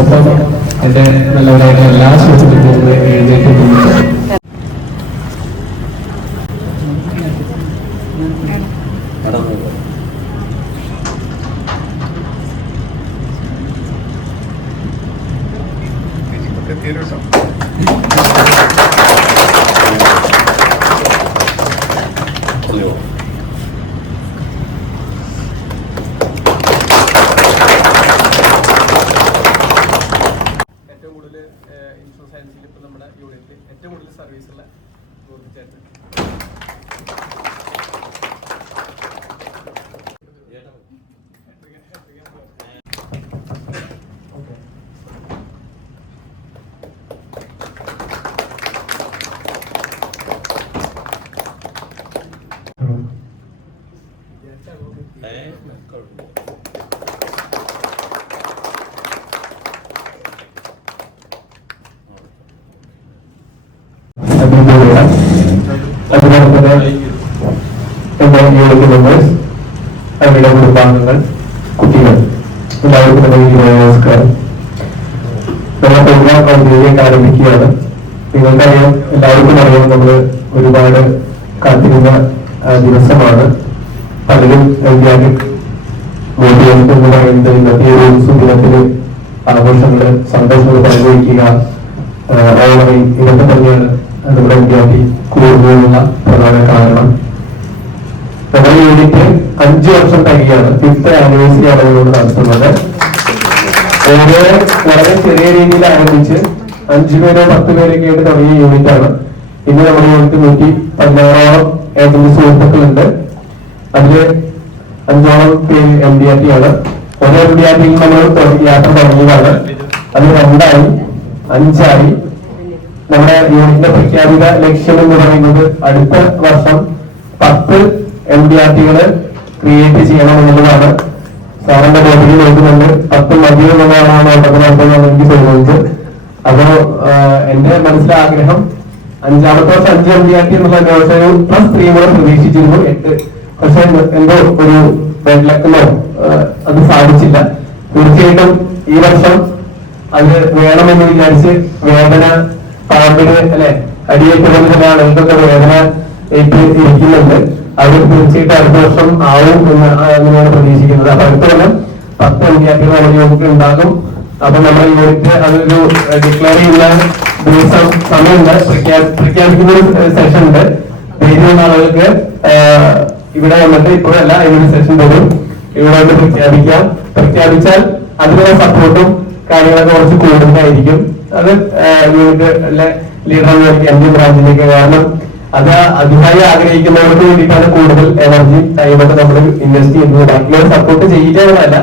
ഒപ്പം എൻ്റെ നല്ലവരായിട്ടുള്ള എല്ലാ സുഹൃത്തുക്കൾക്കും എഴുന്നേറ്റിട്ടുണ്ട്. സയൻസിൽ ഇപ്പോൾ നമ്മുടെ യൂണിറ്റിൽ ഏറ്റവും കൂടുതൽ സർവീസുള്ള ചേട്ടൻ അവരുടെ കുടുംബാംഗങ്ങൾ, കുട്ടികൾ എല്ലാവർക്കും നമസ്കാരം. നമ്മുടെ പ്രോഗ്രാം അതിലേക്ക് ആരംഭിക്കുകയാണ്. നിങ്ങൾക്കറിയാം, എല്ലാവർക്കും അറിയാം, നമ്മൾ ഒരുപാട് കാത്തിരുന്ന ദിവസമാണ്. പലരും മോട്ടിവേഷൻ എന്ന് പറയുന്നത് ഇന്നത്തെ ഒരു സുദിനത്തിന് ആഘോഷങ്ങള് സന്തോഷങ്ങൾ പങ്കുവയ്ക്കുക ഓണറി ഇതൊക്കെ തന്നെയാണ് നമ്മുടെ വിദ്യാർത്ഥി കൂടുതലുള്ള പ്രധാന കാരണം. നമ്മുടെ യൂണിറ്റ് 5 വർഷം കഴിയാണ്. 5th ആനിവേഴ്സറി ആണ് നമ്മളോട് നടത്തുന്നത്. വളരെ ചെറിയ രീതിയിൽ ആരംഭിച്ച് 5 പേരോ 10 പേരൊക്കെ ആയിട്ട് തുടങ്ങിയ യൂണിറ്റ് ആണ്. ഇന്ന് നമ്മുടെ യൂണിറ്റ് 116ഓളം ഏജന്റ് സുഹൃത്തുക്കളുണ്ട്. അതില് 5ഓളം പേര് MDRT ആണ്. ഓരോ MDRT നമ്മൾ യാത്ര തുടങ്ങിയതാണ്. അത് 2ആയി 5ആയി. നമ്മുടെ യൂണിറ്റിന്റെ പ്രഖ്യാപിത ലക്ഷ്യം എന്ന് പറയുന്നത് അടുത്ത വർഷം 10 MDRT-കള് ക്രിയേറ്റ് ചെയ്യണം എന്നുള്ളതാണ്. സാറിന്റെ ബോർഡിൽ നോക്കുന്നുണ്ട് 10 മതി എന്നുള്ളതാണ് എനിക്ക് തോന്നുന്നത്. അപ്പോ എന്റെ മനസ്സിലെ ആഗ്രഹം 5ാമത്തെ വർഷം 5 MDRT എന്നുള്ള വ്യവസായവും +3 കൂടെ പ്രതീക്ഷിച്ചിരുന്നു 8. പക്ഷെ എന്തോ ഒരു ബെഡ് ലക്കോ അത് സാധിച്ചില്ല. തീർച്ചയായിട്ടും ഈ വർഷം അത് വേണമെന്ന് വിചാരിച്ച് വേദന പാമ്പിന് അല്ലെ അടിയേറ്റ് വന്നിട്ടുള്ള ആളുകൾക്കൊക്കെ വേദന ഇരിക്കുന്നുണ്ട്. അവർ തീർച്ചയായിട്ടും അടുത്ത വർഷം ആവും എന്നാണ് പ്രതീക്ഷിക്കുന്നത്. അപ്പൊ അടുത്ത കൊല്ലം 10 MDRT നമുക്ക് ഉണ്ടാകും. അപ്പൊ നമ്മുടെ യൂണിറ്റ് അതൊരു ഡിക്ലെയർ ചെയ്യുന്ന ദിവസം സമയമുണ്ട്, പ്രഖ്യാപിക്കുന്ന ഒരു സെഷൻ ഉണ്ട്. പേരുള്ള ആളുകൾക്ക് ഇവിടെ വന്നിട്ട് ഇപ്പോഴല്ല അതിനൊരു സെഷൻ വരും. ഇവിടെ വന്ന് പ്രഖ്യാപിച്ചാൽ അതിനുള്ള സപ്പോർട്ടും കാര്യങ്ങളൊക്കെ കുറച്ച് കൂടുതലായിരിക്കും. അത് യൂണിറ്റിലെ ലീഡർ MD ബ്രാഞ്ചിലേക്ക്, കാരണം അത് അതിനായി ആഗ്രഹിക്കുന്നവർക്ക് വേണ്ടിയിട്ടാണ് കൂടുതൽ എനർജി ടൈമൊക്കെ നമ്മൾ ഇൻവെസ്റ്റ് ചെയ്യുന്നത്. ബാക്കിയുള്ള സപ്പോർട്ട് ചെയ്യുന്നതല്ല.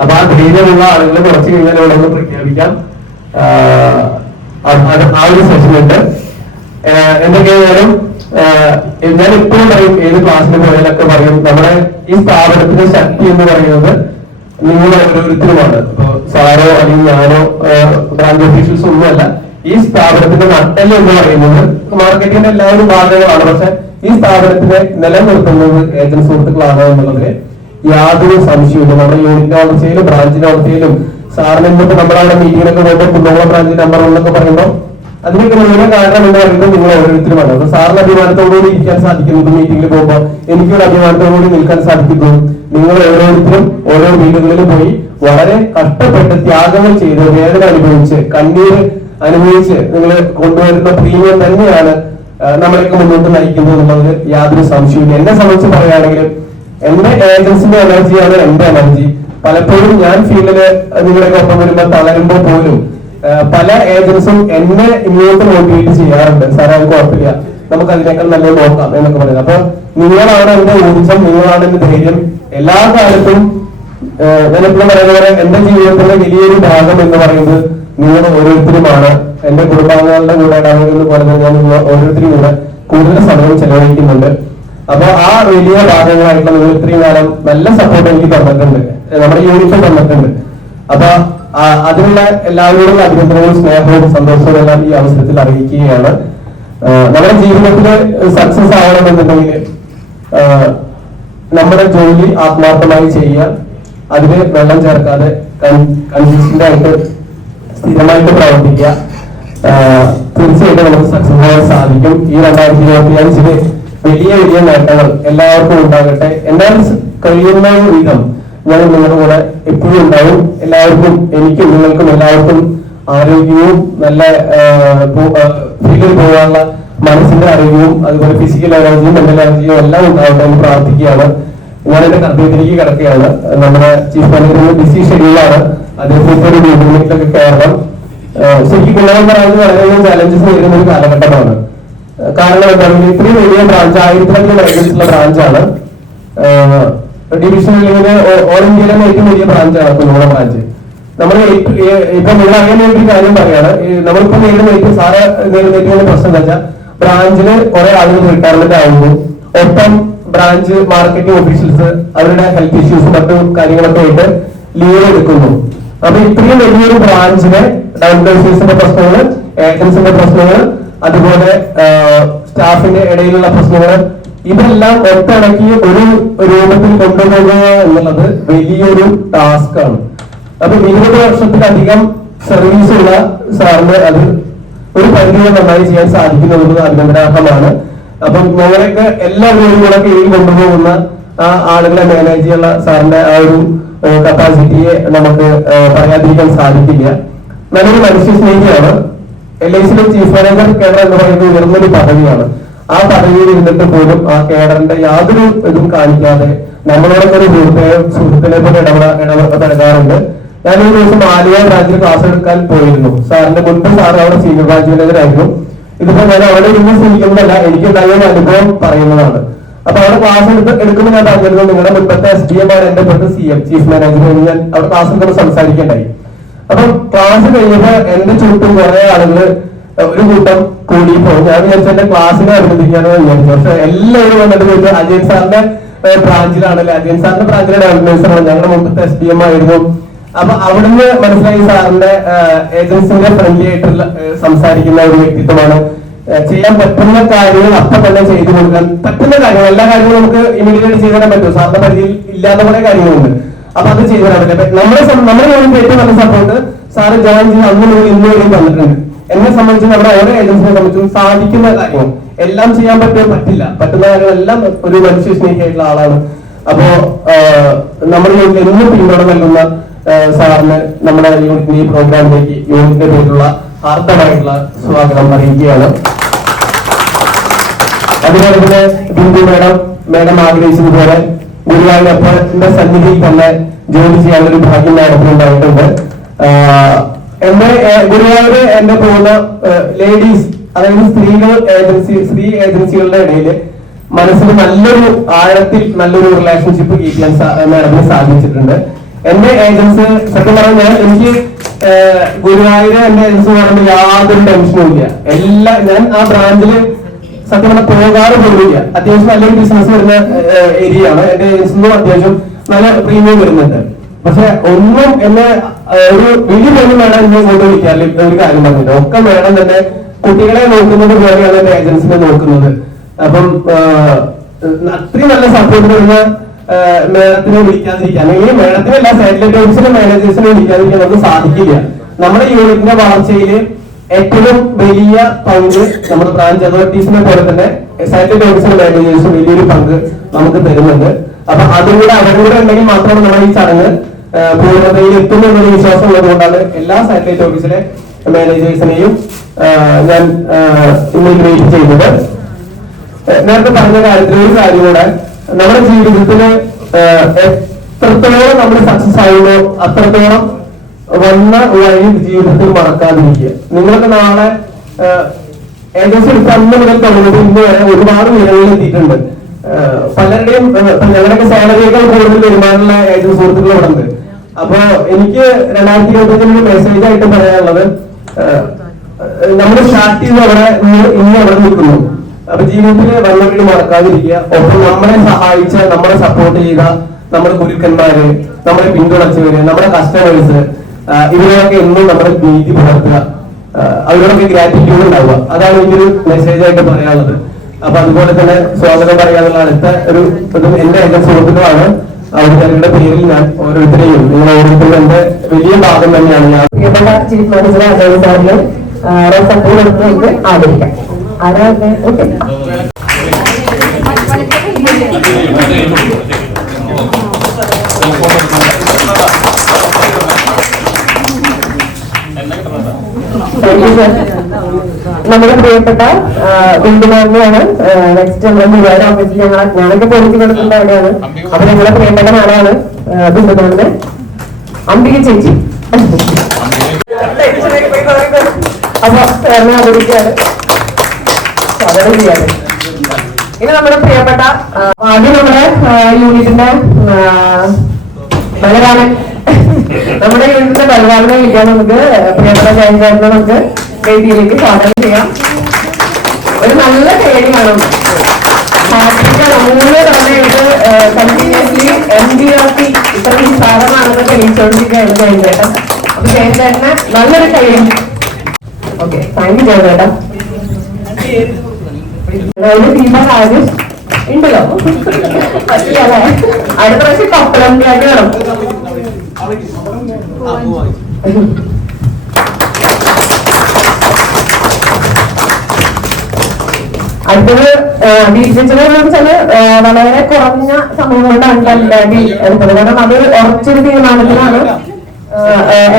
അപ്പൊ ആ ധൈര്യമുള്ള ആളുകൾ കുറച്ച് കഴിഞ്ഞാൽ ഇവിടെ ഒന്ന് പ്രഖ്യാപിക്കാം. ആ ഒരു സെഷൻ ഉണ്ട്. എന്തൊക്കെയായാലും ഞാൻ എപ്പോഴും പറയും, ഏത് ക്ലാസ്സിന് പോയാലൊക്കെ പറയും, നമ്മുടെ ഈ സ്ഥാപനത്തിന്റെ ശക്തി എന്ന് പറയുന്നത് നിങ്ങൾ ഓരോരുത്തരുമാണ്. ഇപ്പൊ സാറോ അല്ലെങ്കിൽ ഞാനോ ബ്രാഞ്ച് ഓഫീഷ്യൽസ് ഒന്നുമല്ല. ഈ സ്ഥാപനത്തിന്റെ നട്ടെല്ല് എന്ന് പറയുന്നത് മാർക്കറ്റിന്റെ എല്ലാവരും ഭാഗങ്ങളാണ്. പക്ഷെ ഈ സ്ഥാപനത്തിനെ നിലനിർത്തുന്നത് ഏജന്റ് സുഹൃത്തുക്കളാണ് എന്നുള്ളതിന് യാതൊരു സംശയമില്ല. നമ്മുടെ യൂണിറ്റിന്റെ വളർച്ചയിലും ബ്രാഞ്ചിന്റെ വളർച്ചയിലും സാറിന് ഇന്നിപ്പോ നമ്മളവിടെ മീറ്റിങ്ങിനൊക്കെ പോകുമ്പോൾ കുന്നോളം ബ്രാഞ്ച് നമ്പർ 1 എന്നൊക്കെ പറയുമ്പോൾ അതിനൊക്കെ മുഴുവൻ കാരണം എന്ന് പറയുന്നത് നിങ്ങൾ ഓരോരുത്തരുമാണ്. അപ്പൊ സാറിന് അഭിമാനത്തോടുകൂടി ഇരിക്കാൻ സാധിക്കുന്നത് മീറ്റിംഗിൽ പോകുമ്പോൾ എനിക്കൊരു അഭിമാനത്തോടുകൂടി നിൽക്കാൻ സാധിക്കുന്നു. നിങ്ങൾ ഓരോരുത്തരും ഓരോ വീടുകളിൽ പോയി വളരെ കഷ്ടപ്പെട്ട് ത്യാഗങ്ങൾ ചെയ്ത് വേദന അനുഭവിച്ച് കണ്ണീര് അനുഭവിച്ച് നിങ്ങൾ കൊണ്ടുവരുന്ന പ്രീമിയം തന്നെയാണ് നമ്മളൊക്കെ മുന്നോട്ട് നയിക്കുന്നത് എന്നുള്ളത് യാതൊരു സംശയമില്ല. എന്നെ സംബന്ധിച്ച് പറയുകയാണെങ്കിൽ എന്റെ ഏജൻസിന്റെ എനർജിയാണ് എന്റെ എനർജി. പലപ്പോഴും ഞാൻ ഫീൽഡില് നിങ്ങളൊക്കെ ഒപ്പം വരുമ്പോൾ തളരുമ്പോൾ പോലും പല ഏജൻസും എന്നെ ഇങ്ങോട്ട് മോട്ടിവേറ്റ് ചെയ്യാറുണ്ട്. സാറേ അത് കുഴപ്പമില്ല, നമുക്ക് അതിനേക്കാൾ നല്ലത് നോക്കാം എന്നൊക്കെ പറയുന്നത്. അപ്പൊ നിങ്ങളാണ് എന്റെ ഊർജം, നിങ്ങളാണ് എന്റെ ധൈര്യം. എല്ലാ കാലത്തും ഞാനെപ്പോഴും പറയുന്ന പോലെ എന്റെ ജീവിതത്തിലെ വലിയൊരു ഭാഗം എന്ന് പറയുന്നത് നിങ്ങൾ ഓരോരുത്തരുമാണ്. എന്റെ കുടുംബാംഗങ്ങളുടെ കൂടെ ഇടപെടുന്നത് പോലെ തന്നെ ഞാൻ ഓരോരുത്തരും കൂടെ കൂടുതൽ സമയം ചെലവഴിക്കുന്നുണ്ട്. അപ്പൊ ആ വലിയ ഭാഗങ്ങളായിട്ടുള്ള നിങ്ങൾ ഇത്രയും കാലം നല്ല സപ്പോർട്ട് എനിക്ക് തന്നിട്ടുണ്ട്, നമ്മുടെ യൂണിറ്റ് തന്നിട്ടുണ്ട്. അപ്പൊ അതിനുള്ള എല്ലാവരോടും അഭിനന്ദനവും സ്നേഹവും സന്തോഷവും എല്ലാം ഈ അവസരത്തിൽ അറിയിക്കുകയാണ്. നമ്മുടെ ജീവിതത്തിൽ സക്സസ് ആവണമെന്നുണ്ടെങ്കിൽ നമ്മുടെ ജോലി ആത്മാർത്ഥമായി ചെയ്യുക, അതിന് വെള്ളം ചേർക്കാതെ കൺസിസ്റ്റന്റ് ആയിട്ട് സ്ഥിരമായിട്ട് പ്രവർത്തിക്കുക. തീർച്ചയായിട്ടും നമുക്ക് സക്സസ് ആവാൻ സാധിക്കും. ഈ 2025 വലിയ വലിയ നേട്ടങ്ങൾ എല്ലാവർക്കും ഉണ്ടാകട്ടെ. എന്നാൽ കഴിയുന്ന വിധം ഞാൻ നിങ്ങളുടെ കൂടെ എപ്പോഴും ഉണ്ടാവും. എല്ലാവർക്കും, എനിക്കും നിങ്ങൾക്കും എല്ലാവർക്കും ആരോഗ്യവും നല്ല ഫീൽഡിൽ പോകാനുള്ള മനസ്സിന്റെ ആരോഗ്യവും അതുപോലെ ഫിസിക്കൽ എനർജിയും മെന്റൽ എനർജിയും എല്ലാം ഉണ്ടാവട്ടെ എന്ന് പ്രാർത്ഥിക്കുകയാണ്. ഞാൻ എന്റെ കർത്തവ്യത്തിലേക്ക് കിടക്കുകയാണ്. നമ്മുടെ ചീഫ് മാനേജർ ബിസി ഷെഡ്യൂളാണ്. അദ്ദേഹത്തിന്റെ ഒരു മീറ്റിംഗിലൊക്കെ കയറണം. ശരിക്കും പിള്ളേർ പറയുന്നത് വളരെയധികം ചാലഞ്ചസ് നേരിടുന്ന ഒരു കാലഘട്ടമാണ്. കാരണം എന്താണെങ്കിൽ ഇത്രയും വലിയ ബ്രാഞ്ച്, 1000-ലധികം ഏജൻസിയുള്ള ബ്രാഞ്ചാണ്. ഡിവിഷൻ അല്ലെങ്കിൽ ഓൾ ഇന്ത്യയിലെ ഏറ്റവും വലിയ ബ്രാഞ്ചാണ് കുഞ്ഞുകുളം ബ്രാഞ്ച്. നമ്മൾ ഇപ്പൊ നിങ്ങൾ അറിയാൻ വേണ്ടി ഒരു കാര്യം പറയാണ്. നമ്മളിപ്പോ നേരിടുന്ന സാറ് നേരിടുന്ന ഏറ്റവും വലിയ പ്രശ്നം എന്താ വെച്ചാൽ ബ്രാഞ്ചില് കുറെ ആളുകൾ റിട്ടയർമെന്റ് ആവുന്നു. ഒപ്പം ബ്രാഞ്ച് മാർക്കറ്റിംഗ് ഓഫീഷ്യൽസ് അവരുടെ ഹെൽത്ത് ഇഷ്യൂസും മറ്റു കാര്യങ്ങളൊക്കെ ആയിട്ട് ലീവ് എടുക്കുന്നു. അപ്പൊ ഇത്രയും വലിയൊരു ബ്രാഞ്ചിലെ ഡൗൺസൈസിന്റെ പ്രശ്നങ്ങൾ, ഏജൻസിന്റെ പ്രശ്നങ്ങൾ, അതുപോലെ സ്റ്റാഫിന്റെ ഇടയിലുള്ള പ്രശ്നങ്ങൾ, ഇതെല്ലാം ഒത്തിണക്കി ഒരു രൂപത്തിൽ കൊണ്ടുപോകുക എന്നുള്ളത് വലിയൊരു ടാസ്ക് ആണ്. അപ്പൊ 20 വർഷത്തിലധികം സർവീസ് ഉള്ള സാറിന് അത് ഒരു പരിധിവരെ നന്നായി ചെയ്യാൻ സാധിക്കുന്നത് അഭിനന്ദനാർഹമാണ്. അപ്പം ഞങ്ങളൊക്കെ എല്ലാവരും കൂടെ കീഴിൽ കൊണ്ടുപോകുന്ന ആ ആളുകളെ മാനേജ് ചെയ്യാനുള്ള സാറിന്റെ ആ ഒരു കപ്പാസിറ്റിയെ നമുക്ക് പറയാതിരിക്കാൻ സാധിക്കില്ല. നല്ലൊരു മനുഷ്യ സ്നേഹിയാണ്. LICയിലെ ചീഫ് മാനേജർ കേഡർ എന്ന് പറയുന്നത് ഉയർന്നൊരു പദവിയാണ്. ആ പദവിയിൽ ഇരുന്നിട്ട് പോലും ആ കേഡറിന്റെ യാതൊരു ഇതും കാണിക്കാതെ നമ്മളോടൊക്കെ ഒരു സുഹൃത്തിനെ പോലെ ഇടപെടാറുണ്ട്. ഞാനൊരു ദിവസം ആലുവ ബ്രാഞ്ചിൽ ക്ലാസ് എടുക്കാൻ പോയിരുന്നു. സാറിന്റെ മുൻപ് സാർ അവിടെ സീനിയർ ബ്രാഞ്ച് മാനേജറായിരുന്നു. ഇതിപ്പോ ഞാൻ അവിടെ ഇരുന്ന് ശ്രമിക്കുന്നതല്ല, എനിക്ക് ഉണ്ടായ അനുഭവം പറയുന്നതാണ്. അപ്പൊ അവിടെ ക്ലാസ് എടുക്കുമ്പോൾ ഞാൻ പറഞ്ഞിരുന്നു നിങ്ങളുടെ മുൻപത്തെ SDM ആണ് എന്റെ മുൻപ് CM ചീഫ് മാനേജർ. ഞാൻ അവിടെ ക്ലാസ് എടുക്കുമ്പോൾ സംസാരിക്കേണ്ടായി. അപ്പം ക്ലാസ് കഴിഞ്ഞപ്പോ എന്റെ ചുറ്റും കുറെ ആളുകള് ഒരു കൂട്ടം കൂടിയപ്പോ ഞാൻ വിചാരിച്ചു എന്റെ ക്ലാസ്സിനെ അഭിനന്ദിക്കാനോ വിചാരിച്ചു. പക്ഷെ എല്ലാവരും വന്നിട്ട് ചോദിച്ചു അജയൻ സാറിന്റെ ബ്രാഞ്ചിലാണല്ലേ, അജയൻ സാറിന്റെ ബ്രാഞ്ചിലെ ഓർഗനൈസറാണ്, ഞങ്ങളുടെ മുമ്പത്തെ SDM ആയിരുന്നു. അപ്പൊ അവിടുന്ന് മനസ്സിലായി സാറിന്റെ ഏജൻസിന്റെ ഫ്രണ്ട്ലി ആയിട്ടുള്ള സംസാരിക്കുന്ന ഒരു വ്യക്തിത്വമാണ്. ചെയ്യാൻ പറ്റുന്ന കാര്യങ്ങൾ അപ്പൊ തന്നെ ചെയ്തു കൊടുക്കാൻ പറ്റുന്ന കാര്യങ്ങൾ, എല്ലാ കാര്യങ്ങളും നമുക്ക് ഇമീഡിയറ്റ് ചെയ്തു തരാൻ പറ്റും. സാറിന്റെ പരിധിയിൽ ഇല്ലാത്ത കുറെ കാര്യങ്ങളുണ്ട്. അപ്പൊ അത് ചെയ്തു തരാൻ പറ്റും. നമ്മുടെ ഏറ്റവും നല്ല സപ്പോർട്ട് സാറ് ജോയിൻ ചെയ്ത് അന്ന് മുതൽ ഇന്ന് വരെയും തന്നിട്ടുണ്ട്. എന്നെ സംബന്ധിച്ച് നമ്മുടെ ഓരോ ഏജൻസിനെ സംബന്ധിച്ചും സാധിക്കുന്ന കാര്യങ്ങൾ എല്ലാം ചെയ്യാൻ പറ്റില്ല. പറ്റുന്ന കാര്യങ്ങളെല്ലാം ഒരു മനുഷ്യ സ്നേഹിയായിട്ടുള്ള ആളാണ്. അപ്പോ നമ്മൾ എന്നും പിന്തുണ നൽകുന്ന സാറിന് നമ്മുടെ യൂണിറ്റിന്റെ ഈ പ്രോഗ്രാമിലേക്ക് യൂണിറ്റിന്റെ പേരിലുള്ള ഹാർദമായിട്ടുള്ള സ്വാഗതം അറിയിക്കുകയാണ്. അതുപോലെ തന്നെ ബിന്ദു മേഡം ആഗ്രഹിച്ചതുപോലെ ഗുരുവായൂരപ്പന്റെ സന്നിധിയിൽ തന്നെ ജോലി ചെയ്യാനൊരു ഭാഗ്യം മാഡത്തിന് ഉണ്ടായിട്ടുണ്ട്. എന്റെ ഗുരുവായൂര് എന്റെ പോകുന്ന ലേഡീസ്, അതായത് സ്ത്രീ ഏജൻസികളുടെ ഇടയിൽ മനസ്സിൽ നല്ലൊരു ആഴത്തിൽ നല്ലൊരു റിലേഷൻഷിപ്പ് കീപ്പ് ചെയ്യാൻ മാഡത്തിന് സാധിച്ചിട്ടുണ്ട്. എന്റെ ഏജൻസി സത്യം പറഞ്ഞാൽ എനിക്ക് ഗുരുവായൂര് എന്റെ ഏജൻസി പറയുമ്പോൾ യാതൊരു ടെൻഷനും ഇല്ല. ഞാൻ ആ ബ്രാഞ്ചില് സത്യം പറഞ്ഞാൽ പോകാറ് പോലുമില്ല. അത്യാവശ്യം നല്ലൊരു ബിസിനസ് വരുന്ന ഏരിയയാണ് എന്റെ ഏജൻസിനും. അത്യാവശ്യം നല്ല പ്രീമിയം വരുന്നുണ്ട്. പക്ഷെ ഒന്നും എന്നെ ഒരു വലിയ പോലും വേണം എന്നെ ഇങ്ങോട്ട് വിളിക്കാറില്ല. ഒരു കാര്യം പറഞ്ഞില്ല, ഒക്കെ വേണം തന്നെ കുട്ടികളെ നോക്കുന്നത് പോലെയാണ് എന്റെ ഏജൻസിനെ നോക്കുന്നത്. അപ്പം അത്രയും നല്ല സപ്പോർട്ട് വരുന്ന മേഡത്തിനെ വിളിക്കാതിരിക്കാൻ, അല്ലെങ്കിൽ മേഡത്തിനല്ല സാറ്റലൈറ്റ് ഓഫീസിലെ മാനേജേഴ്സിനെ വിളിക്കാതിരിക്കാൻ നമുക്ക് സാധിക്കില്ല. നമ്മുടെ യൂണിറ്റിന്റെ വളർച്ചയിൽ ഏറ്റവും വലിയ പങ്ക് നമ്മുടെ ബ്രാഞ്ച് അതോറിറ്റീസിനെ പോലെ തന്നെ സാറ്റലൈറ്റ് ഓഫീസിലെ മാനേജേഴ്സും വലിയൊരു പങ്ക് നമുക്ക് തരുന്നുണ്ട്. അപ്പൊ അതും കൂടെ അവരുടെ ഉണ്ടെങ്കിൽ മാത്രമാണ് നമ്മുടെ ഈ ചടങ്ങ് പൂർണ്ണതയിൽ എത്തുന്നു എന്നൊരു വിശ്വാസം ഉള്ളതുകൊണ്ടാണ് എല്ലാ സാറ്റലൈറ്റ് ഓഫീസിലെ മാനേജേഴ്സിനെയും ഞാൻ ഇന്ന് ഇൻവൈറ്റ് ചെയ്യുന്നത്. നേരത്തെ പറഞ്ഞ കാര്യത്തിൽ ഒരു കാര്യം കൂടെ, നമ്മുടെ ജീവിതത്തില് എത്രത്തോളം നമ്മൾ സക്സസ് ആവുമോ അത്രത്തോളം വന്ന വഴി ജീവിതത്തിൽ മറക്കാതിരിക്കുക. നിങ്ങൾക്ക് നാളെ ഏകദേശം ഒരു 10 മുതൽ തുടങ്ങുന്നത് ഇന്ന് വരെ ഒരുപാട് ഉയരങ്ങളിൽ എത്തിയിട്ടുണ്ട്. പലരുടെയും ഞങ്ങളുടെയൊക്കെ സാലറിയേക്കാൾ കൂടുതൽ വരുമാനമുള്ള ഏജൻസി സുഹൃത്തുക്കൾ ഇവിടെ ഉണ്ട്. അപ്പൊ എനിക്ക് 2025 മെസ്സേജ് ആയിട്ട് പറയാനുള്ളത്, നമ്മൾ സ്റ്റാർട്ട് ചെയ്ത് ഇന്ന് അവിടെ നിൽക്കുന്നു. അപ്പൊ ജീവിതത്തിൽ വന്നവഴി മറക്കാതിരിക്കുക. ഒപ്പം നമ്മളെ സഹായിച്ച, നമ്മളെ സപ്പോർട്ട് ചെയ്ത നമ്മുടെ ഗുരുക്കന്മാര്, നമ്മളെ പിന്തുണച്ചവര്, നമ്മുടെ കസ്റ്റമേഴ്സ്, ഇവരൊക്കെ എന്നും നമ്മുടെ നീതി പുലർത്തുക, അവരോടൊക്കെ ഗ്രാറ്റിറ്റ്യൂഡ് ഉണ്ടാവുക. അതാണ് എനിക്കൊരു മെസ്സേജ് ആയിട്ട് പറയാനുള്ളത്. അപ്പൊ അതുപോലെ തന്നെ സ്വാഗതം പറയാനുള്ള അടുത്ത ഒരു എന്റെ ഏജൻസി സുഹൃത്തുക്കളാണ്. അവരുടെ പേരിൽ ഞാൻ ഓരോരുത്തരെയും നിങ്ങൾ ഓരോരുത്തരും എന്റെ വലിയ ഭാഗം തന്നെയാണ്. ഞാൻ പ്രിയപ്പെട്ട ചീഫ് മാനേജർ അജയ് സാറിന് സപ്പോർട്ട് നമുക്ക് ആദരിക്കാം. ആരാണ്? ഓക്കെ, നമ്മുടെ പ്രിയപ്പെട്ട ബിന്ദുമാറിനെയാണ് നെക്സ്റ്റ് നമ്മുടെ ഗുരുവായൂർ ഓഫീസിൽ ഞാനൊക്കെ പോലീസ് കൊടുക്കുന്ന അവിടെയാണ്. അപ്പൊ ഞങ്ങളുടെ പ്രിയപ്പെട്ട നാളാണ് ബിന്ദുമാറിന്. അംബിക ചേച്ചി അപ്പൊ സാറിനെ ആദരിക്കുകയാണ്, സ്വാഗതം ചെയ്യാണ്. ഇനി നമ്മുടെ പ്രിയപ്പെട്ട ആദ്യം നമ്മുടെ യൂണിറ്റിന്റെ ബലരാമൻ, നമ്മുടെ യൂണിറ്റിന്റെ ബലരാമനെ വിളിക്കാൻ നമുക്ക് പ്രിയപ്പെട്ട ജയചാരനെ നമുക്ക് വേദിയിലേക്ക് സ്വാഗതം ചെയ്യാം. ഒരു നല്ല പേടി വേണം. മൂന്ന് തവണയായിട്ട് കണ്ടിന്യൂസ്ലി MDRT ഇത്ര നിസ്സാരമാണെന്ന് തെളിയിച്ചുകൊണ്ടിരിക്കുകയാണ് ജയചേട്ടൻ. അപ്പൊ ജയചേട്ടന് നല്ലൊരു കഴിയും. ഓക്കെ, താങ്ക് യു ജയചേട്ടൻ. ദീപ രാജേഷ് ഉണ്ടല്ലോ, പറ്റിയല്ലേ? അടുത്ത പ്രാവശ്യം കപ്പലം വേണം. അടുത്തത് ടീച്ചറിനെ വെച്ചാല് വളരെ കുറഞ്ഞ സമയം കൊണ്ടാണ് MDRT എടുത്തത്. കാരണം അത് ഉറച്ചൊരു തീരുമാനത്തിലാണ്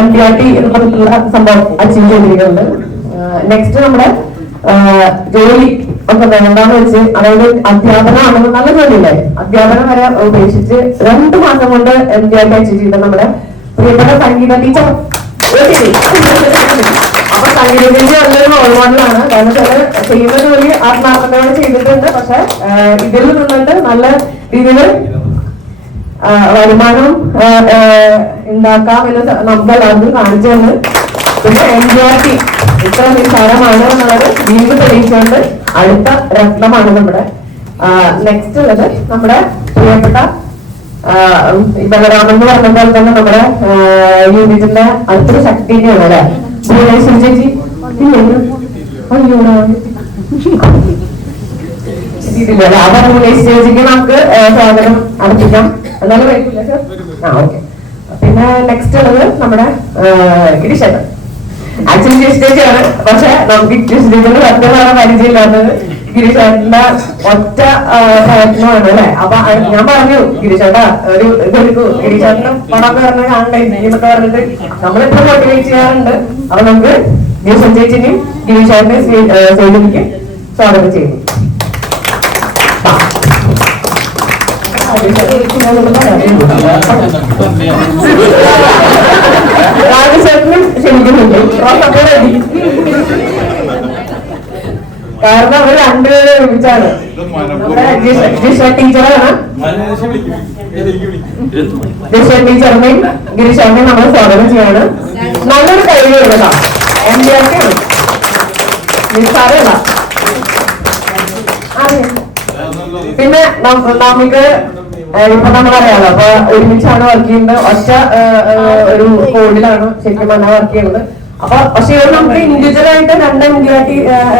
MDRT എന്ന് പറഞ്ഞിട്ടുള്ള സംഭവം അച്ചീവ് ചെയ്തിരിക്കുന്നത്. നെക്സ്റ്റ് നമ്മുടെ ജോലി ഒക്കെ വേണ്ടാന്ന് വെച്ച്, അതായത് അധ്യാപനമാണെന്ന് നല്ല ജോലിയില്ലേ, അധ്യാപനം വരെ ഉപേക്ഷിച്ച് 2 മാസം കൊണ്ട് MDRT അച്ചീവ് ചെയ്ത നമ്മുടെ പ്രിയപ്പെട്ട സംഗീത ടീച്ചർ. അപ്പൊ സംഗീത ടീച്ചർ നല്ലൊരു റോൾ മോഡലാണ്. കാരണം ചില ചെയ്യുന്ന ജോലി ആത്മാർത്ഥതയോടെ ചെയ്തിട്ടുണ്ട്, പക്ഷെ ഇതിൽ നിന്നിട്ട് നല്ല രീതിയിൽ വരുമാനം ഉണ്ടാക്കാം എന്ന് നമുക്ക് എല്ലാവർക്കും കാണിച്ചു തന്നു. പിന്നെ MDRT ഇത്ര നിസ്സാരമാണ് എന്നുള്ളത് വീണ്ടും തെളിയിച്ചുകൊണ്ട് അടുത്ത രത്നമാണ് നമ്മുടെ. നെക്സ്റ്റ് ഉള്ളത് നമ്മുടെ പ്രിയപ്പെട്ട ബലരാമൻ എന്ന് പറഞ്ഞ പോലെ തന്നെ നമ്മുടെ യൂണിറ്റിന്റെ അടുത്തൊരു ശക്തി തന്നെയാണ് അല്ലെ, ഭുവനേശ്വരി ചേച്ചി. ഇതില്ലല്ലേ, അപ്പൊ ഭുവനേശ്വരി ചേച്ചിക്ക് നമുക്ക് സ്വാഗതം അർപ്പിക്കാം. എന്നാലും വൈകില്ല സർ? ആ, ഓക്കെ. പിന്നെ നെക്സ്റ്റ് ഉള്ളത് നമ്മുടെ ഗിരീഷേട്ടൻ. ആക്ച്വലി ചേച്ചിയാണ്, പക്ഷെ നമുക്ക് ഗിരീഷിന്റെ സത്യമാണ് പരിചയമില്ലാത്തത്. ഗിരീഷേട്ടന്റെ ഒറ്റ പ്രയത്നമാണ് അല്ലെ. അപ്പൊ ഞാൻ പറഞ്ഞു, ഗിരീഷേട്ടാ ഒരു ഇതെടുക്കൂ, ഗിരീഷേട്ടന്റെ പടമൊക്കെ പറഞ്ഞ് കാണണ്ടേ എന്നൊക്കെ പറഞ്ഞിട്ട് നമ്മളിപ്പോ മോട്ടിവേറ്റ് ചെയ്യാറുണ്ട്. അപ്പൊ നമുക്ക് ഗിരീഷൻ ചേച്ചിനെയും ഗിരീഷേട്ടനെ സ്റ്റേജിലേക്ക് സ്വാഗതം ചെയ്യുന്നു. രാജശേഖരനും ക്ഷണിക്കുന്നുണ്ട്, കാരണം അവർ രണ്ടുപേരെ ഒരുമിച്ചാണ്. നമ്മുടെ ജിഷ ടീച്ചറാണ്, ജിഷ ടീച്ചറിനെയും ഗിരീഷേട്ടനെയും നമ്മൾ സ്വാഗതം ചെയ്യാണ്. നല്ലൊരു കഴിവ് കൊടുക്കാം. MDRT ആണ്, നിസ്സാരമല്ല. പിന്നെ നമുക്ക് ഇപ്പൊ നമ്മളറിയാലോ, അപ്പൊ ഒരുമിച്ചാണ് വർക്ക് ചെയ്യുന്നത്. ഒറ്റ ഒരു കോഡിലാണ് ശരിക്കും പറഞ്ഞാൽ വർക്ക് ചെയ്യുന്നത്. അപ്പൊ പക്ഷെ ഇവിടെ നമുക്ക് ഇൻഡിവിജ്വൽ ആയിട്ട് 2 MDRT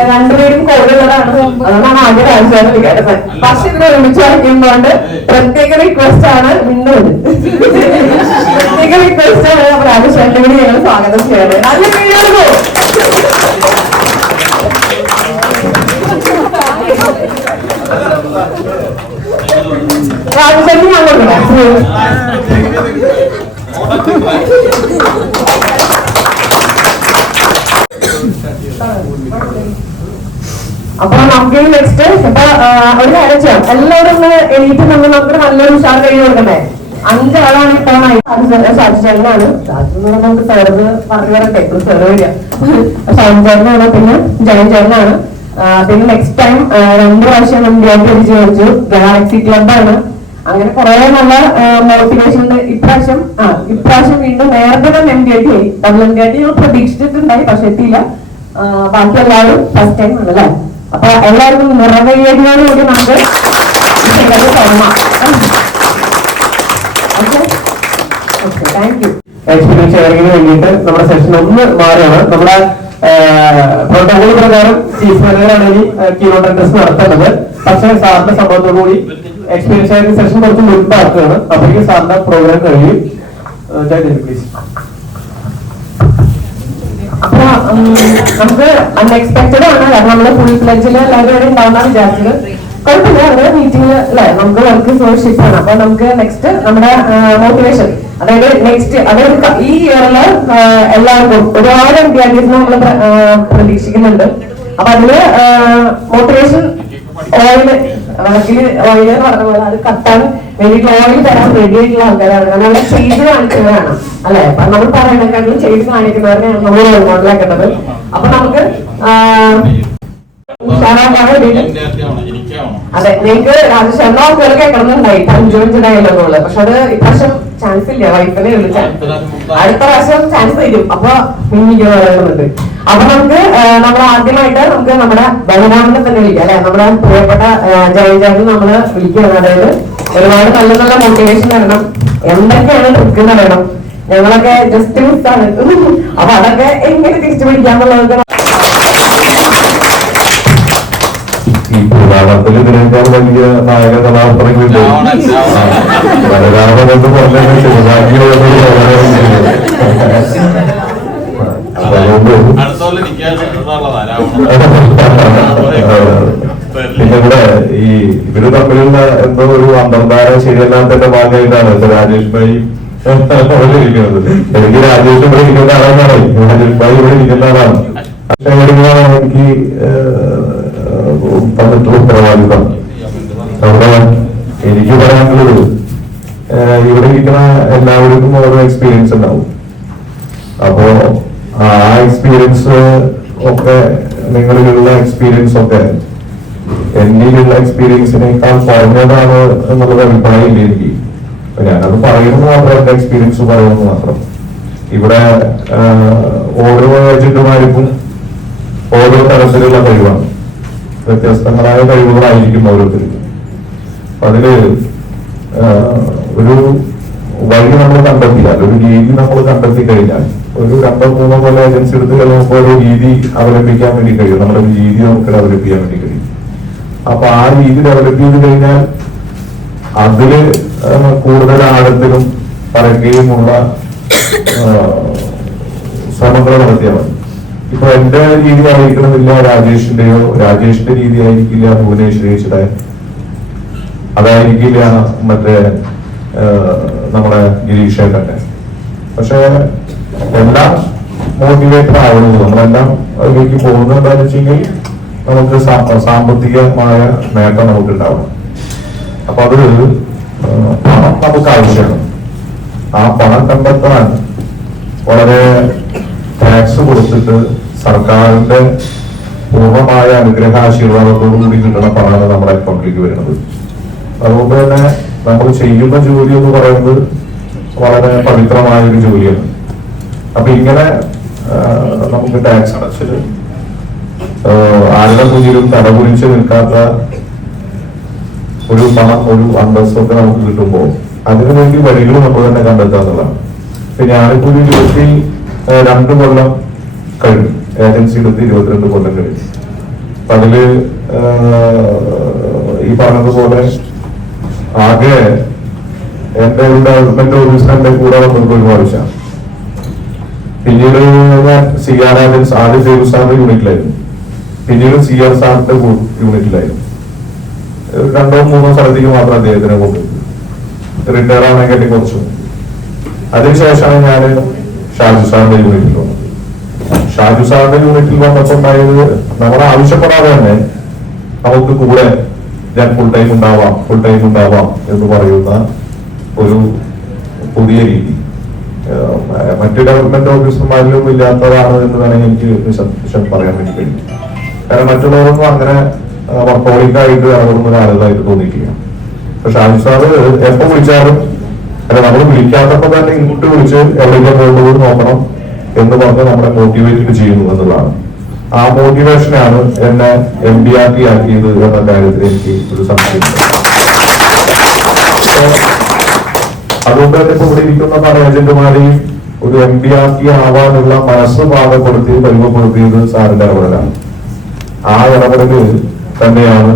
രണ്ടുപേരും കോഡുള്ളതാണ്. അതുകൊണ്ടാണ് ആദ്യം ആവശ്യം. പക്ഷെ ഇതിൽ ഒരുമിച്ച് വർക്ക് ചെയ്യുന്നതുകൊണ്ട് പ്രത്യേക റിക്വസ്റ്റ് ആണ് മിണ്ടുന്നത്, പ്രത്യേക റിക്വസ്റ്റ് ആണ്. അപ്പൊ രാജശേഖരനെ കൂടി ഞങ്ങൾ സ്വാഗതം ചെയ്യണം. നല്ല പേരുള്ളൂ. രാജശേഖരൻ ഞാൻ കൊടുക്കണം. അപ്പൊ നമുക്ക് നെക്സ്റ്റ് ഇപ്പൊ ഒരു കാര്യം ചെയ്യാം. എല്ലാവരും എണീറ്റ് നമുക്ക് നല്ലൊരു ഉഷാർ കഴിഞ്ഞ് കൊടുക്കണ്ടേ. 5 ആളാണ് ഇപ്പോഴാണ്. ഷാജിചേട്ടനാണ്, നമുക്ക് സാറിന് പറഞ്ഞു വരട്ടെ, സാറ് വരിക. ഷാജിചേട്ടനാണ്, പിന്നെ ജയചേട്ടനാണ്. പിന്നെ നെക്സ്റ്റ് ടൈം 2 പ്രാവശ്യം MDRT ചോദിച്ചു. ഗാലക്സി ക്ലബാണ്. അങ്ങനെ കുറെ നല്ല മോട്ടിവേഷൻ ഉണ്ട്. ഇപ്രാവശ്യം വീണ്ടും നേരത്തെ തന്നെ MDRT ആയി. MDRT ഞങ്ങൾ പ്രതീക്ഷിച്ചിട്ടുണ്ടായി, പക്ഷെ എത്തിയില്ല. ബാക്കി എല്ലാവരും ഫസ്റ്റ് ടൈം ആണല്ലേ. അപ്പൊ എല്ലാവർക്കും നിറവേടിയോടുകൂടി നമുക്ക് താങ്ക് യു. എക്സ്പീരിയൻസ് ഷെയറിങ്ങിന് വേണ്ടിയിട്ട് നമ്മുടെ സെഷൻ ഒന്ന് മാറിയാണ്. നമ്മുടെ പ്രോട്ടോകോൾ പ്രകാരം ചീഫ് മാനേജറാണ് ഇനി കീനോട്ട് അഡ്രസ് നടത്തേണ്ടത്. പക്ഷേ സാറിന്റെ സമ്മതത്തോടുകൂടി എക്സ്പീരിയൻസ് ആയിട്ട് സെഷൻ കുറച്ച് മുൻപാക്കുകയാണ്. അപ്പോഴേക്കും സാറിന്റെ പ്രോഗ്രാം കഴിയും. പ്ലീസ്. അപ്പൊ നമുക്ക് അൺഎക്സ്പെക്ടഡ് ആണ്, കാരണം നമ്മള് ഫുൾ ഫ്ലെഡ്ജില് എല്ലാവരും ഇവിടെ ഉണ്ടാവുന്ന വിചാരിച്ചത്. കുഴപ്പമില്ല, അവരുടെ മീറ്റിംഗ് അല്ലെ, നമുക്ക് വർക്ക് ഷിഫ്റ്റ് ആണ്. അപ്പൊ നമുക്ക് നെക്സ്റ്റ് നമ്മുടെ മോട്ടിവേഷൻ, അതായത് നെക്സ്റ്റ് അതായത് ഈ ഇയറില് എല്ലാവർക്കും ഒരുപാട് വിദ്യാർത്ഥികൾ നമ്മൾ പ്രതീക്ഷിക്കുന്നുണ്ട്. അപ്പൊ അതില് മോട്ടിവേഷൻ ഓയില് ഓയില് എന്ന് പറഞ്ഞ പോലെ അത് കത്താൻ വേണ്ടിയിട്ട് ഓയിൽ തരാൻ റെഡി ആയിട്ടുള്ള ആൾക്കാരാണ്. കാരണം അവിടെ ചെയ്ത് കാണിക്കുന്നവരാണ് അല്ലെ, നമ്മൾ പറയുന്നതിനെക്കാട്ടിലും ചെയ്ത് കാണിക്കുന്നവരെയാണ് നമ്മൾ മോഡലാക്കേണ്ടത്. അപ്പൊ നമുക്ക് അതെ, നിങ്ങൾക്ക് രാജേഷ് എല്ലാ ആൾക്കാരും കേൾക്കണമെന്നുണ്ടായി 5 ഡയലോഗുകള്. പക്ഷെ അത് ഇപ്രാവശ്യം ചാൻസ് ഇല്ല, വൈഫിനെ ഉള്ളു ചാൻസ്. അടുത്ത പ്രാവശ്യം ചാൻസ് തരും. അപ്പൊ മിന്നിക്ക് പറയുന്നുണ്ട്. അപ്പൊ നമുക്ക് നമ്മൾ ആദ്യമായിട്ട് നമുക്ക് നമ്മുടെ ബലരാമനെ തന്നെ വിളിക്കാം അല്ലെ, നമ്മുടെ പ്രിയപ്പെട്ട ജയചേട്ടൻ നമ്മള് വിളിക്കുകയാണ്. അതായത് ഒരുപാട് നല്ല നല്ല മോട്ടിവേഷൻ തരണം, എന്തൊക്കെയാണ് ട്രിക്ക് എന്ന് പറയണം. ഞങ്ങളൊക്കെ ജസ്റ്റ് മിസ്സാണ്. അപ്പൊ അതൊക്കെ എങ്ങനെ തിരിച്ചു പിടിക്കാന്നുള്ളതൊക്കെ ഈ പുരാണത്തിൽ ഇതിനേക്കാൾ വലിയ നായക കഥാപാത്രങ്ങളില്ല. ബലരാമൻ എന്ന് പറഞ്ഞാൽ പിന്നെ ഇവിടെ ഈ ഇവര് തമ്മിലുള്ള എന്തോ ഒരു അന്തർധാര ശരിയല്ലാത്തതിന്റെ ഭാഗമായിട്ടാണ് രാജേഷ് ഭായി ഇരിക്കുന്നത്. എനിക്ക് രാജേഷ് ഇവിടെ ഇരിക്കുന്ന ആളാണ്, രാജേഷ് ഭായി ഇവിടെ ഇരിക്കുന്ന ആളാണ്. എനിക്ക് തന്നിട്ടുള്ള ഉത്തരവാദിത്വം അവിടെ എനിക്ക് പറയാനുള്ളത്, ഇവിടെ ഇരിക്കുന്ന എല്ലാവർക്കും ഓരോ എക്സ്പീരിയൻസ് ഉണ്ടാവും. അപ്പോ ആ എക്സ്പീരിയൻസ് ഒക്കെ നിങ്ങളിലുള്ള എക്സ്പീരിയൻസ് ഒക്കെ എന്നിലുള്ള എക്സ്പീരിയൻസിനേക്കാൾ കുറഞ്ഞതാണ് എന്നുള്ളത് അഭിപ്രായമില്ല എനിക്ക്. ഞാനത് പറയുന്നത് മാത്രം, എന്റെ എക്സ്പീരിയൻസ് പറയുന്നത് മാത്രം. ഇവിടെ ഓരോ ഏജന്റുമാർക്കും ഓരോ തരത്തിലുള്ള കഴിവാണ്, വ്യത്യസ്തങ്ങളായ കഴിവുകളായിരിക്കും ഓരോരുത്തർക്കും. അതില് ഒരു വഴി നമ്മൾ കണ്ടെത്തിയാൽ, ഒരു രീതി നമ്മൾ കണ്ടെത്തി കഴിഞ്ഞാൽ, ഒരു 2-3 കൊല്ലം ഏജൻസി എടുത്ത് കഴിയുമ്പോൾ ഒരു രീതി അവലംബിക്കാൻ വേണ്ടി കഴിയും, നമ്മുടെ ഒരു രീതി നമുക്ക് ഡെവലപ്പ് ചെയ്യാൻ വേണ്ടി കഴിയും. അപ്പൊ ആ രീതി ഡെവലപ്പ് ചെയ്ത് കഴിഞ്ഞാൽ അതില് കൂടുതൽ ആഴത്തിലും പരക്കുകയുമുള്ള ശ്രമങ്ങൾ നടത്തിയാൽ മതി. ഇപ്പൊ എന്റെ രീതി ആയിരിക്കണമെന്നില്ല രാജേഷിന്റെയോ, രാജേഷിന്റെ രീതി ആയിരിക്കില്ല ഭുവനേശ്വരിയുടെ, അതായിരിക്കില്ല മറ്റേ നമ്മുടെ ഗിരീഷേട്ടന്റെ. പക്ഷെ എല്ലാം മോട്ടിവേറ്റഡ് ആവുന്നത്, നമ്മളെല്ലാം അതിലേക്ക് പോകുന്നത് എന്താണെന്ന് വെച്ചെങ്കിൽ നമുക്ക് സാമ്പത്തികമായ നേട്ടം നമുക്ക് ഉണ്ടാവണം. അപ്പൊ അത് പണം നമുക്ക് ആവശ്യമാണ്. ആ പണം കണ്ടെത്താൻ വളരെ ടാക്സ് കൊടുത്തിട്ട് സർക്കാരിന്റെ പൂർണ്ണമായ അനുഗ്രഹാശീർവാദത്തോടുകൂടി കിട്ടുന്ന പണമാണ് നമ്മുടെ അക്കൗണ്ടിലേക്ക് വരുന്നത്. അതുകൊണ്ട് തന്നെ നമ്മൾ ചെയ്യുന്ന ജോലി എന്ന് പറയുന്നത് വളരെ പവിത്രമായ ഒരു ജോലിയാണ്. അപ്പൊ ഇങ്ങനെ നമുക്ക് ടാക്സ് അടച്ചിട്ട് ആരുടെ മുന്നിലും തടകുരിച്ച് നിൽക്കാത്ത ഒരു പണം, ഒരു അന്തസ്സൊക്കെ നമുക്ക് കിട്ടുമ്പോൾ അതിനു വേണ്ടി വഴികൾ നമ്മൾ തന്നെ കണ്ടെത്തുക എന്നുള്ളതാണ്. ഇപ്പൊ ഞാനിപ്പോ 22 കൊല്ലം കഴിഞ്ഞു, ഏജൻസി എടുത്ത് 22 കൊല്ലം കഴിഞ്ഞു. അപ്പൊ അതില് ഈ പറഞ്ഞതുപോലെ ആകെ എന്റെ ഒരു ഡെവലപ്മെന്റ് ഓഫീസറിന്റെ കൂടെ വന്നത് ഒരു പ്രാവശ്യമാണ്. പിന്നീട് ഞാൻ CR ഏജൻസ് ആദ്യം ദേവു സാറിന്റെ യൂണിറ്റിലായിരുന്നു, പിന്നീട് CR സാറിന്റെ യൂണിറ്റിലായിരുന്നു. 2-3 സ്ഥലത്തേക്ക് മാത്രം അദ്ദേഹത്തിനെ കൊണ്ടുപോയി, റിട്ടയർ ആണെങ്കിൽ കുറച്ചു. അതിനുശേഷമാണ് ഞാൻ ഷാജു സാറിന്റെ യൂണിറ്റിൽ വന്നത്. ഷാജു സാറിന്റെ യൂണിറ്റിൽ വന്നപ്പോൾ ഉണ്ടായത്, നമ്മൾ ആവശ്യപ്പെടാതെ തന്നെ നമുക്ക് കൂടെ ഞാൻ ഫുൾ ടൈം ഉണ്ടാവാം എന്ന് പറയുന്ന ഒരു പുതിയ രീതി മറ്റു ഡെവലപ്മെന്റ് ഓഫീസർമാരിലും ഇല്ലാത്തതാണ് എന്ന് വേണമെങ്കിൽ എനിക്ക് നിസ്സംശയം പറയാൻ വേണ്ടി കഴിയും. കാരണം മറ്റുള്ളവർക്കും അങ്ങനെ വർക്കൗളിക്കായിട്ട് ഇറങ്ങുന്ന ഒരാളായിട്ട് തോന്നിയിട്ടില്ല. പക്ഷെ ഷാജു സാറ് എപ്പോ വിളിച്ചാലും, അല്ല നമ്മൾ വിളിക്കാത്തപ്പോ തന്നെ ഇങ്ങോട്ട് വിളിച്ച് എവിടെയെങ്കിലും പോകുന്നത് നോക്കണം എന്ന് പറഞ്ഞ് നമ്മളെ മോട്ടിവേറ്റ് ചെയ്യുന്നു എന്നുള്ളതാണ്. ആ മോട്ടിവേഷനാണ് എന്നെ MDRT ആക്കിയത് എന്ന കാര്യത്തിൽ എനിക്ക് ഒരു സംശയം. അതുകൊണ്ട് തന്നെ ഇപ്പൊ ഇവിടെ ഇരിക്കുന്ന പല ഏജന്റുമാരെയും ഒരു MDRT ആവാനുള്ള മനസ്സ് പാകപ്പെടുത്തി പരിമപ്പെടുത്തിയത് സാറിന്റെ ഇടപെടലാണ്. ആ ഇടപെടല് തന്നെയാണ്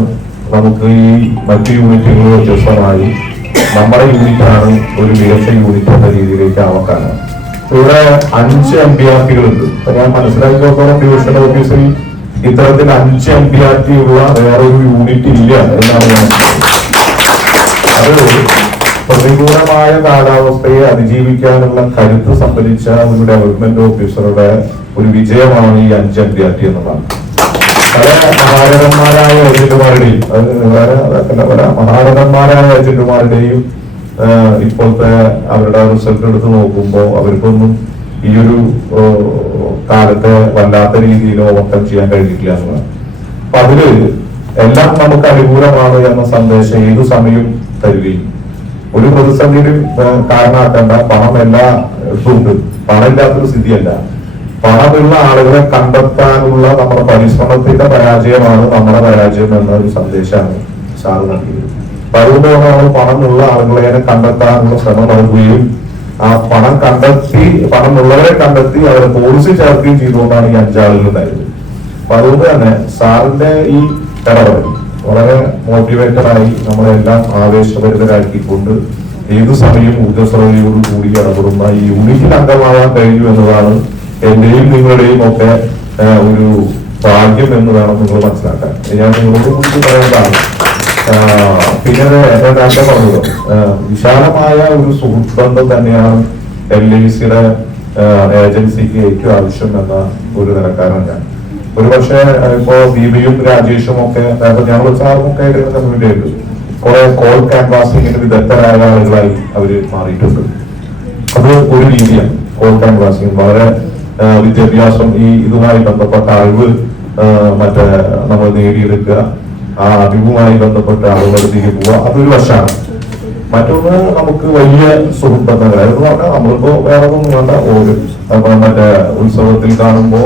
നമുക്ക് ഈ മറ്റു യൂണിറ്റുകൾ വ്യത്യസ്തമായി നമ്മുടെ യൂണിറ്റാണ് ഒരു മികച്ച യൂണിറ്റ് എന്ന രീതിയിലേക്ക് ആവാനാണ്. ഇവിടെ 5 MPRT-കളുണ്ട്. അപ്പൊ ഞാൻ മനസ്സിലാക്കിയോളം ഡിവിഷൻ ഓഫീസിൽ ഇത്തരത്തിൽ 5 MPRT ഉള്ള വേറൊരു യൂണിറ്റ് ഇല്ല എന്നാണ് ഞാൻ അത് പ്രതികൂലമായ കാലാവസ്ഥയെ അതിജീവിക്കാനുള്ള കരുത്ത് സംഭരിച്ച ഒരു ഡെവലപ്മെന്റ് ഓഫീസറുടെ ഒരു വിജയമാണ് ഈ 5 MPRT എന്നുള്ളതാണ്. പല മഹാരഥന്മാരായ ഏജന്റുമാരുടെയും മഹാരഥന്മാരായ ഏജന്റുമാരുടെയും ഇപ്പോഴത്തെ അവരുടെ റിസൾട്ട് എടുത്ത് നോക്കുമ്പോൾ അവർക്കൊന്നും ഈ ഒരു കാലത്തെ വല്ലാത്ത രീതിയിൽ ഓവർകം ചെയ്യാൻ കഴിഞ്ഞിട്ടില്ല എന്നുള്ളതാണ്. അപ്പൊ അതില് എല്ലാം നമുക്ക് അനുകൂലമാണ് എന്ന സന്ദേശം ഏതു സമയം തരികയും ഒരു പ്രതിസന്ധിയിലും കാരണമാക്കേണ്ട പണം എല്ലായിടത്തും ഉണ്ട്. പണമില്ലാത്തൊരു സ്ഥിതിയല്ല. പണമുള്ള ആളുകളെ കണ്ടെത്താനുള്ള നമ്മുടെ പരിശ്രമത്തിന്റെ പരാജയമാണ് നമ്മുടെ പരാജയം എന്ന ഒരു സന്ദേശമാണ് സാറ് നൽകിയത്. അപ്പൊ അതുകൊണ്ടാണ് നമ്മൾ പണമുള്ള ആളുകളെ കണ്ടെത്താനുള്ള ശ്രമം നടത്തുകയും ആ പണമുള്ളവരെ കണ്ടെത്തി അവരെ പോളിസി ചേർക്കുകയും ചെയ്തുകൊണ്ടാണ് ഈ 5 ആളുകൾ ഉണ്ടായത്. അപ്പൊ അതുകൊണ്ട് തന്നെ സാറിന്റെ ഈ ഇടപെടൽ വളരെ മോട്ടിവേറ്റഡായി നമ്മളെല്ലാം ആവേശഭരിതരാക്കിക്കൊണ്ട് ഏതു സമയം ഊർജ്ജസ്വലതയോട് കൂടി ഇടപെടുന്ന ഈ യൂണിറ്റിൽ അംഗമാവാൻ കഴിഞ്ഞു എന്നതാണ് എന്റെയും നിങ്ങളുടെയും ഒക്കെ ഒരു ഭാഗ്യം എന്ന് വേണം നിങ്ങൾ മനസ്സിലാക്കാൻ. ഞാൻ നിങ്ങളോട് കുറിച്ച് പറയേണ്ടതാണ്. പിന്നെ എന്റെ നേരത്തെ പറഞ്ഞത് വിശാലമായ ഒരു സുഹൃത്ത് ബന്ധം തന്നെയാണ് LICയുടെ ഏജൻസിക്ക് ഏറ്റവും ആവശ്യം എന്ന ഒരു നിലക്കാരൻ ഞാൻ. ഒരുപക്ഷെ ഇപ്പോ ദീപയും രാജേഷും ഒക്കെ ഞങ്ങൾ സാറും ഒക്കെ ആയിട്ട് കമ്മ്യൂണിറ്റി കുറെ കോൾ ക്യാൻവാസിങ്ങിന് വിദഗ്ധരായ ആളുകളായി അവര് മാറിയിട്ടുണ്ട്. അത് ഒരു രീതിയാണ് കോൾ ക്യാൻവാസിങ്. വളരെ വിദ്യാഭ്യാസം ഈ ഇതുമായി ബന്ധപ്പെട്ട അറിവ് മറ്റേ നമ്മൾ നേടിയെടുക്കുക, ആ അറിവുമായി ബന്ധപ്പെട്ട ആളുകളിലേക്ക് പോവുക, അതൊരു വശമാണ്. മറ്റൊന്ന് നമുക്ക് വലിയ സുഹൃത്തുക്കൾ എന്ന് പറഞ്ഞാൽ നമ്മളിപ്പോ വേറെ ഒന്നും വേണ്ട. ഒരു മറ്റേ ഉത്സവത്തിൽ കാണുമ്പോ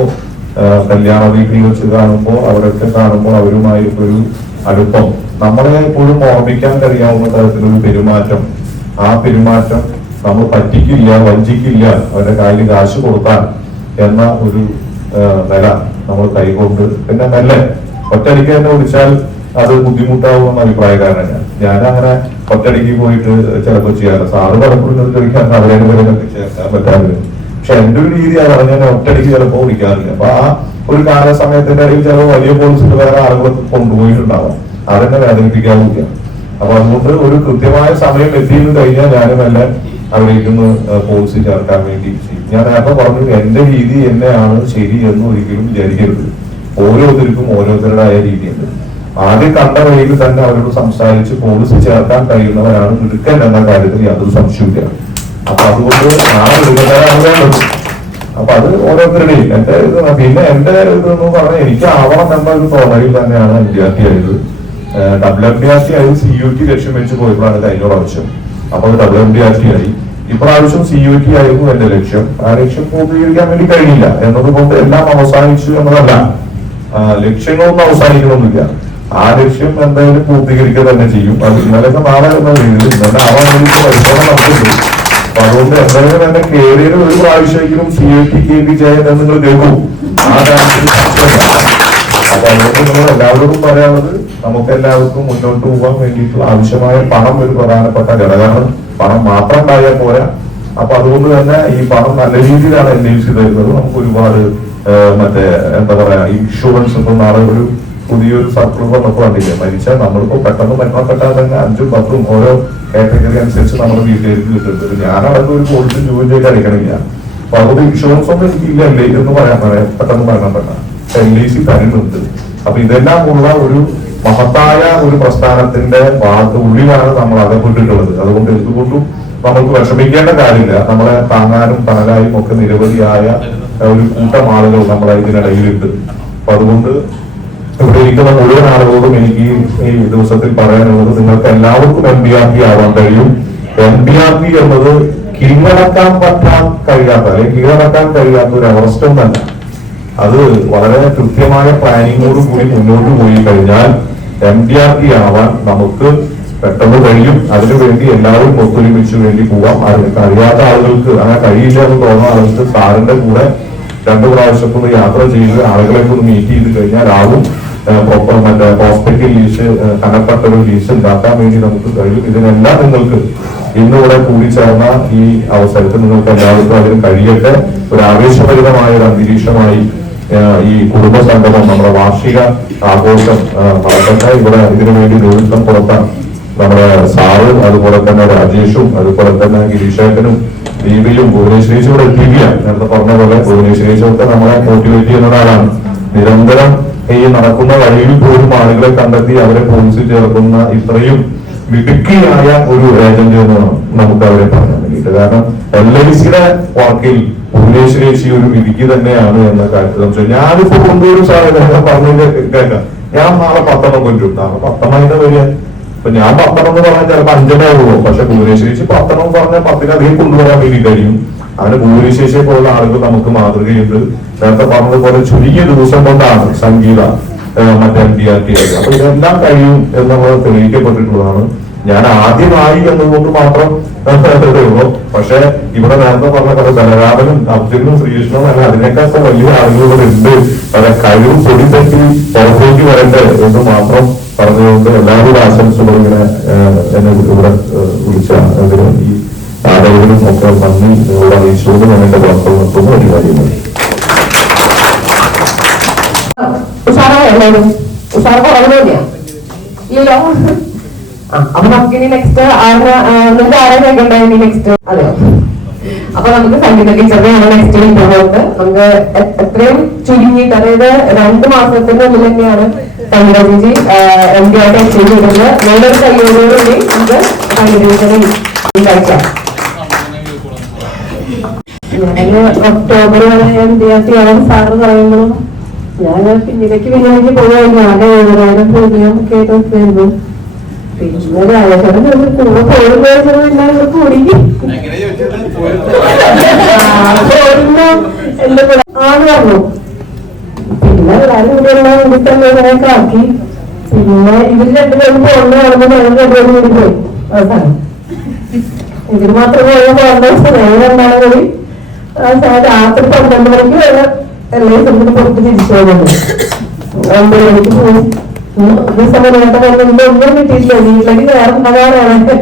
കല്യാണ വീട്ടിൽ വെച്ച് കാണുമ്പോൾ അവരൊക്കെ കാണുമ്പോൾ അവരുമായി ഒരു അടുപ്പം നമ്മളെ എപ്പോഴും ഓർമ്മിക്കാൻ കഴിയാവുന്ന തരത്തിലൊരു പെരുമാറ്റം. ആ പെരുമാറ്റം നമ്മൾ പറ്റിക്കില്ല, വഞ്ചിക്കില്ല, അവരുടെ കാലിൽ കാശ് കൊടുക്കാൻ എന്ന ഒരു നില നമ്മൾ കൈകൊണ്ട് പിന്നെ മെല്ലെ ഒറ്റയടിക്ക് തന്നെ വിളിച്ചാൽ അത് ബുദ്ധിമുട്ടാവുമെന്ന അഭിപ്രായക്കാരനാണ് ഞാൻ. അങ്ങനെ ഒറ്റയടിക്ക് പോയിട്ട് ചിലപ്പോൾ ചെയ്യാറ്. സാറ് പലപ്പോഴും ചോദിക്കാൻ അവരെ ചേർക്കാൻ പറ്റാറില്ല. പക്ഷെ എന്റെ ഒരു രീതി അതാണ്, ഞാൻ ഒറ്റയടിക്ക് ചിലപ്പോൾ വിളിക്കാറില്ല. അപ്പൊ ആ ഒരു കാല സമയത്തിന്റെ ഇടയിൽ ചിലപ്പോൾ വലിയ പോളിസിൽ വേറെ ആളുകളൊക്കെ കൊണ്ടുപോയിട്ടുണ്ടാവാം, അതെന്നെ വേദനിപ്പിക്കാറില്ല. അപ്പൊ അതുകൊണ്ട് ഒരു കൃത്യമായ സമയം എത്തിയെന്ന് കഴിഞ്ഞാൽ ഞാനും എല്ലാം അവിടേക്കൊന്ന് പോളിസി ചേർക്കാൻ വേണ്ടി ചെയ്യും. ഞാൻ നേരത്തെ പറഞ്ഞു എന്റെ രീതി എന്നെയാണ് ശരി എന്ന് ഒരിക്കലും വിചാരിക്കരുത്. ഓരോരുത്തർക്കും ഓരോരുത്തരുടേതായ രീതിയുണ്ട്. ആദ്യം കണ്ട വഴിയിൽ തന്നെ അവരോട് സംസാരിച്ച് പോളിസി ചേർക്കാൻ കഴിയുന്നവരാണ് മിടുക്കൻ എന്ന കാര്യത്തിൽ യാതൊരു സംശയമില്ല. അപ്പൊ അതുകൊണ്ട് ആ മിടുക്കന്മാരാണ്. അപ്പൊ അത് ഓരോരുത്തരുടെയും എന്റെ ഇത്. പിന്നെ എന്റെ ഇതെന്ന് പറഞ്ഞാൽ എനിക്ക് ആവണം എന്ന ഒരു തോന്നലിൽ തന്നെയാണ് MPRT ആയത്. WMPRT ആയത് CUT ലക്ഷ്യം വെച്ച് പോയപ്പോഴാണ് കഴിഞ്ഞ പ്രാവശ്യം. അപ്പൊ അത് WMPRT ആയി. ഇപ്രാവശ്യം CUT ആയിരുന്നു എന്റെ ലക്ഷ്യം. ആ ലക്ഷ്യം പൂർത്തീകരിക്കാൻ വേണ്ടി കഴിഞ്ഞില്ല എന്നതുകൊണ്ട് എല്ലാം അവസാനിച്ചു എന്നതല്ല. ലക്ഷ്യങ്ങളൊന്നും അവസാനിക്കണമെന്നില്ല. ആ ലക്ഷ്യം എന്തായാലും പൂർത്തീകരിക്കുക തന്നെ ചെയ്യും. അത് ഇന്നലെ നാളെ എന്ന രീതിയിൽ ഇന്നലെ ആവാൻ വേണ്ടി പരിശ്രമം നടത്തുന്നുണ്ട്. അപ്പൊ അതുകൊണ്ട് എന്തായാലും എന്റെ കേരളയിൽ ഒരു പ്രാവശ്യമെങ്കിലും CUT KP ചെയ്യാൻ നിങ്ങൾ കേൾക്കും. ആ കാര്യത്തിൽ അപ്പൊ അതുകൊണ്ട് നിങ്ങൾ എല്ലാവരോടും പറയാനുള്ളത് നമുക്ക് എല്ലാവർക്കും മുന്നോട്ട് പോകാൻ വേണ്ടിയിട്ടുള്ള ആവശ്യമായ പണം ഒരു പ്രധാനപ്പെട്ട ഘടകമാണ്. പണം മാത്രം ഉണ്ടായാൽ പോരാ. അപ്പൊ അതുകൊണ്ട് തന്നെ ഈ പണം നല്ല രീതിയിലാണ് LIC തരുന്നത്. നമുക്ക് ഒരുപാട് മറ്റേ എന്താ പറയാ ഇൻഷുറൻസ് ഇപ്പൊ നാളെ ഒരു പുതിയൊരു സർക്കിൾ നമുക്ക് കണ്ടില്ലേ, മരിച്ചാൽ നമ്മളിപ്പോ പെട്ടെന്ന് മരണപ്പെട്ടാൽ തന്നെ 5ഉം 10ഉം ഓരോ കാറ്റഗറി അനുസരിച്ച് നമ്മുടെ വീട്ടിലേക്ക് കിട്ടുന്നത്. ഞാനടക്കം ഒരു പോളിസി ജോയിൻ ചെയ്ത് അടിക്കണില്ല. അപ്പൊ അതുകൊണ്ട് ഇൻഷുറൻസ് ഒന്നും എനിക്കില്ല എന്ന് പറയാൻ പെട്ടെന്ന് മരണപ്പെട്ട LIC തരുന്നുണ്ട്. അപ്പൊ ഇതെല്ലാം ഉള്ള ഒരു മഹത്തായ ഒരു പ്രസ്ഥാനത്തിന്റെ ഉള്ളിലാണ് നമ്മൾ അകപ്പെട്ടിട്ടുള്ളത്. അതുകൊണ്ട് എന്തുകൊണ്ടും നമുക്ക് വിഷമിക്കേണ്ട കാര്യമില്ല. നമ്മളെ താങ്ങാനും തണലായും ഒക്കെ നിരവധിയായ ഒരു കൂട്ടം ആളുകൾ നമ്മളെ ഇതിനിടയിലുണ്ട്. അപ്പൊ അതുകൊണ്ട് ഇവിടെ ഇരിക്കുന്ന മുഴുവൻ ആളുകളോടും എനിക്ക് ഈ ദിവസത്തിൽ പറയാനുള്ളത് നിങ്ങൾക്ക് എല്ലാവർക്കും MPRT ആവാൻ കഴിയും. MPRT എന്നത് കീഴടക്കാൻ കഴിയാത്ത അല്ലെങ്കിൽ കീഴടക്കാൻ കഴിയാത്ത ഒരു അവസ്ഥയൊന്നല്ല. അത് വളരെ കൃത്യമായ പ്ലാനിങ്ങോട് കൂടി മുന്നോട്ട് പോയി കഴിഞ്ഞാൽ MPRT ആവാൻ നമുക്ക് പെട്ടെന്ന് കഴിയും. അതിനുവേണ്ടി എല്ലാവരും ഒത്തൊരുമിച്ച് വേണ്ടി പോവാം. കഴിയാത്ത ആളുകൾക്ക് അങ്ങനെ കഴിയില്ല എന്ന് തോന്നുന്ന ആളുകൾക്ക് സാറിന്റെ കൂടെ 2 പ്രാവശ്യത്തൊന്ന് യാത്ര ചെയ്ത് ആളുകളെ ഒന്ന് മീറ്റ് ചെയ്ത് കഴിഞ്ഞാൽ ആവും. മറ്റേ ഹോസ്പിറ്റൽ ലീസ്, കനപ്പെട്ട ഒരു ലീസ് ഉണ്ടാക്കാൻ വേണ്ടി നമുക്ക് കഴിയും. ഇതിനെല്ലാം നിങ്ങൾക്ക് ഇന്നിവിടെ കൂടിച്ചേർന്ന ഈ അവസരത്തിൽ നിങ്ങൾക്ക് എല്ലാവർക്കും അതിന് കഴിയട്ടെ. ഒരു ആവേശഭരിതമായ ഒരു അന്തരീക്ഷമായി ഈ കുടുംബ സംഗമം, നമ്മുടെ വാർഷിക ആഘോഷം നടക്കട്ടെ. ഇവിടെ ഇതിനു വേണ്ടി നേതൃത്വം കൊടുത്ത നമ്മുടെ സാറ്, അതുപോലെ തന്നെ രാജേഷും, അതുപോലെ തന്നെ ഗിരീഷേട്ടനും, ദീപയും, ഭുവനേശ്വരീച്ചും ഇവിടെ എത്തിക്കുകയാണ്. നേരത്തെ പറഞ്ഞ പോലെ ഭുവനേശ്വരീച്ചൊക്കെ നമ്മളെ മോട്ടിവേറ്റ് ചെയ്യുന്ന ഒരാളാണ്. നിരന്തരം ഈ നടക്കുന്ന വഴിയിൽ പോലും ആളുകളെ കണ്ടെത്തി അവരെ പോലീസിൽ ചേർക്കുന്ന ഇത്രയും മിടുക്കിയായ ഒരു ഏജന്റ് എന്ന് നമുക്ക് അവരെ പറയാൻ വേണ്ടിയിട്ട്. കാരണം LICയുടെ വർക്കിൽ ഭുവനേശ്വരേശി ഒരു വിധിക്ക് തന്നെയാണ് എന്ന കാര്യത്തിൽ ഞാനിപ്പോ കൊണ്ടുവരും സാറേ, പറഞ്ഞു കേൾക്കാം. ഞാൻ നാളെ 10 കൊണ്ടുവരും. നാളെ 10 വരിക. ഇപ്പൊ ഞാൻ 10 എന്ന് പറഞ്ഞാൽ ചിലപ്പോൾ 5 ആവുള്ളൂ. പക്ഷെ ഭുവനേശ്വരേശി 10 പറഞ്ഞാൽ 10 കൊണ്ടുവരാൻ വേണ്ടി കഴിയും. അങ്ങനെ ഭുവനേശ്വരേശിയെ പോലുള്ള ആളുകൾ നമുക്ക് മാതൃകയുണ്ട്. നേരത്തെ പറഞ്ഞതുപോലെ ചുരുങ്ങിയ ദിവസം കൊണ്ടാണ് സംഗീത മറ്റേ MDRT. അപ്പൊ ഇതെല്ലാം കഴിയും എന്നുള്ളത് തെളിയിക്കപ്പെട്ടിട്ടുള്ളതാണ്. ഞാൻ ആദ്യമായി എന്നതുകൊണ്ട് മാത്രം ഉള്ളൂ. പക്ഷെ ഇവിടെ നേരത്തെ പറഞ്ഞ പോലെ ബലരാമനും അബ്ദുലും ശ്രീകൃഷ്ണനും അല്ല, അതിനേക്കാൾ വലിയ ആളുകൾ ഇവിടെ ഉണ്ട്. പല കഴിവും പൊടി തട്ടി പുറത്തേക്ക് വരട്ടെ എന്ന് മാത്രം പറഞ്ഞുകൊണ്ട് എല്ലാവരും ആശംസകളും ഇങ്ങനെ എന്നെ ഇവിടെ വിളിച്ച ഈ ആരോഗ്യനും ഒക്കെ നന്ദി നിങ്ങളോട് അറിയിച്ചുകൊണ്ട് ഞാൻ എന്റെ വാർത്തകൾ നിർത്തുന്ന ഒരു കാര്യമാണ്. ഇല്ലല്ലോ. അപ്പൊ നമുക്കിനി നെക്സ്റ്റ് നിങ്ങൾക്ക് ആരെ കേൾക്കണ്ടേ ഇനി നെക്സ്റ്റ്? അതെയോ? അപ്പൊ നമുക്ക് സംഗീത ടീച്ചറിനെയാണ് നെക്സ്റ്റ് ഇൻട്രോട്ട്. നമുക്ക് എത്രയും ചുരുങ്ങിയിട്ട്, അതായത് 2 മാസത്തിന്റെ ഉള്ളിൽ തന്നെയാണ് സംഗീത ചേച്ചി MDRT എക്സ്ചേഞ്ച് ചെയ്തത്. നല്ലൊരു കയ്യോടുകൂടി നമുക്ക് സംഗീത ടീച്ചറെ കഴിക്കാം. ഞാൻ ഒക്ടോബർ വരെ MDRT ആണ് സാറ് പറയുമ്പോഴും ഞാൻ പിന്നിലേക്ക് പോയായിരുന്നു. ആകെ 7000 പ്രീമിയം കേട്ടിരുന്നു. പിന്നെ രാജേശ്വരൻ കൂടെ പോരുമ്പോഴെല്ലാം കൂടി എന്റെ കൂടെ ആന്ന് പറഞ്ഞു. പിന്നെ എല്ലാവരും കൂടിയുള്ള വേണ്ടിട്ടല്ലേ ഇങ്ങനെയൊക്കെ ആക്കി. പിന്നെ ഇവര് 2 പേരും പോകുന്ന കാണുമ്പോൾ ഞങ്ങൾ 2 പേരും കൂടി പോയി. അവസാനം ഇതിന് മാത്രം പോയ രണ്ടാണ് കൂടി രാത്രി 12 മണിക്ക് വരെ എല്ലാ സ്ഥലത്തിന് പുറത്ത് തിരിച്ചു പോകുന്നുണ്ട്. 9 മണിക്ക് പോയി. സമയത്ത് ഒന്നും കിട്ടിയിട്ടില്ല. വീട്ടിലേക്ക് വേറെ ഉണ്ടാകാറാണ്.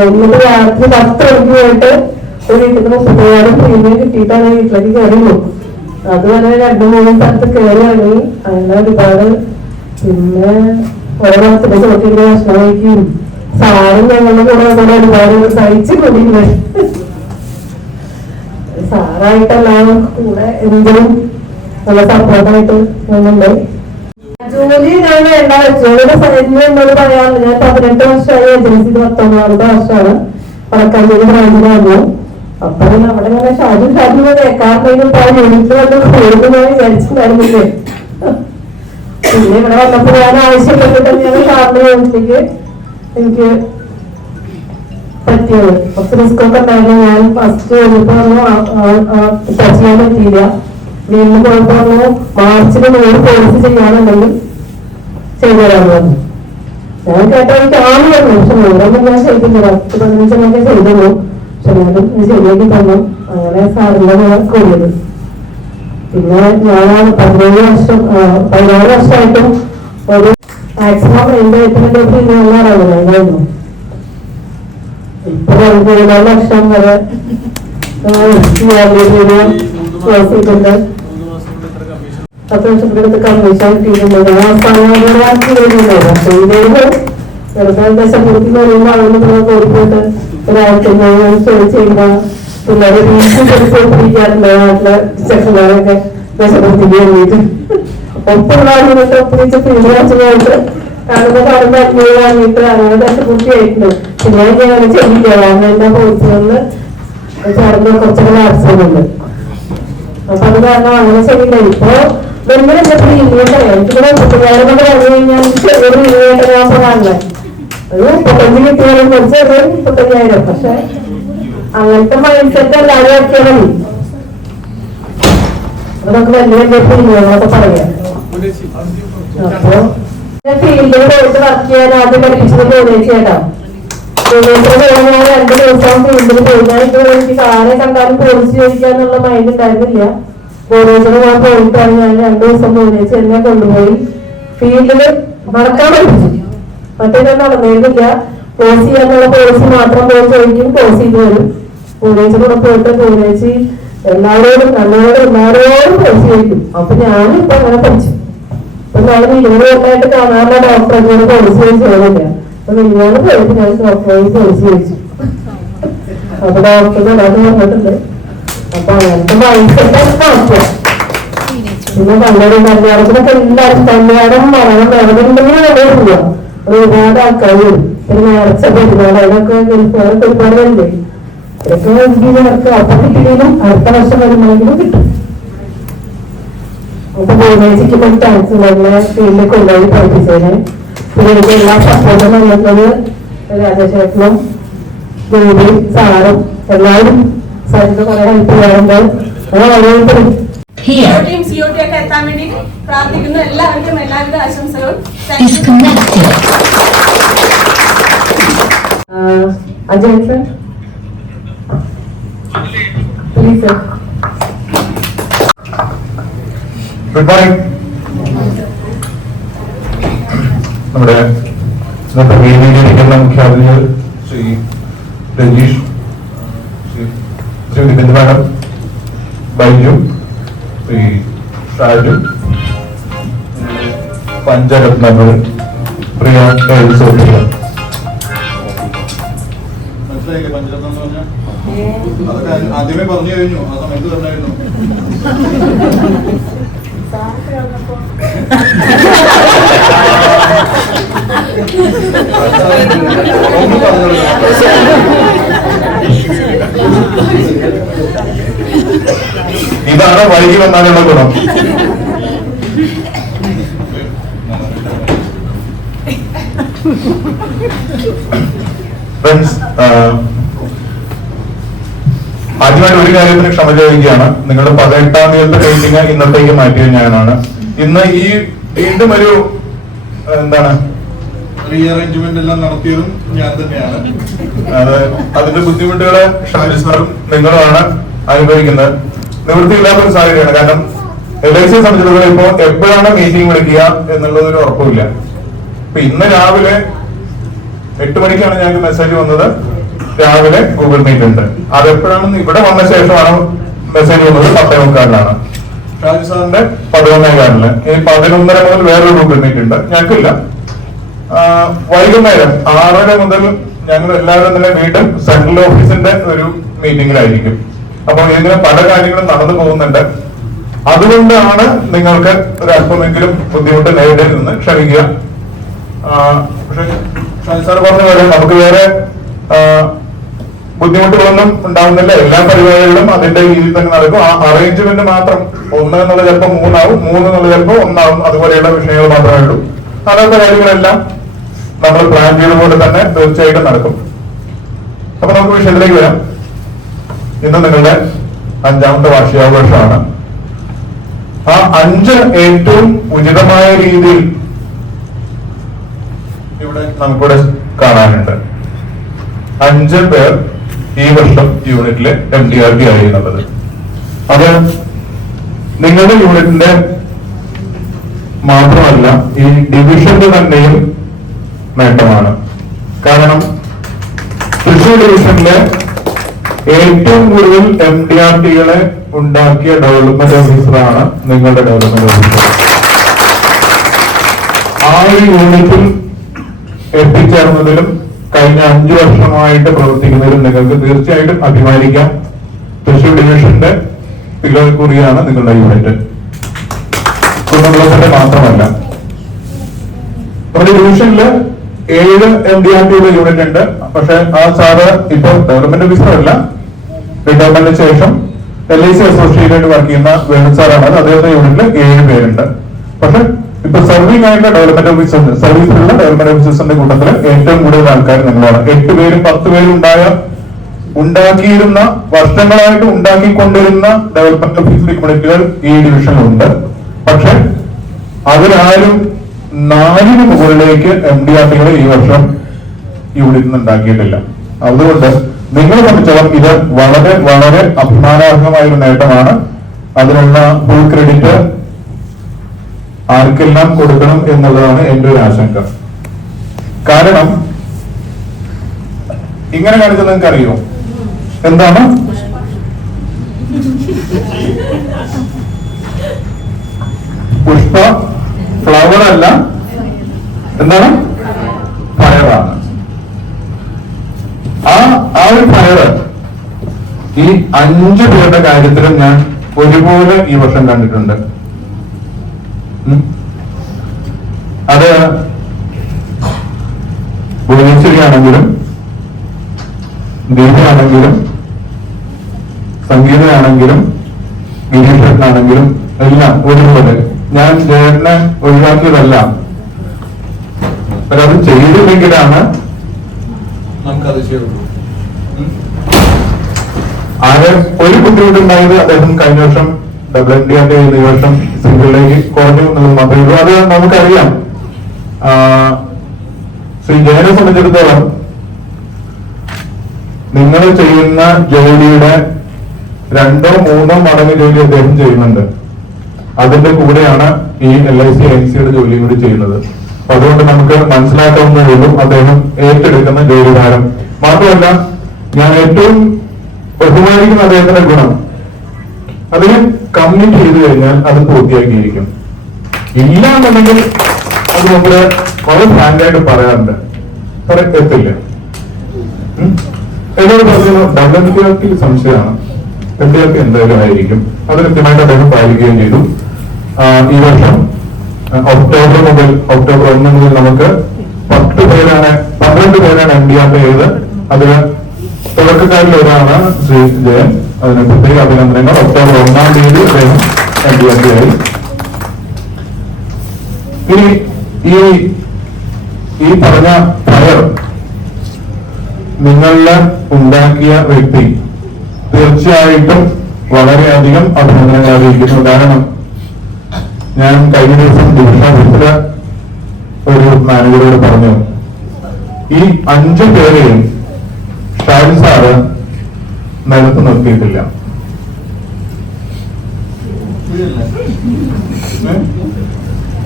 എന്നിട്ട് രാത്രി 10 മണിക്ക് പോയിട്ട് ഒരു വീട്ടിൽ 30,000 പ്രീമിയം കിട്ടിയിട്ടാണ് വീട്ടിലേക്ക് കയറിയുള്ളൂ. അതുവരെ 2-3 സ്ഥലത്ത് കയറി ഇറങ്ങി. അങ്ങനെ ഒരുപാട് പിന്നെ ഓരോ സ്ഥലത്ത് ചോട്ടിന്റെ ഭക്ഷണം കഴിക്കും. സാറും ഞങ്ങളുടെ കൂടെ ഒരുപാട് സഹിച്ചു കൊണ്ടിരുന്നത്. സാറായിട്ടെല്ലാം കൂടെ എന്തിനും നല്ല സപ്പോർട്ടായിട്ട് ഞാനുണ്ട്. ജോലി ഞാൻ വേണ്ട വെച്ചു. എന്നോട് പറയാറില്ല. ഞാൻ 18 വർഷമായി ഏജൻസി, 19 വർഷമാണ് വടക്കാഞ്ചേരി ബ്രാഞ്ചിലായിരുന്നു. അപ്പൊ അവിടെ ഇങ്ങനെ ഷാജു കേൾക്കാറുണ്ടെങ്കിലും ജോലിക്ക് വന്ന് കൂടുതൽ ഞാൻ വിചാരിച്ചിട്ടുണ്ടായിരുന്നില്ലേ. പിന്നെ ഇവിടെ വന്നപ്പോ ഞാൻ ആവശ്യപ്പെട്ടിട്ട് ഞാൻ സാറിന്റെ ജോലിക്ക് എനിക്ക് പറ്റിയത്. കുറച്ച് റിസ്ക് ഒക്കെ ഉണ്ടായിരുന്നു. ഞാൻ ഫസ്റ്റ് കഴിഞ്ഞപ്പോ ടച്ച് ചെയ്യാൻ പറ്റിയില്ല. വീണ്ടും പോയപ്പോ മാർച്ചിൽ 100 കോഴ്സ് ചെയ്യാനുണ്ടെങ്കിൽ ചെയ്തു തരാമെന്ന് പറഞ്ഞു. ഞാൻ കേട്ടോ എനിക്ക് ആദ്യം പറഞ്ഞു. പക്ഷെ 100 ഞാൻ ചെയ്തില്ല. 10-15 ചെയ്തുള്ളൂ. പക്ഷെ ഞാനും ശരിയാക്കി തന്നു. അങ്ങനെ സാറിന്റെ കൂടിയത്. പിന്നെ ഞാൻ 16 വർഷമായിട്ടും ഒരു മാക്സിമം എന്റെ ഏറ്റവും അറിയാമായിരുന്നു. ഇപ്പൊ 7 ലക്ഷം വരെ ക്ലോസ് ചെയ്തിട്ടുണ്ട്. 10 ലക്ഷത്തിനടുത്ത് കമ്മീഷൻ കിട്ടിയിട്ടുണ്ട്. ദശപൂർത്തി കഴിയുമ്പോൾ അവിടെ കോഴിക്കോട്ട് ഒരു 1500 ചെയ്യുന്ന പിള്ളേരെ വീട്ടിലിരിക്കാറുണ്ട്. നാട്ടിലെ ചെക്കന്മാരൊക്കെ ദശപൂർത്തിക്ക് വേണ്ടിയിട്ട് ഒപ്പുള്ള ആളുകളൊക്കെ ഒപ്പിച്ച് പിടിച്ചു കാണുമ്പോ 500 വാങ്ങിയിട്ട് അങ്ങനെ ദശപൂർത്തിയായിട്ടുണ്ട്. പിന്നെ ഞാൻ ചെയ്യില്ല. കാരണം എന്റെ കോഴ്സുകളില് ചേർന്ന് കുറച്ചൊക്കെ ആവശ്യമുണ്ട്. അപ്പൊ അത് കാരണം അങ്ങനെ ചെയ്യില്ല. ഇപ്പൊ വെറുതെ എന്റെ പ്രീമിയം പറയാം. എനിക്കിവിടെ 30,000 കൊണ്ട് പറഞ്ഞു കഴിഞ്ഞാൽ ചെറിയൊരു പ്രീമിയായിട്ട് ഞാൻ പറയാറില്ല. ഒരു 35 കിട്ടിയാലും കുറച്ച് 35,000. പക്ഷെ അങ്ങനത്തെ മൈൻഡ് സെറ്റ് എല്ലാവരും ആക്കിയാൽ മതി. അപ്പൊ നമുക്ക് വലിയ വലിയ പ്രീമിയങ്ങളൊക്കെ പറയാം. അപ്പൊ ഫീൽഡിൽ പോയിട്ട് വർക്ക് ചെയ്യാൻ ആദ്യം പഠിപ്പിച്ചത് കേട്ടോ. ഞാൻ 2 ദിവസം ഫീൽഡിൽ പോയിട്ട് എനിക്ക് ആരെ കണ്ടാലും പോലീസ് ചോദിക്കാന്നുള്ള മൈൻഡ് ഉണ്ടായിരുന്നില്ല. കോളേജിൽ ഞാൻ പോയിട്ടാണ് ഞാൻ 2 ദിവസം പോലീസ് എന്നെ കൊണ്ടുപോയി ഫീൽഡില് നടക്കാൻ പഠിപ്പിച്ചു. മറ്റേത് നടന്നിരുന്നില്ല. കോഴ്സ് ചെയ്യാനുള്ള പോളിസി മാത്രം പോയി ചോദിക്കും, കോഴ്സ് ചെയ്ത് വരും. കോളേജ് കൂടെ പോയിട്ട് കോളേജ് എല്ലാവരോടും എല്ലാവരോടും കോഴ്സ് ചെയ്യിക്കും. അപ്പൊ ഞാനും ഇപ്പൊ അങ്ങനെ പഠിച്ചു. അപ്പൊ ഞാൻ 20 കൊല്ലമായിട്ട് കാണാനുള്ള ഡോക്ടറെ കോഴ്സ് ചെയ്യുന്നില്ല. അപ്പൊ ഞാൻ പോയിട്ട് ഞാൻ ഡോക്ടറെ കോഴ്സ് ചോദിച്ചു. അപ്പൊ ഡോക്ടർ വരാൻ പറഞ്ഞിട്ടുണ്ട്. അപ്പൊ അങ്ങനത്തെ മൈൻഡ്സെറ്റ് മാറ്റുക. പിന്നെ നല്ലൊരു കല്യാണത്തിനൊക്കെ എല്ലാവരും കല്യാണം മരണം വേണമെന്നുണ്ടെങ്കിൽ നല്ല പോവാ. ഒരുപാട് ആൾക്കാർ വരും. പിന്നെ നേർച്ച പെരുന്നാൾ അതിനൊക്കെ ഗൾഫുകാരൊക്കെ ഒരുപാട് വരില്ലേ. ഇതൊക്കെ എനിക്ക് അപ്പം കിട്ടിയെങ്കിലും അടുത്ത വർഷം വരുമ്പോഴെങ്കിലും കിട്ടും. അപ്പൊ കോളേജിക്ക് പോയി ചാൻസ് നല്ല ഫീൽഡിൽ കൊണ്ടുപോയി പഠിപ്പിച്ചതിന്. പിന്നെ എനിക്ക് എല്ലാ സപ്പോർട്ടും നൽകുന്നത് രാജശേഖരനും ജോലിയും സാറും എല്ലാവരും സാറിന് കുറെ ഹെൽപ്പ് ചെയ്യാറുണ്ട്. അത് ഓരോരുത്തരും COT ഒക്കെ എത്താൻ വേണ്ടി പ്രാർത്ഥിക്കുന്നു. എല്ലാവർക്കും എല്ലാവിധ ആശംസകളും. Ajay sir please sir. Good morning. നമ്മുടെ ഇന്നത്തെ വേദിയിലിരിക്കുന്ന മുഖ്യാതിഥികൾ ശ്രീ രജീഷ്, ശ്രീ ബിന്ദു മാഡം, ബൈജു, ശ്രീ ഷാജു, പഞ്ചരത്നങ്ങൾ, പ്രിയ സോഫിയ. മനസ്സിലായില്ലേ പഞ്ചരത്നം എന്ന് പറഞ്ഞാൽ? അതൊക്കെ ആദ്യമേ പറഞ്ഞു കഴിഞ്ഞു, ആ സമയത്ത് പറഞ്ഞായിരുന്നു. ഇതാണ് വൈകി വന്നാലുള്ള ഗുണം. ഫ്രണ്ട്സ്, ആദ്യമായിട്ട് ഒരു കാര്യത്തിന് ക്ഷമ ചോദിക്കുകയാണ്. നിങ്ങളുടെ 18ാം തീയതി മീറ്റിംഗ് ഇന്നത്തേക്ക് മാറ്റിയത് ഞാനാണ്. ഇന്ന് ഈ വീണ്ടും ഒരു എന്താണ് റീഅറേഞ്ച്മെന്റ് എല്ലാം നടത്തിയതും ഞാൻ തന്നെയാണ്. അതിന്റെ ബുദ്ധിമുട്ടുകള് ഷാജി സാറും നിങ്ങളുമാണ് അനുഭവിക്കുന്നത്. നിവൃത്തിയില്ലാത്ത ഒരു സാഹചര്യമാണ്. കാരണം LIC സംബന്ധിച്ചിടത്തോളം ഇപ്പോ എപ്പോഴാണ് മീറ്റിംഗ് വിളിക്കുക എന്നുള്ളത് ഒരു ഉറപ്പില്ല. ഇപ്പൊ ഇന്ന് രാവിലെ 8 മണിക്കാണ് ഞങ്ങൾക്ക് മെസ്സേജ് വന്നത്. രാവിലെ ഗൂഗിൾ മീറ്റ് ഉണ്ട്. അതെപ്പോഴാണെന്ന് ഇവിടെ വന്ന ശേഷമാണ് മെസ്സേജ് വന്നത്. 10:45 ഷാജി സാറിന്റെ 11:15. ഇനി 11:30 മുതൽ വേറൊരു ഗൂഗിൾ മീറ്റ് ഉണ്ട്. ഞങ്ങൾക്കില്ല. വൈകുന്നേരം 6:30 മുതൽ ഞങ്ങൾ എല്ലാവരും തന്നെ വീണ്ടും സെൻട്രൽ ഓഫീസിന്റെ ഒരു മീറ്റിംഗിലായിരിക്കും. അപ്പൊ ഇതിന് പല കാര്യങ്ങളും നടന്നു പോകുന്നുണ്ട്. അതുകൊണ്ടാണ് നിങ്ങൾക്ക് ഒരു അല്പമെങ്കിലും ബുദ്ധിമുട്ട് നേരിടരുതെന്ന് ക്ഷമിക്കുക. പക്ഷെ ഷാജി സാർ പറഞ്ഞ കാര്യം നമുക്ക് വേറെ ബുദ്ധിമുട്ടുകളൊന്നും ഉണ്ടാവുന്നില്ല. എല്ലാ പരിപാടികളും അതിന്റെ രീതിയിൽ തന്നെ നടക്കും. ആ അറേഞ്ച്മെന്റ് മാത്രം 1 എന്നുള്ളത് ചിലപ്പോൾ 3 ആവും, 3 എന്നുള്ളത് ചിലപ്പോൾ 1 ആവും. അതുപോലെയുള്ള വിഷയങ്ങൾ മാത്രമേ ഉള്ളൂ. അല്ലാത്ത കാര്യങ്ങളെല്ലാം നമ്മൾ പ്ലാൻ ചെയ്തുകൊണ്ട് തന്നെ തീർച്ചയായിട്ടും നടക്കും. അപ്പൊ നമുക്ക് വിഷയത്തിലേക്ക് വരാം. ഇന്ന് നിങ്ങളുടെ 5ാമത്തെ വാർഷികാഘോഷമാണ്. ആ 5 ഏറ്റവും ഉചിതമായ രീതിയിൽ ഇവിടെ നമുക്കിവിടെ കാണാനുണ്ട്. 5 പേർ ഈ വർഷം യൂണിറ്റിലെ MDRT ആയിരുന്നത്. അത് നിങ്ങളുടെ യൂണിറ്റിന്റെ മാത്രമല്ല ഈ ഡിവിഷന്റെ തന്നെയും നേട്ടമാണ്. കാരണം തൃശൂർ ഡിവിഷനിലെ ഏറ്റവും കൂടുതൽ MDRTകളെ ഉണ്ടാക്കിയ ഡെവലപ്മെന്റ് ഓഫീസറാണ് നിങ്ങളുടെ ഡെവലപ്മെന്റ് ഓഫീസർ. ആ ഒരു യൂണിറ്റിൽ എത്തിച്ചേർന്നതിലും കഴിഞ്ഞ 5 വർഷമായിട്ട് പ്രവർത്തിക്കുന്നതിലും നിങ്ങൾക്ക് തീർച്ചയായിട്ടും അഭിമാനിക്കാം. തൃശൂർ ഡിവിഷന്റെ പിലോക്കുറിയാണ് നിങ്ങളുടെ യൂണിറ്റ്. കുടുംബത്തിന്റെ മാത്രമല്ല, നമ്മുടെ ഡിവിഷനില് 7 MDRTയുടെ യൂണിറ്റ് ഉണ്ട്. പക്ഷെ ആ സാറ് ഇപ്പൊ ഡെവലപ്മെന്റ് ഓഫീസറല്ല, റിട്ടയർമെന്റിന് ശേഷം LIC അസോസിയേറ്റ് വർക്ക് ചെയ്യുന്ന വേണു സാറാണ്. അദ്ദേഹത്തിന്റെ യൂണിറ്റിൽ 7 പേരുണ്ട്. പക്ഷെ ഇപ്പൊ സർവിംഗ് ആയിട്ടുള്ള ഡെവലപ്മെന്റ് ഓഫീസേഴ്സ്, സർവീസിലുള്ള ഡെവലപ്മെന്റ് ഓഫീസേഴ്സിന്റെ കൂട്ടത്തിൽ ഏറ്റവും കൂടുതൽ ആൾക്കാർ നിങ്ങളാണ്. 8 പേരും 10 പേരും ഉണ്ടാക്കിയിരുന്ന വർഷങ്ങളായിട്ട് ഉണ്ടാക്കിക്കൊണ്ടിരുന്ന ഡെവലപ്മെന്റ് ഓഫീസർ യൂണിറ്റുകൾ ഈ ഡിവിഷനിലുണ്ട്. പക്ഷെ അതിലാരും 4 മുകളിലേക്ക് MDRTകൾ ഈ വർഷം യൂണിറ്റിൽ നിന്ന് ഉണ്ടാക്കിയിട്ടില്ല. അതുകൊണ്ട് നിങ്ങളെ സംബന്ധിച്ചോളം ഇത് വളരെ വളരെ അഭിമാനാർഹമായ ഒരു നേട്ടമാണ്. അതിനുള്ള ഫുൾ ക്രെഡിറ്റ് ആർക്കെല്ലാം കൊടുക്കണം എന്നുള്ളതാണ് എന്റെ ഒരു ആശങ്ക. കാരണം ഇങ്ങനെ കാണിച്ചാൽ നിങ്ങൾക്ക് അറിയോ എന്താണ്? പുഷ്പ ഫ്ലവർ അല്ല, എന്താണ്? ഫയറാണ്. ആ ഒരു ഫയറ് ഈ 5 പേരുടെ കാര്യത്തിലും ഞാൻ ഒരുപോലെ ഈ വർഷം കണ്ടിട്ടുണ്ട്. അത് ഭുവനേശ്വരിയാണെങ്കിലും ദീപയാണെങ്കിലും സംഗീതയാണെങ്കിലും ഗിരീഷനാണെങ്കിലും എല്ലാം ഒരുപോലെ. ഞാൻ ജയനെ ഒഴിവാക്കിയതല്ല, അത് ചെയ്തില്ലെങ്കിലാണ് നമുക്കത് ചെയ്യുള്ളൂ. ആകെ ഒരു ബുദ്ധിമുട്ടുണ്ടായത് അദ്ദേഹം കഴിഞ്ഞ വർഷം WND ഈ വർഷം സിംഗിളിലേക്ക് കുറഞ്ഞു എന്നുള്ളത് മാത്രമേ ഉള്ളൂ. അത് നമുക്കറിയാം. ശ്രീ ജയനെ സംബന്ധിച്ചിടത്തോളം നിങ്ങൾ ചെയ്യുന്ന ജോലിയുടെ 2 or 3 മടങ്ങ് ജോലി അദ്ദേഹം ചെയ്യുന്നുണ്ട്. അതിന്റെ കൂടെയാണ് ഈ LIC INC ജോലി കൂടി ചെയ്യുന്നത്. അപ്പൊ അതുകൊണ്ട് നമുക്ക് മനസ്സിലാക്കാവുന്നതേ ഉള്ളൂ അദ്ദേഹം ഏറ്റെടുക്കുന്ന ജോലിഭാരം. മാത്രമല്ല, ഞാൻ ഏറ്റവും ബഹുമാനിക്കുന്ന അദ്ദേഹത്തിന്റെ ഗുണം, അതിന് കമ്മിറ്റ് ചെയ്തു കഴിഞ്ഞാൽ അത് പൂർത്തിയാക്കിയിരിക്കും. ഇല്ലാന്നുണ്ടെങ്കിൽ അത് നമ്മള് വളരെ ഫ്രാങ്കായിട്ട് പറയാറുണ്ട്, എത്തില്ല. എന്നോട് പറഞ്ഞു WND സംശയമാണ്, WND എന്തായാലും ആയിരിക്കും. അത് കൃത്യമായിട്ട് അദ്ദേഹം പാലിക്കുകയും ചെയ്തു. ഈ വർഷം ഒക്ടോബർ 1 മുതൽ നമുക്ക് 12 പേരാണ് MDR ചെയ്ത്. അതിന് തുടക്കക്കാരിൽ ഒരാളാണ് ശ്രീ ജയൻ. അതിന് പ്രത്യേക അഭിനന്ദനങ്ങൾ. ഒക്ടോബർ 1-ാം തീയതി അദ്ദേഹം MDR ആയി. ഇനി ഈ പറഞ്ഞ ഫയർ നിങ്ങളില് ഉണ്ടാക്കിയ വ്യക്തി തീർച്ചയായിട്ടും വളരെയധികം അഭിനന്ദനങ്ങൾ അറിയിക്കുന്നു. കാരണം ഞാൻ കഴിഞ്ഞ ദിവസം ഡിവിഷൻ ഒരു മാനേജറോട് പറഞ്ഞു, ഈ 5 പേരെയും ഷാജി സാറ് നിലത്ത് നിർത്തിയിട്ടില്ല.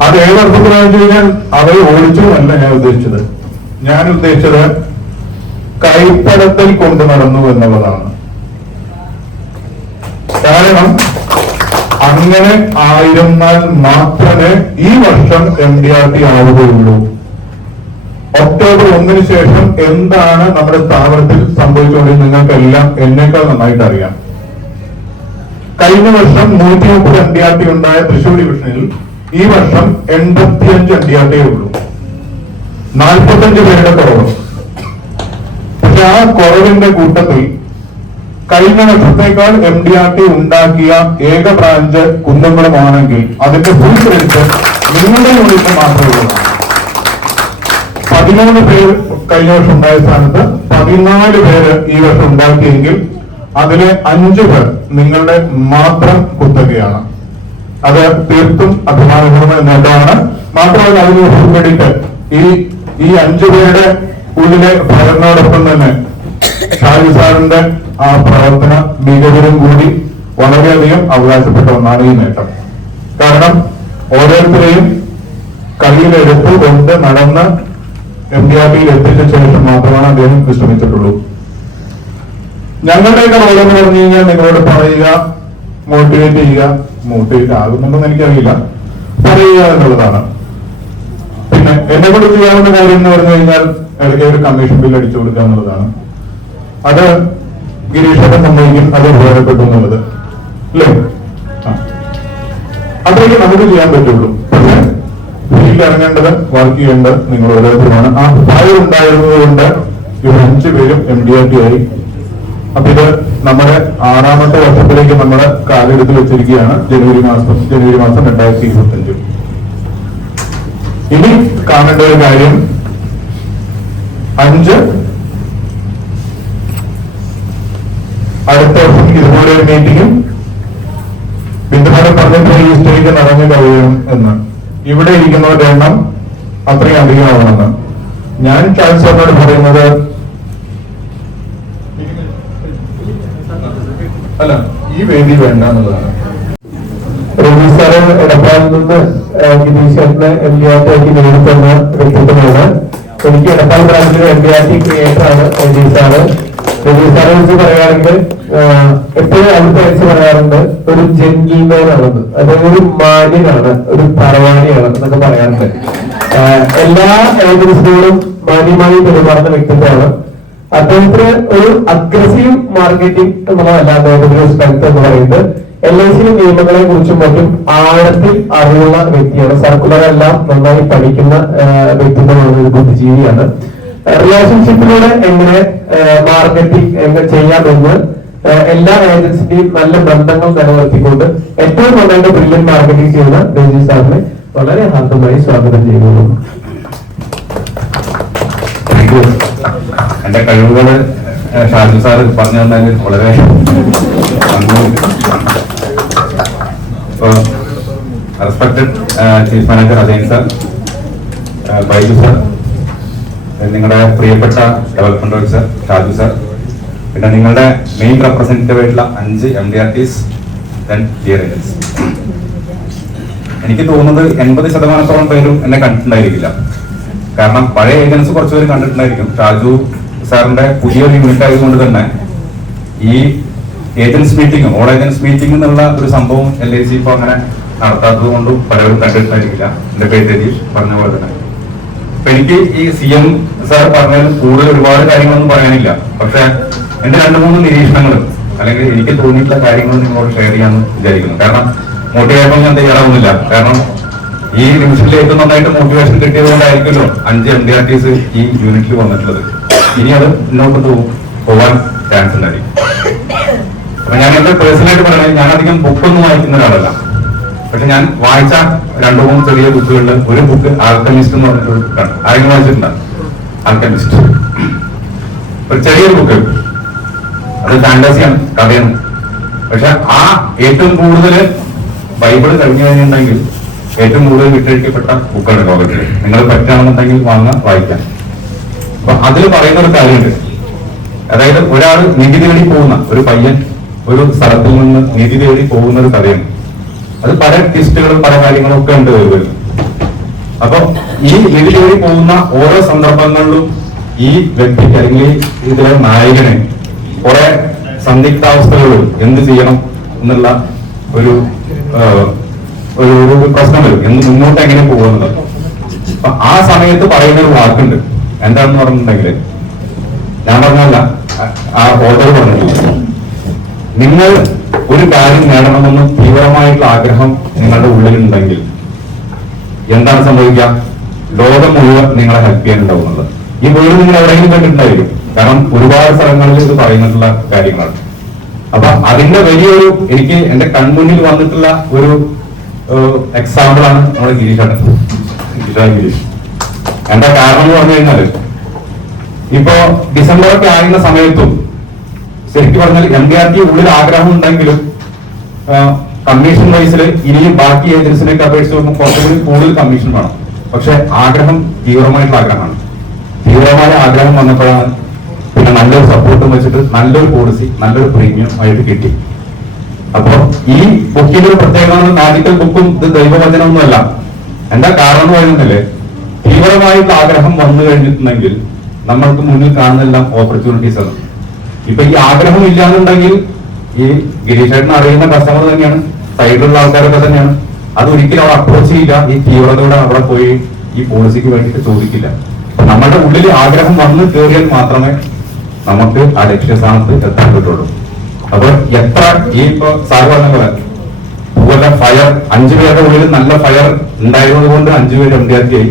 അത് ഏതർത്ഥത്തിലാണെന്ന് വെച്ച് കഴിഞ്ഞാൽ അവരെ ഓടിച്ചുമല്ല ഞാൻ ഉദ്ദേശിച്ചത്. ഞാൻ ഉദ്ദേശിച്ചത് കൈപ്പടത്തിൽ കൊണ്ടു നടന്നു എന്നുള്ളതാണ്. കാരണം അങ്ങനെ ആയിരുന്നാൽ മാത്രമേ ഈ വർഷം MDRT ആവുകയുള്ളൂ. ഒക്ടോബർ 1-ന് ശേഷം എന്താണ് നമ്മുടെ സ്ഥാപനത്തിൽ സംഭവിച്ചുകൊണ്ടിരുന്നത് നിങ്ങൾക്കെല്ലാം എന്നേക്കാൾ നന്നായിട്ട് അറിയാം. കഴിഞ്ഞ വർഷം 130 MDRT ഉണ്ടായ തൃശൂർ ഡിവിഷനിൽ ഈ വർഷം 85 MDRT ഉള്ളൂ. 45 പേരുടെ കുറവ്. പക്ഷെ ആ കുറവിന്റെ കൂട്ടത്തിൽ കഴിഞ്ഞ വർഷത്തേക്കാൾ MDRT ഉണ്ടാക്കിയ ഏക ബ്രാഞ്ച് കുന്നംകുളമാണെങ്കിൽ അതിന്റെ ഫുൾ ക്രെഡിറ്റ് നിങ്ങളുടെ യൂണിറ്റ് മാത്രമുള്ളതാണ്. 13 പേര് കഴിഞ്ഞ വർഷം ഉണ്ടായ സ്ഥാനത്ത് 14 പേര് ഈ വർഷം ഉണ്ടാക്കിയെങ്കിൽ അതിലെ 5 പേർ നിങ്ങളുടെ മാത്രം കുത്തകയാണ്. അത് തീർത്തും അഭിമാനപൂർവ്വം നേട്ടമാണ്. മാത്രമല്ല അതിന് ഫുൾ ക്രെഡിറ്റ് ഈ 5 പേരുടെ ഉള്ളിലെ ഫലനോടൊപ്പം തന്നെ ഷാജി സാറിന്റെ ആ പ്രവർത്തന മികവിലും കൂടി വളരെയധികം അവകാശപ്പെട്ട ഒന്നാണ് ഈ നേട്ടം. കാരണം ഓരോരുത്തരെയും കയ്യിലെടുത്ത് കൊണ്ട് നടന്ന് MDRTയിൽ എത്തിച്ച ശേഷം മാത്രമാണ് അദ്ദേഹം വിശ്രമിച്ചിട്ടുള്ളൂ. ഞങ്ങളുടെയൊക്കെ റോൾ എന്ന് പറഞ്ഞു കഴിഞ്ഞാൽ നിങ്ങളോട് പറയുക, മോട്ടിവേറ്റ് ചെയ്യുക. മോട്ടിവേറ്റ് ആകുന്നുണ്ടെന്ന് എനിക്കറിയില്ല, പറയുക എന്നുള്ളതാണ്. പിന്നെ എന്നെ കൊണ്ട് ചെയ്യാവുന്ന കാര്യം എന്ന് പറഞ്ഞു കഴിഞ്ഞാൽ ഇടയ്ക്ക് ഒരു കമ്മീഷൻ ബില്ല് അടിച്ചു കൊടുക്കുക എന്നുള്ളതാണ്. അത് ഗിരീഷൊക്കെ സമ്മതിക്കും, അത് ഉപകാരപ്പെട്ടു എന്നുള്ളത് അല്ലേ? അത്രയ്ക്ക് നമുക്ക് ചെയ്യാൻ പറ്റുള്ളൂ. പക്ഷെ ഫീൽഡ് ഇറങ്ങേണ്ടത്, വർക്ക് ചെയ്യേണ്ടത് നിങ്ങൾ ഓരോരുത്തരുമാണ്. ആ ഫയർ ഉണ്ടായിരുന്നത് കൊണ്ട് ഇവർ 5 പേരും MDRT ആയി. അപ്പൊ ഇത് നമ്മുടെ 6ാമത്തെ വർഷത്തിലേക്ക് നമ്മള് കാലെടുത്ത് വെച്ചിരിക്കുകയാണ്. ജനുവരി മാസം 2025. ഇനി കാണേണ്ട ഒരു കാര്യം, 5 അടുത്ത വർഷം ഇതുപോലെ ഒരു മീറ്റിംഗും ബിന്ദുമാനം പറഞ്ഞിട്ട് ഈ സ്റ്റേജ് നിറഞ്ഞു കഴിയും എന്ന്. ഇവിടെ ഇരിക്കുന്നവരുടെ എണ്ണം അത്രയും അധികമാണെന്ന് ഞാൻ ചാൻസലറോട് പറയുന്നത്. അല്ല, ഈ വേദി വേണ്ട എന്നുള്ളതാണ്. റോബി സാറ് എടപ്പാളിൽ നിന്ന് ഗിരീഷേട്ടന് MDRT നേരിട്ടുന്ന വ്യക്തിത്വമാണ്. എനിക്ക് എടപ്പാൾ ബ്രാഞ്ചിൽ MDRT ക്രിയേറ്റർ ആണ് രജീഷ് സാറ്. രജീഷ് സാറെ കുറിച്ച് പറയുകയാണെങ്കിൽ എപ്പോഴും അടുത്ത വെച്ച് പറയാറുണ്ട് ഒരു ജെന്റിൽമാൻ ആണെന്ന്, അതായത് ഒരു മാന്യനാണ്, ഒരു പറവാണിയാണ് എന്നൊക്കെ പറയാറുണ്ട്. എല്ലാ ഏജൻസികളോടും മാന്യമായി പെരുമാറുന്ന വ്യക്തിത്വമാണ്. അദ്ദേഹത്തിന് ഒരു അഗ്രസീവ് മാർക്കറ്റിംഗ് എന്നുള്ളതല്ല അദ്ദേഹത്തിന്റെ ഒരു സ്ട്രെങ്ത് എന്ന് പറയുന്നത്. LIC നിയമങ്ങളെ കുറിച്ചും മറ്റും ആഴത്തിൽ അറിവുള്ള വ്യക്തിയാണ്. സർക്കുലർ എല്ലാം നന്നായി പഠിക്കുന്ന വ്യക്തിത്വമാണ്, ഒരു ബുദ്ധിജീവിയാണ്. റിലേഷൻഷിപ്പിലൂടെ എങ്ങനെ മാർക്കറ്റിംഗ് എങ്ങനെ ചെയ്യാമെന്ന് എല്ലാ ഏജൻസിന്റെയും നല്ല ബന്ധങ്ങൾ നിലനിർത്തിക്കൊണ്ട് ഏറ്റവും നന്നായിട്ട് ബ്രില്യൻ മാർക്കറ്റിംഗ് ചെയ്യുന്ന രജീഷ് സാറിനെ വളരെ ഹാർദമായി സ്വാഗതം ചെയ്യുന്നു. എന്റെ കഴിവുകൾ ഷാജു സാർ പറഞ്ഞു തന്നതിൽ വളരെ respected chief manager Ajayan sir, Baiju sir, നിങ്ങളുടെ പ്രിയപ്പെട്ട ഡെവലപ്മെന്റ് ഓഫീസർ ഷാജു സാർ, പിന്നെ നിങ്ങളുടെ മെയിൻ റെപ്രസെന്റേറ്റീവ് ആയിട്ടുള്ള 5 MDRTs, ഡിയർ ഏജൻസ്. എനിക്ക് തോന്നുന്നത് 80% പേരും എന്നെ കണ്ടിട്ടുണ്ടായിരിക്കില്ല. കാരണം പഴയ ഏജൻസ് കുറച്ചുപേര് കണ്ടിട്ടുണ്ടായിരിക്കും. ഷാജു സാറിന്റെ പുതിയൊരു യൂണിറ്റ് ആയതുകൊണ്ട് തന്നെ ഈ agents meeting, all agents meeting എന്നുള്ള ഒരു സംഭവം LIC ഇപ്പൊ അങ്ങനെ നടത്താത്തത് കൊണ്ടും പലരും കണ്ടിട്ടുണ്ടായിരിക്കില്ല. എന്റെ പേര് പറഞ്ഞ പോലെ തന്നെ അപ്പൊ എനിക്ക് ഈ CM സാർ പറഞ്ഞതിൽ കൂടുതൽ ഒരുപാട് കാര്യങ്ങളൊന്നും പറയാനില്ല. പക്ഷെ എന്റെ 2-3 നിരീക്ഷണങ്ങൾ അല്ലെങ്കിൽ എനിക്ക് തോന്നിയിട്ടുള്ള കാര്യങ്ങൾ നിങ്ങളോട് ഷെയർ ചെയ്യാമെന്ന് വിചാരിക്കുന്നു. കാരണം മോട്ടിവേഷൻ ഞാൻ തയ്യാറാവുന്നില്ല. കാരണം ഈ നിമിഷത്തിൽ ഏറ്റവും നന്നായിട്ട് മോട്ടിവേഷൻ കിട്ടിയത് കൊണ്ടായിരിക്കുമല്ലോ 5 MDRTs ഈ യൂണിറ്റിൽ വന്നിട്ടുള്ളത്. ഇനി അത് മുന്നോട്ട് പോവാൻ ചാൻസ് ഉണ്ടായിരിക്കും. അപ്പൊ ഞാൻ എന്റെ പേഴ്സണലായിട്ട് പറയണത്, ഞാൻ അധികം ബുക്കൊന്നും വായിക്കുന്ന ഒരാളല്ല. പക്ഷെ ഞാൻ വായിച്ച 2-3 ചെറിയ ബുക്കുകളിൽ ഒരു ബുക്ക് ആൽക്കമിസ്റ്റ് എന്ന് പറഞ്ഞിട്ടൊരു ബുക്കാണ്. ആരെങ്കിലും വായിച്ചിട്ടുണ്ടോ? ആൽക്കമിസ്റ്റ് ഒരു ചെറിയൊരു ബുക്ക്, അത് ഫാന്റസിയാണ്, കഥയാണ്. പക്ഷെ ആ ഏറ്റവും കൂടുതൽ ബൈബിൾ കഴിഞ്ഞു കഴിഞ്ഞിട്ടുണ്ടെങ്കിൽ ഏറ്റവും കൂടുതൽ വിട്ടഴിക്കപ്പെട്ട ബുക്കാണ് ലോകത്തിൽ. നിങ്ങൾ പറ്റുകയാണെന്നുണ്ടെങ്കിൽ വായിക്കാം. അപ്പൊ അതിൽ പറയുന്ന ഒരു കാര്യമുണ്ട്. അതായത് ഒരാൾ നിധി തേടി പോകുന്ന ഒരു പയ്യൻ ഒരു സ്ഥലത്തിൽ നിന്ന് നിധി തേടി പോകുന്ന ഒരു കഥയാണ്. അത് പല ട്വിസ്റ്റുകളും പല കാര്യങ്ങളും ഒക്കെ ഉണ്ട് വരുന്നത്. അപ്പൊ ഈ നിധി തേടി പോകുന്ന ഓരോ സന്ദർഭങ്ങളിലും ഈ വ്യക്തിക്ക് അല്ലെങ്കിൽ ഇതിലെ നായകന് കുറെ സന്ദിഗ്ധാവസ്ഥകളും എന്ത് ചെയ്യണം എന്നുള്ള ഒരു പ്രശ്നം വരും. മുന്നോട്ട് എങ്ങനെ പോകുന്നത്. അപ്പൊ ആ സമയത്ത് പറയുന്ന ഒരു വാക്കുണ്ട്. എന്താണെന്ന് പറഞ്ഞിട്ടുണ്ടെങ്കിൽ, ഞാൻ പറഞ്ഞല്ല, ആ ഓർഡർ പറഞ്ഞിട്ടില്ല. നിങ്ങൾ ഒരു കാര്യം നേടണമെന്ന് തീവ്രമായിട്ടുള്ള ആഗ്രഹം നിങ്ങളുടെ ഉള്ളിലുണ്ടെങ്കിൽ എന്താണ് സംഭവിക്കുക? ലോകം മുഴുവൻ നിങ്ങളെ ഹെൽപ്പ് ചെയ്യാനുണ്ടാവുന്നത്. ഈ വീട് നിങ്ങൾ എവിടെയെങ്കിലും കണ്ടിട്ടുണ്ടായിരിക്കും. കാരണം ഒരുപാട് സ്ഥലങ്ങളിൽ ഇത് പറയുന്നിട്ടുള്ള കാര്യങ്ങളാണ്. അപ്പൊ അതിന്റെ വലിയൊരു എനിക്ക് എന്റെ കൺമുന്നിൽ വന്നിട്ടുള്ള ഒരു എക്സാമ്പിളാണ് നമ്മുടെ ഗിരീഷ്. എന്താ കാരണം എന്ന് പറഞ്ഞു കഴിഞ്ഞാല്, ഇപ്പോ ഡിസംബറൊക്കെ ആയിരുന്ന സമയത്തും ശരിക്കും പറഞ്ഞാൽ MDRT ഉള്ളിൽ ആഗ്രഹം ഉണ്ടെങ്കിലും കമ്മീഷൻ വൈസിൽ ഇനിയും ബാക്കി ഏജൻസിനൊക്കെ അപേക്ഷിച്ച് നോക്കുമ്പോൾ കുറച്ചുകൂടി കൂടുതൽ കമ്മീഷൻ വേണം. പക്ഷെ ആഗ്രഹം തീവ്രമായിട്ടുള്ള ആഗ്രഹമാണ്. തീവ്രമായ ആഗ്രഹം വന്നപ്പോഴാണ് പിന്നെ നല്ലൊരു സപ്പോർട്ടും വെച്ചിട്ട് നല്ലൊരു പോളിസി, നല്ലൊരു പ്രീമിയം ആയിട്ട് കിട്ടി. അപ്പൊ ഈ ബുക്കിന്റെ ഒരു പ്രത്യേകത, മാജിക്കൽ ബുക്കും ഇത് ദൈവവചനമൊന്നുമല്ല. എന്താ കാരണം എന്ന് പറയുന്നില്ലേ, തീവ്രമായിട്ടുള്ള ആഗ്രഹം വന്നു കഴിഞ്ഞിട്ടുണ്ടെങ്കിൽ നമ്മൾക്ക് മുന്നിൽ കാണുന്നെല്ലാം ഓപ്പർച്യൂണിറ്റീസ് ആണ്. ഇപ്പൊ ഈ ആഗ്രഹം ഇല്ലാന്നുണ്ടെങ്കിൽ ഈ ഗിരീഷേട്ടൻ അറിയുന്ന കസ്റ്റമർ തന്നെയാണ്, സൈഡിലുള്ള ആൾക്കാരൊക്കെ തന്നെയാണ്. അതൊരിക്കലും അവിടെ അപ്രോച്ച് ചെയ്യില്ല. ഈ തീവ്രതയോടെ അവിടെ പോയി ഈ പോളിസിക്ക് വേണ്ടിയിട്ട് ചോദിക്കില്ല. നമ്മുടെ ഉള്ളിൽ ആഗ്രഹം വന്ന് കയറിയാൽ മാത്രമേ നമുക്ക് ആ ലക്ഷ്യസ്ഥാനത്ത് എത്താൻ പറ്റുള്ളൂ. അപ്പൊ എത്ര ഈ ഇപ്പൊ സാർ പറഞ്ഞ പോലെ അതുപോലെ ഫയർ 5 പേരുടെ ഉള്ളിൽ നല്ല ഫയർ ഉണ്ടായിരുന്നത് കൊണ്ട് 5 പേര് MDRT ആയി.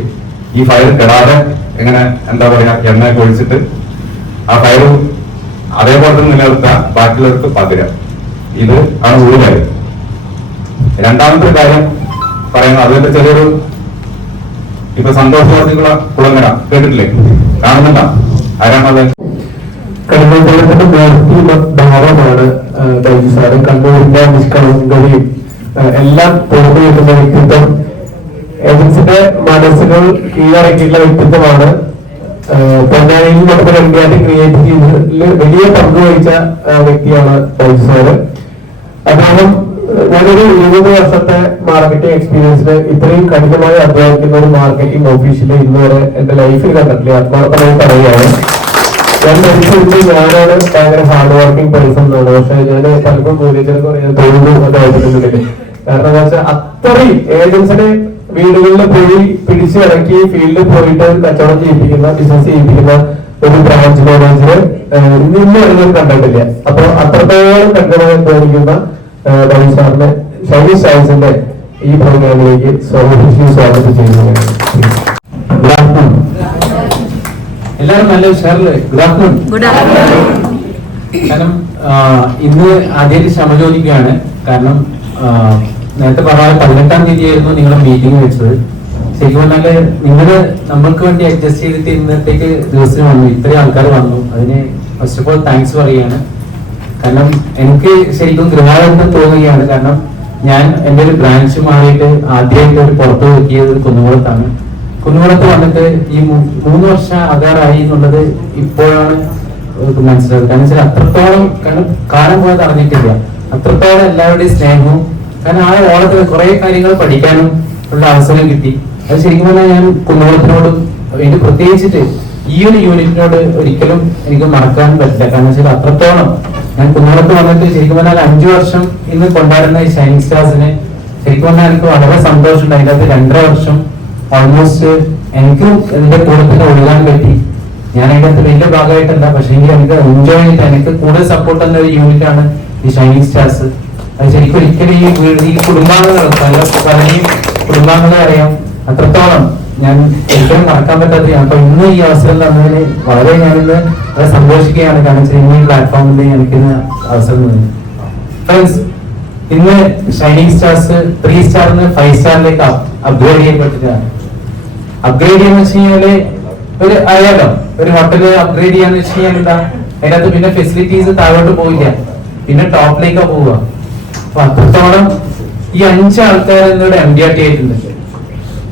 ഈ ഫയർ കെടാതെ എങ്ങനെ എന്താ പറയാ എണ്ണ കൊഴിച്ചിട്ട് ആ ഫയർ അതേപോലെ തന്നെ നിലനിർത്തുക, ബാക്കിയുള്ളവർക്ക് പകരം. ഇത് ആണ് ഒരു കാര്യം. രണ്ടാമത്തെ കാര്യം പറയുന്നത്, അതിന്റെ ചെറിയൊരു ഇപ്പൊ സന്തോഷവാദികളെ കുളങ്ങര കേട്ടിട്ടില്ലേ? കാണുന്നുണ്ടോ? ആരാണത്? കണ്ണൂരിന്റെ ഭാവമാണ് ബൈജു സാറ്. കണ്ണൂരിന്റെ നിഷ്കളങ്കതയും എല്ലാം പുറത്തു കിട്ടുന്ന വ്യക്തിത്വം, ഏജൻസിന്റെ മനസ്സുകൾ കീഴടക്കിയിട്ടുള്ള വ്യക്തിത്വമാണ്. പൊന്നാനിയിൽ നമ്മുടെ MDRT ക്രിയേറ്റ് ചെയ്തതിൽ വലിയ പങ്ക് വഹിച്ച വ്യക്തിയാണ് ബൈജു സാറ്. അദ്ദേഹം ഞാനൊരു 20 വർഷത്തെ മാർക്കറ്റിംഗ് എക്സ്പീരിയൻസിൽ ഇത്രയും കഠിനമായി അധ്വാനിക്കുന്ന ഒരു മാർക്കറ്റിംഗ് ഓഫീസിൽ ഇന്ന് വരെ എന്റെ ലൈഫിൽ കണ്ടിട്ടില്ല. ആത്മാർത്ഥമായി പറയുകയാണ്. ഞാൻ ധരിച്ചിരുന്നത് ഞാനാണ് ഭയങ്കര ഹാർഡ് വർക്കിംഗ് പേഴ്സൺ എന്നാണ്. പക്ഷെ ഞാൻ പലപ്പോഴും മൂല്യത്തിനൊക്കെ പറയാൻ തോന്നുന്നു അദ്ദേഹത്തിനുള്ളിൽ. കാരണം എന്താ വെച്ചാൽ അത്രയും ഏജൻസിനെ വീടുകളിൽ പോയി പിടിച്ചിറക്കി ഫീൽഡിൽ പോയിട്ട് കച്ചവടം ചെയ്യിപ്പിക്കുന്ന, ബിസിനസ് ചെയ്യിപ്പിക്കുന്ന ഒരു ബ്രാഞ്ച് മാനേജർ ഇന്ന് ഞാൻ കണ്ടിട്ടില്ല. അപ്പൊ അത്രത്തോളം കഠിനമായി തോന്നിക്കുന്ന ബൈ സാറിനെ ഷൈനി സ്റ്റൈൽസിന്റെ ഈ പ്രോഗ്രാമിലേക്ക് സ്വാഗതം ചെയ്യുന്നതാണ്. Good afternoon. എല്ലാവരും നല്ല ഉഷാറില്ലേ? Good afternoon. കാരണം ഇന്ന് ആദ്യമായിട്ട് ക്ഷമ ചോദിക്കുകയാണ്. കാരണം നേരത്തെ പറഞ്ഞ 18-ാം തീയതിയായിരുന്നു നിങ്ങളെ മീറ്റിംഗ് വെച്ചത്. ശരിക്കും പറഞ്ഞാല് നിങ്ങള് നമ്മൾക്ക് വേണ്ടി അഡ്ജസ്റ്റ് ചെയ്തിട്ട് ഇന്നത്തേക്ക് ദിവസം വന്നു, ഇത്രയും ആൾക്കാർ വന്നു. അതിന് ഫസ്റ്റ് ഓഫ് ഓൾ താങ്ക്സ് പറയുകയാണ്. കാരണം എനിക്ക് ശരിക്കും ഗൃഹാനന്ദം തോന്നുകയാണ്. കാരണം ഞാൻ എൻ്റെ ഒരു ബ്രാഞ്ച് മാറിയിട്ട് ആദ്യമായിട്ട് ഒരു പുറത്ത് നോക്കിയത് കുന്നുകുളത്താണ്. കുന്നുകുളത്ത് വന്നിട്ട് ഈ 3 വർഷം ആകാറായി എന്നുള്ളത് ഇപ്പോഴാണ് മനസ്സിലായത്. കാരണം വെച്ചാൽ അത്രത്തോളം കാലം പോയത് അറിഞ്ഞിട്ടില്ല. അത്രത്തോളം എല്ലാവരുടെയും സ്നേഹവും, കാരണം ആ ഓളത്തിൽ കുറെ കാര്യങ്ങൾ പഠിക്കാനും ഉള്ള അവസരം കിട്ടി. അത് ശരിക്കും പറഞ്ഞാൽ ഞാൻ കുന്നുകുളത്തിനോടും എനിക്ക് പ്രത്യേകിച്ചിട്ട് ഈ ഒരു യൂണിറ്റിനോട് ഒരിക്കലും എനിക്ക് മറക്കാൻ പറ്റില്ല. കാരണം വെച്ചാൽ അത്രത്തോളം ഞാൻ കുന്നുകുളത്ത് വന്നിട്ട് ശരിക്കും പറഞ്ഞാൽ 5 വർഷം ഇന്ന് കൊണ്ടാടുന്ന ഈ ഷൈനിങ് സ്റ്റാർസിനെ ശരിക്കും പറഞ്ഞാൽ എനിക്ക് വളരെ സന്തോഷമുണ്ട്. അതിനകത്ത് 2.5 വർഷം ഓൾമോസ്റ്റ് എനിക്കും എന്റെ കൂട്ടത്തിന് ഒഴുകാൻ പറ്റി. ഞാൻ അതിനകത്ത് വലിയ ഭാഗമായിട്ടല്ല, പക്ഷെ എനിക്ക് എൻജോയ് ചെയ്തിട്ട് എനിക്ക് കൂടുതൽ സപ്പോർട്ട് തന്ന ഒരു യൂണിറ്റ് ആണ് ഈ ഷൈനിങ് സ്റ്റാർസ്. അത് ശരിക്കും ഒരിക്കലും ഈ കുടുംബാംഗങ്ങൾ പലരെയും കുടുംബാംഗങ്ങളെ അറിയാം. അത്രത്തോളം ഞാൻ ഒരിക്കലും മറക്കാൻ പറ്റാത്ത. അപ്പൊ ഇന്ന് ഈ അവസരം തന്നതിന് വളരെ ഞാനിന്ന് വളരെ സന്തോഷിക്കുകയാണ്. കാരണം വെച്ചാൽ ഈ പ്ലാറ്റ്ഫോമിൽ എനിക്കിന്ന് അവസരം തന്നു. ഫ്രണ്ട്സ്, ഇന്ന് ഷൈനിങ് സ്റ്റാർസ് 3 സ്റ്റാറിന് 5 സ്റ്റാറിലേക്ക് അപ്ഗ്രേഡ് ചെയ്യപ്പെട്ടിട്ടാണ്. അപ്ഗ്രേഡ് ചെയ്യാന്ന് വെച്ച് കഴിഞ്ഞാല് ഒരു അറിയാലോ, ഒരു ഹോട്ടല് അപ്ഗ്രേഡ് ചെയ്യാന്ന് വെച്ച് കഴിഞ്ഞാൽ എന്താ, അതിനകത്ത് പിന്നെ ഫെസിലിറ്റീസ് താഴോട്ട് പോയില്ല, പിന്നെ ടോപ്പിലേക്കാ പോവുക. അപ്പൊ അത്രത്തോളം ഈ 5 ആൾക്കാർ എന്നിവിടെ MD ആയിട്ടുണ്ട്.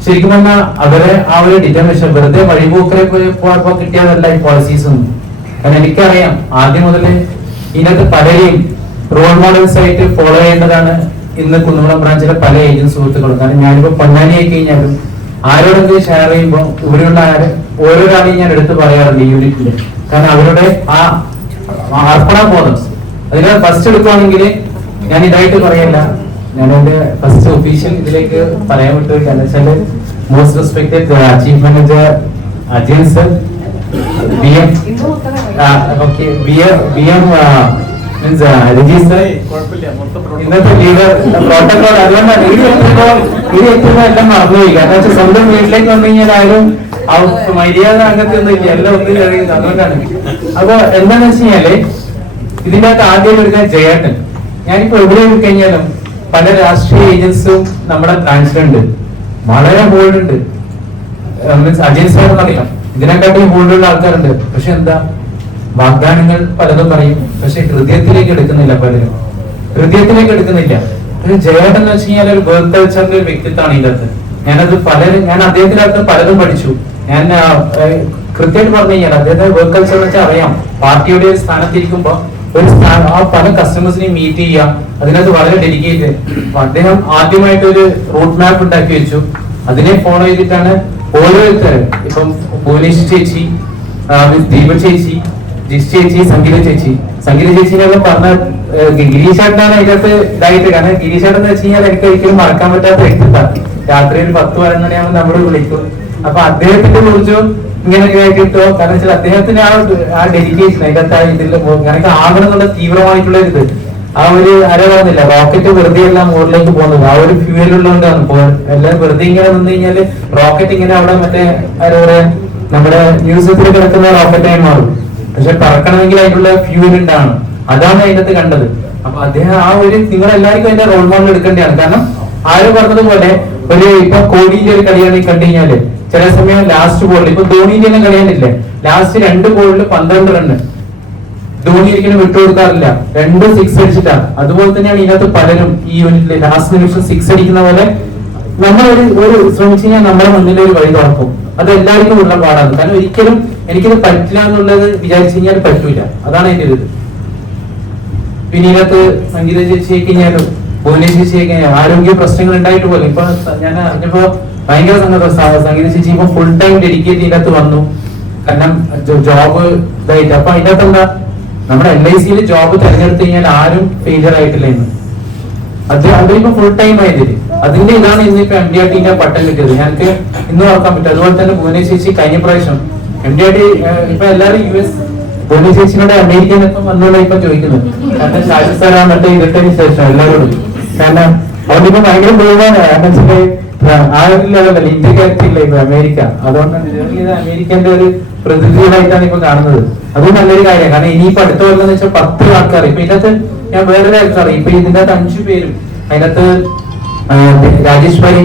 ശരിക്കും പറഞ്ഞാൽ അവരെ ആ ഒരു ഡിറ്റർമിനേഷൻ വെറുതെ വഴിപോക്കരെ പോയപ്പോ കിട്ടിയതല്ല ഈ പോളിസീസ് ഒന്നും. കാരണം എനിക്കറിയാം ആദ്യം മുതൽ ഇതിനകത്ത് പലരെയും റോൾ മോഡൽസ് ആയിട്ട് ഫോളോ ചെയ്യേണ്ടതാണ് ഇന്ന് കുന്നുകുളം ബ്രാഞ്ചിലെ പല ഏജന്റ് സുഹൃത്തുക്കളും. കാരണം ഞാനിപ്പോ പൊന്നാനി ആയി കഴിഞ്ഞാലും ആരോടൊക്കെ ഷെയർ ചെയ്യുമ്പോൾ ഇവിടെയുള്ള ഓരോരാളെയും ഞാൻ എടുത്ത് പറയാറുണ്ട് ഈ യൂണിറ്റില്. കാരണം അവരുടെ ആ അർപ്പണ ബോധം അതിന് ഫസ്റ്റ് എടുക്കുകയാണെങ്കിൽ ഞാൻ ഇതായിട്ട് പറയല്ല, ഞാൻ എന്റെ ഫസ്റ്റ് ഒഫീഷ്യൽ ഇതിലേക്ക് പറയാൻ വിട്ടു. കാരണം വെച്ചാല് most respected chief manager Ajayan sir, BM register, ഇന്നത്തെ ലീഡർ, പ്രോട്ടോകോൾ. അതുകൊണ്ടാണ് ഇത് എത്തുമ്പോ എല്ലാം മറന്നുപോയി. കാരണം വെച്ചാൽ സ്വന്തം വീട്ടിലേക്ക് വന്നു കഴിഞ്ഞാൽ ആരും മര്യാദ അംഗത്തൊന്നും ഇല്ല, എല്ലാം ഒന്നും അറിയുന്നത്. അതുകൊണ്ടാണ്. അപ്പൊ എന്താന്ന് വെച്ച് കഴിഞ്ഞാല് ഇതിന്റെ അകത്ത് ആദ്യം എടുക്കാൻ ജയേട്ടൻ. ഞാനിപ്പോ എവിടെ കഴിഞ്ഞാലും പല രാഷ്ട്രീയ ഏജൻസും നമ്മുടെ ബ്രാഞ്ചിലുണ്ട്, വളരെ ബോൾഡുണ്ട്. മീൻസ് അജയൻ സാർ എന്നറിയാം, ഇതിനെക്കാട്ടിയും ബോൾഡുള്ള ആൾക്കാരുണ്ട്. പക്ഷെ എന്താ, വാഗ്ദാനങ്ങൾ പലതും പറയും, പക്ഷെ ഹൃദയത്തിലേക്ക് എടുക്കുന്നില്ല. പലരും ഹൃദയത്തിലേക്ക് എടുക്കുന്നില്ല. ജയേട്ടൻ എന്ന് വെച്ച് കഴിഞ്ഞാൽ ഒരു വേൾഡ് കൾച്ചറിന്റെ ഒരു വ്യക്തിത്വമാണ് ഇതിനകത്ത്. ഞാൻ അദ്ദേഹത്തിനകത്ത് പലതും പഠിച്ചു. ഞാൻ കൃത്യമായിട്ട് പറഞ്ഞു കഴിഞ്ഞാൽ അദ്ദേഹത്തെ വേൾഡ് കൾച്ചർ എന്ന് വെച്ചാൽ അറിയാം. പാർട്ടിയുടെ ഒരു സ്ഥാനത്തിരിക്കുമ്പോ ഒരു ആ പല കസ്റ്റമേഴ്സിനെയും മീറ്റ് ചെയ്യാം, അതിനകത്ത് വളരെ ഡെഡിക്കേറ്റ്. അദ്ദേഹം ആദ്യമായിട്ട് ഒരു റൂട്ട് മാപ്പ് ഉണ്ടാക്കി വെച്ചു. അതിനെ ഫോളോ ചെയ്തിട്ടാണ് ഓരോരുത്തരും, ഇപ്പം ഭുവനേഷ് ചേച്ചി, ദീപ ചേച്ചി, ജിസ് ചേച്ചി, സംഗീത ചേച്ചിനെല്ലാം പറഞ്ഞ ഗിരീഷേട്ടനാണ് അതിനകത്ത് ഇതായിട്ട്. കാരണം ഗിരീഷേട്ടൻ എന്ന് വെച്ച് കഴിഞ്ഞാൽ എനിക്ക് ഒരിക്കലും മറക്കാൻ പറ്റാത്ത വ്യക്തിത്വം. രാത്രി ഒരു 10-11 മണിയാകുമ്പോൾ നമ്മൾ വിളിക്കും. അപ്പൊ അദ്ദേഹത്തിന്റെ കുറിച്ചും ഇങ്ങനെയൊക്കെ കിട്ടോ. കാരണം വെച്ചാൽ അദ്ദേഹത്തിന് ആ ഡെഡിക്കേഷൻ അതിനകത്ത് ഇതിൽ ഇങ്ങനെയൊക്കെ ആകണം എന്നുള്ള തീവ്രമായിട്ടുള്ള ഇത് ആ ഒരു പറഞ്ഞില്ല, റോക്കറ്റ് വെറുതെ എല്ലാം മുകളിലേക്ക് പോകുന്നത് ആ ഒരു ഫ്യൂവൽ ഉള്ളതുകൊണ്ടാണ്. എല്ലാം വെറുതെ ഇങ്ങനെ നിന്ന് കഴിഞ്ഞാല് റോക്കറ്റ് ഇങ്ങനെ അവിടെ മറ്റേ പറയാ നമ്മുടെ മ്യൂസിയത്തിൽ കിടക്കുന്ന റോക്കറ്റായി മാറും. പക്ഷെ പറക്കണമെങ്കിൽ അതിനുള്ള ഫ്യൂവൽ ഉണ്ടാണ്. അതാണ് അതിനകത്ത് കണ്ടത്. അപ്പൊ അദ്ദേഹം ആ ഒരു നിങ്ങളെല്ലാവർക്കും അതിന്റെ റോൾ മോഡൽ എടുക്കേണ്ടതാണ്. കാരണം ആരും പറഞ്ഞതുപോലെ ഒരു ഇപ്പൊ കോഹ്ലിന്റെ ഒരു കളിയാണ് കണ്ടു കഴിഞ്ഞാല് ചില സമയം ലാസ്റ്റ് ബോളിൽ ഇപ്പൊ ധോണിന്റെ തന്നെ കളിയാനില്ലേ, ലാസ്റ്റ് 2 ബോളിൽ 12 റണ്ണ് ധോണി ഒരിക്കലും വിട്ടുകൊടുക്കാറില്ല. 2 6 അടിച്ചിട്ടാണ്. അതുപോലെ തന്നെയാണ് ഇതിനകത്ത് പലരും ഈ യൂണിറ്റില് ലാസ്റ്റ് നിമിഷം 6 അടിക്കുന്ന പോലെ നമ്മൾ ഒരു ശ്രമിച്ചു കഴിഞ്ഞാൽ നമ്മുടെ മുന്നിൽ ഒരു വഴി തുറക്കും. അത് എല്ലാവർക്കും ഉള്ള പാടാണ്. കാരണം ഒരിക്കലും എനിക്കിത് പറ്റില്ല എന്നുള്ളത് വിചാരിച്ചു കഴിഞ്ഞാൽ പറ്റൂല. അതാണ് എന്റെ ഇത്. പിന്നെ ഇതിനകത്ത് സംഗീത ചേച്ചി കഴിഞ്ഞാലും ഭുവനേശ്വരി ചേച്ചിയൊക്കെ ആരോഗ്യ പ്രശ്നങ്ങൾ ഉണ്ടായിട്ട് പോലും ഇപ്പൊ ഞാൻ അറിഞ്ഞപ്പോ ഭയങ്കര സങ്കടം. സംഗീത ചേച്ചി ഇപ്പൊ ഫുൾ ടൈം ഡെഡിക്കേറ്റ് ഇതിനകത്ത് വന്നു. കാരണം ജോബ് ഇതായിട്ട് അപ്പൊ അതിന്റെ അകത്ത് എന്താ നമ്മുടെ LIC ജോബ് തിരഞ്ഞെടുത്ത് കഴിഞ്ഞാൽ ആരും ഫെയിലിയർ ആയിട്ടില്ല ഇന്ന്. അതിപ്പോ ഫുൾ ടൈം ആയതില് അതിന്റെ ഇതാണ് ഇന്നിപ്പോ MDRTന്റെ പട്ടം കിട്ടിയത്. ഞങ്ങൾക്ക് ഇന്ന് ഓർക്കാൻ പറ്റും. അതുപോലെ തന്നെ ഭുവനേശ്വരി ചേച്ചി കഴിഞ്ഞ പ്രാവശ്യം MDRT ഇപ്പൊ എല്ലാവരും US ഭുവനേശ്വരി ചേച്ചിനോട് അമേരിക്കയിൽ ഇപ്പം വന്നോളെ ഇപ്പൊ ചോദിക്കുന്നത്. കാരണം രാജസ്ഥാൻ മറ്റേ ഇരുട്ടതിന് ശേഷം എല്ലാവരോടും കാരണം അതുകൊണ്ടിപ്പോ ഭയങ്കര ദൂരമാണ്. ആ ഒരു ലെവലല്ല ഇന്ത്യക്കാരത്തില്ല ഇപ്പൊ അമേരിക്ക. അതുകൊണ്ടാണ് ഇത് അമേരിക്കന്റെ ഒരു പ്രതിനിധികളായിട്ടാണ് ഇപ്പൊ കാണുന്നത്. അതും നല്ലൊരു കാര്യമാണ്. കാരണം ഇനിയിപ്പോ അടുത്ത കൊല്ലം വെച്ചാൽ 10 ആൾക്കാർ ഇപ്പൊ ഇതിനകത്ത് ഞാൻ വേറൊരു ആൾക്കാർ ഇപ്പൊ ഇതിന്റെ അകത്ത് 5 പേരും അതിനകത്ത് രാജേഷ് ഭായി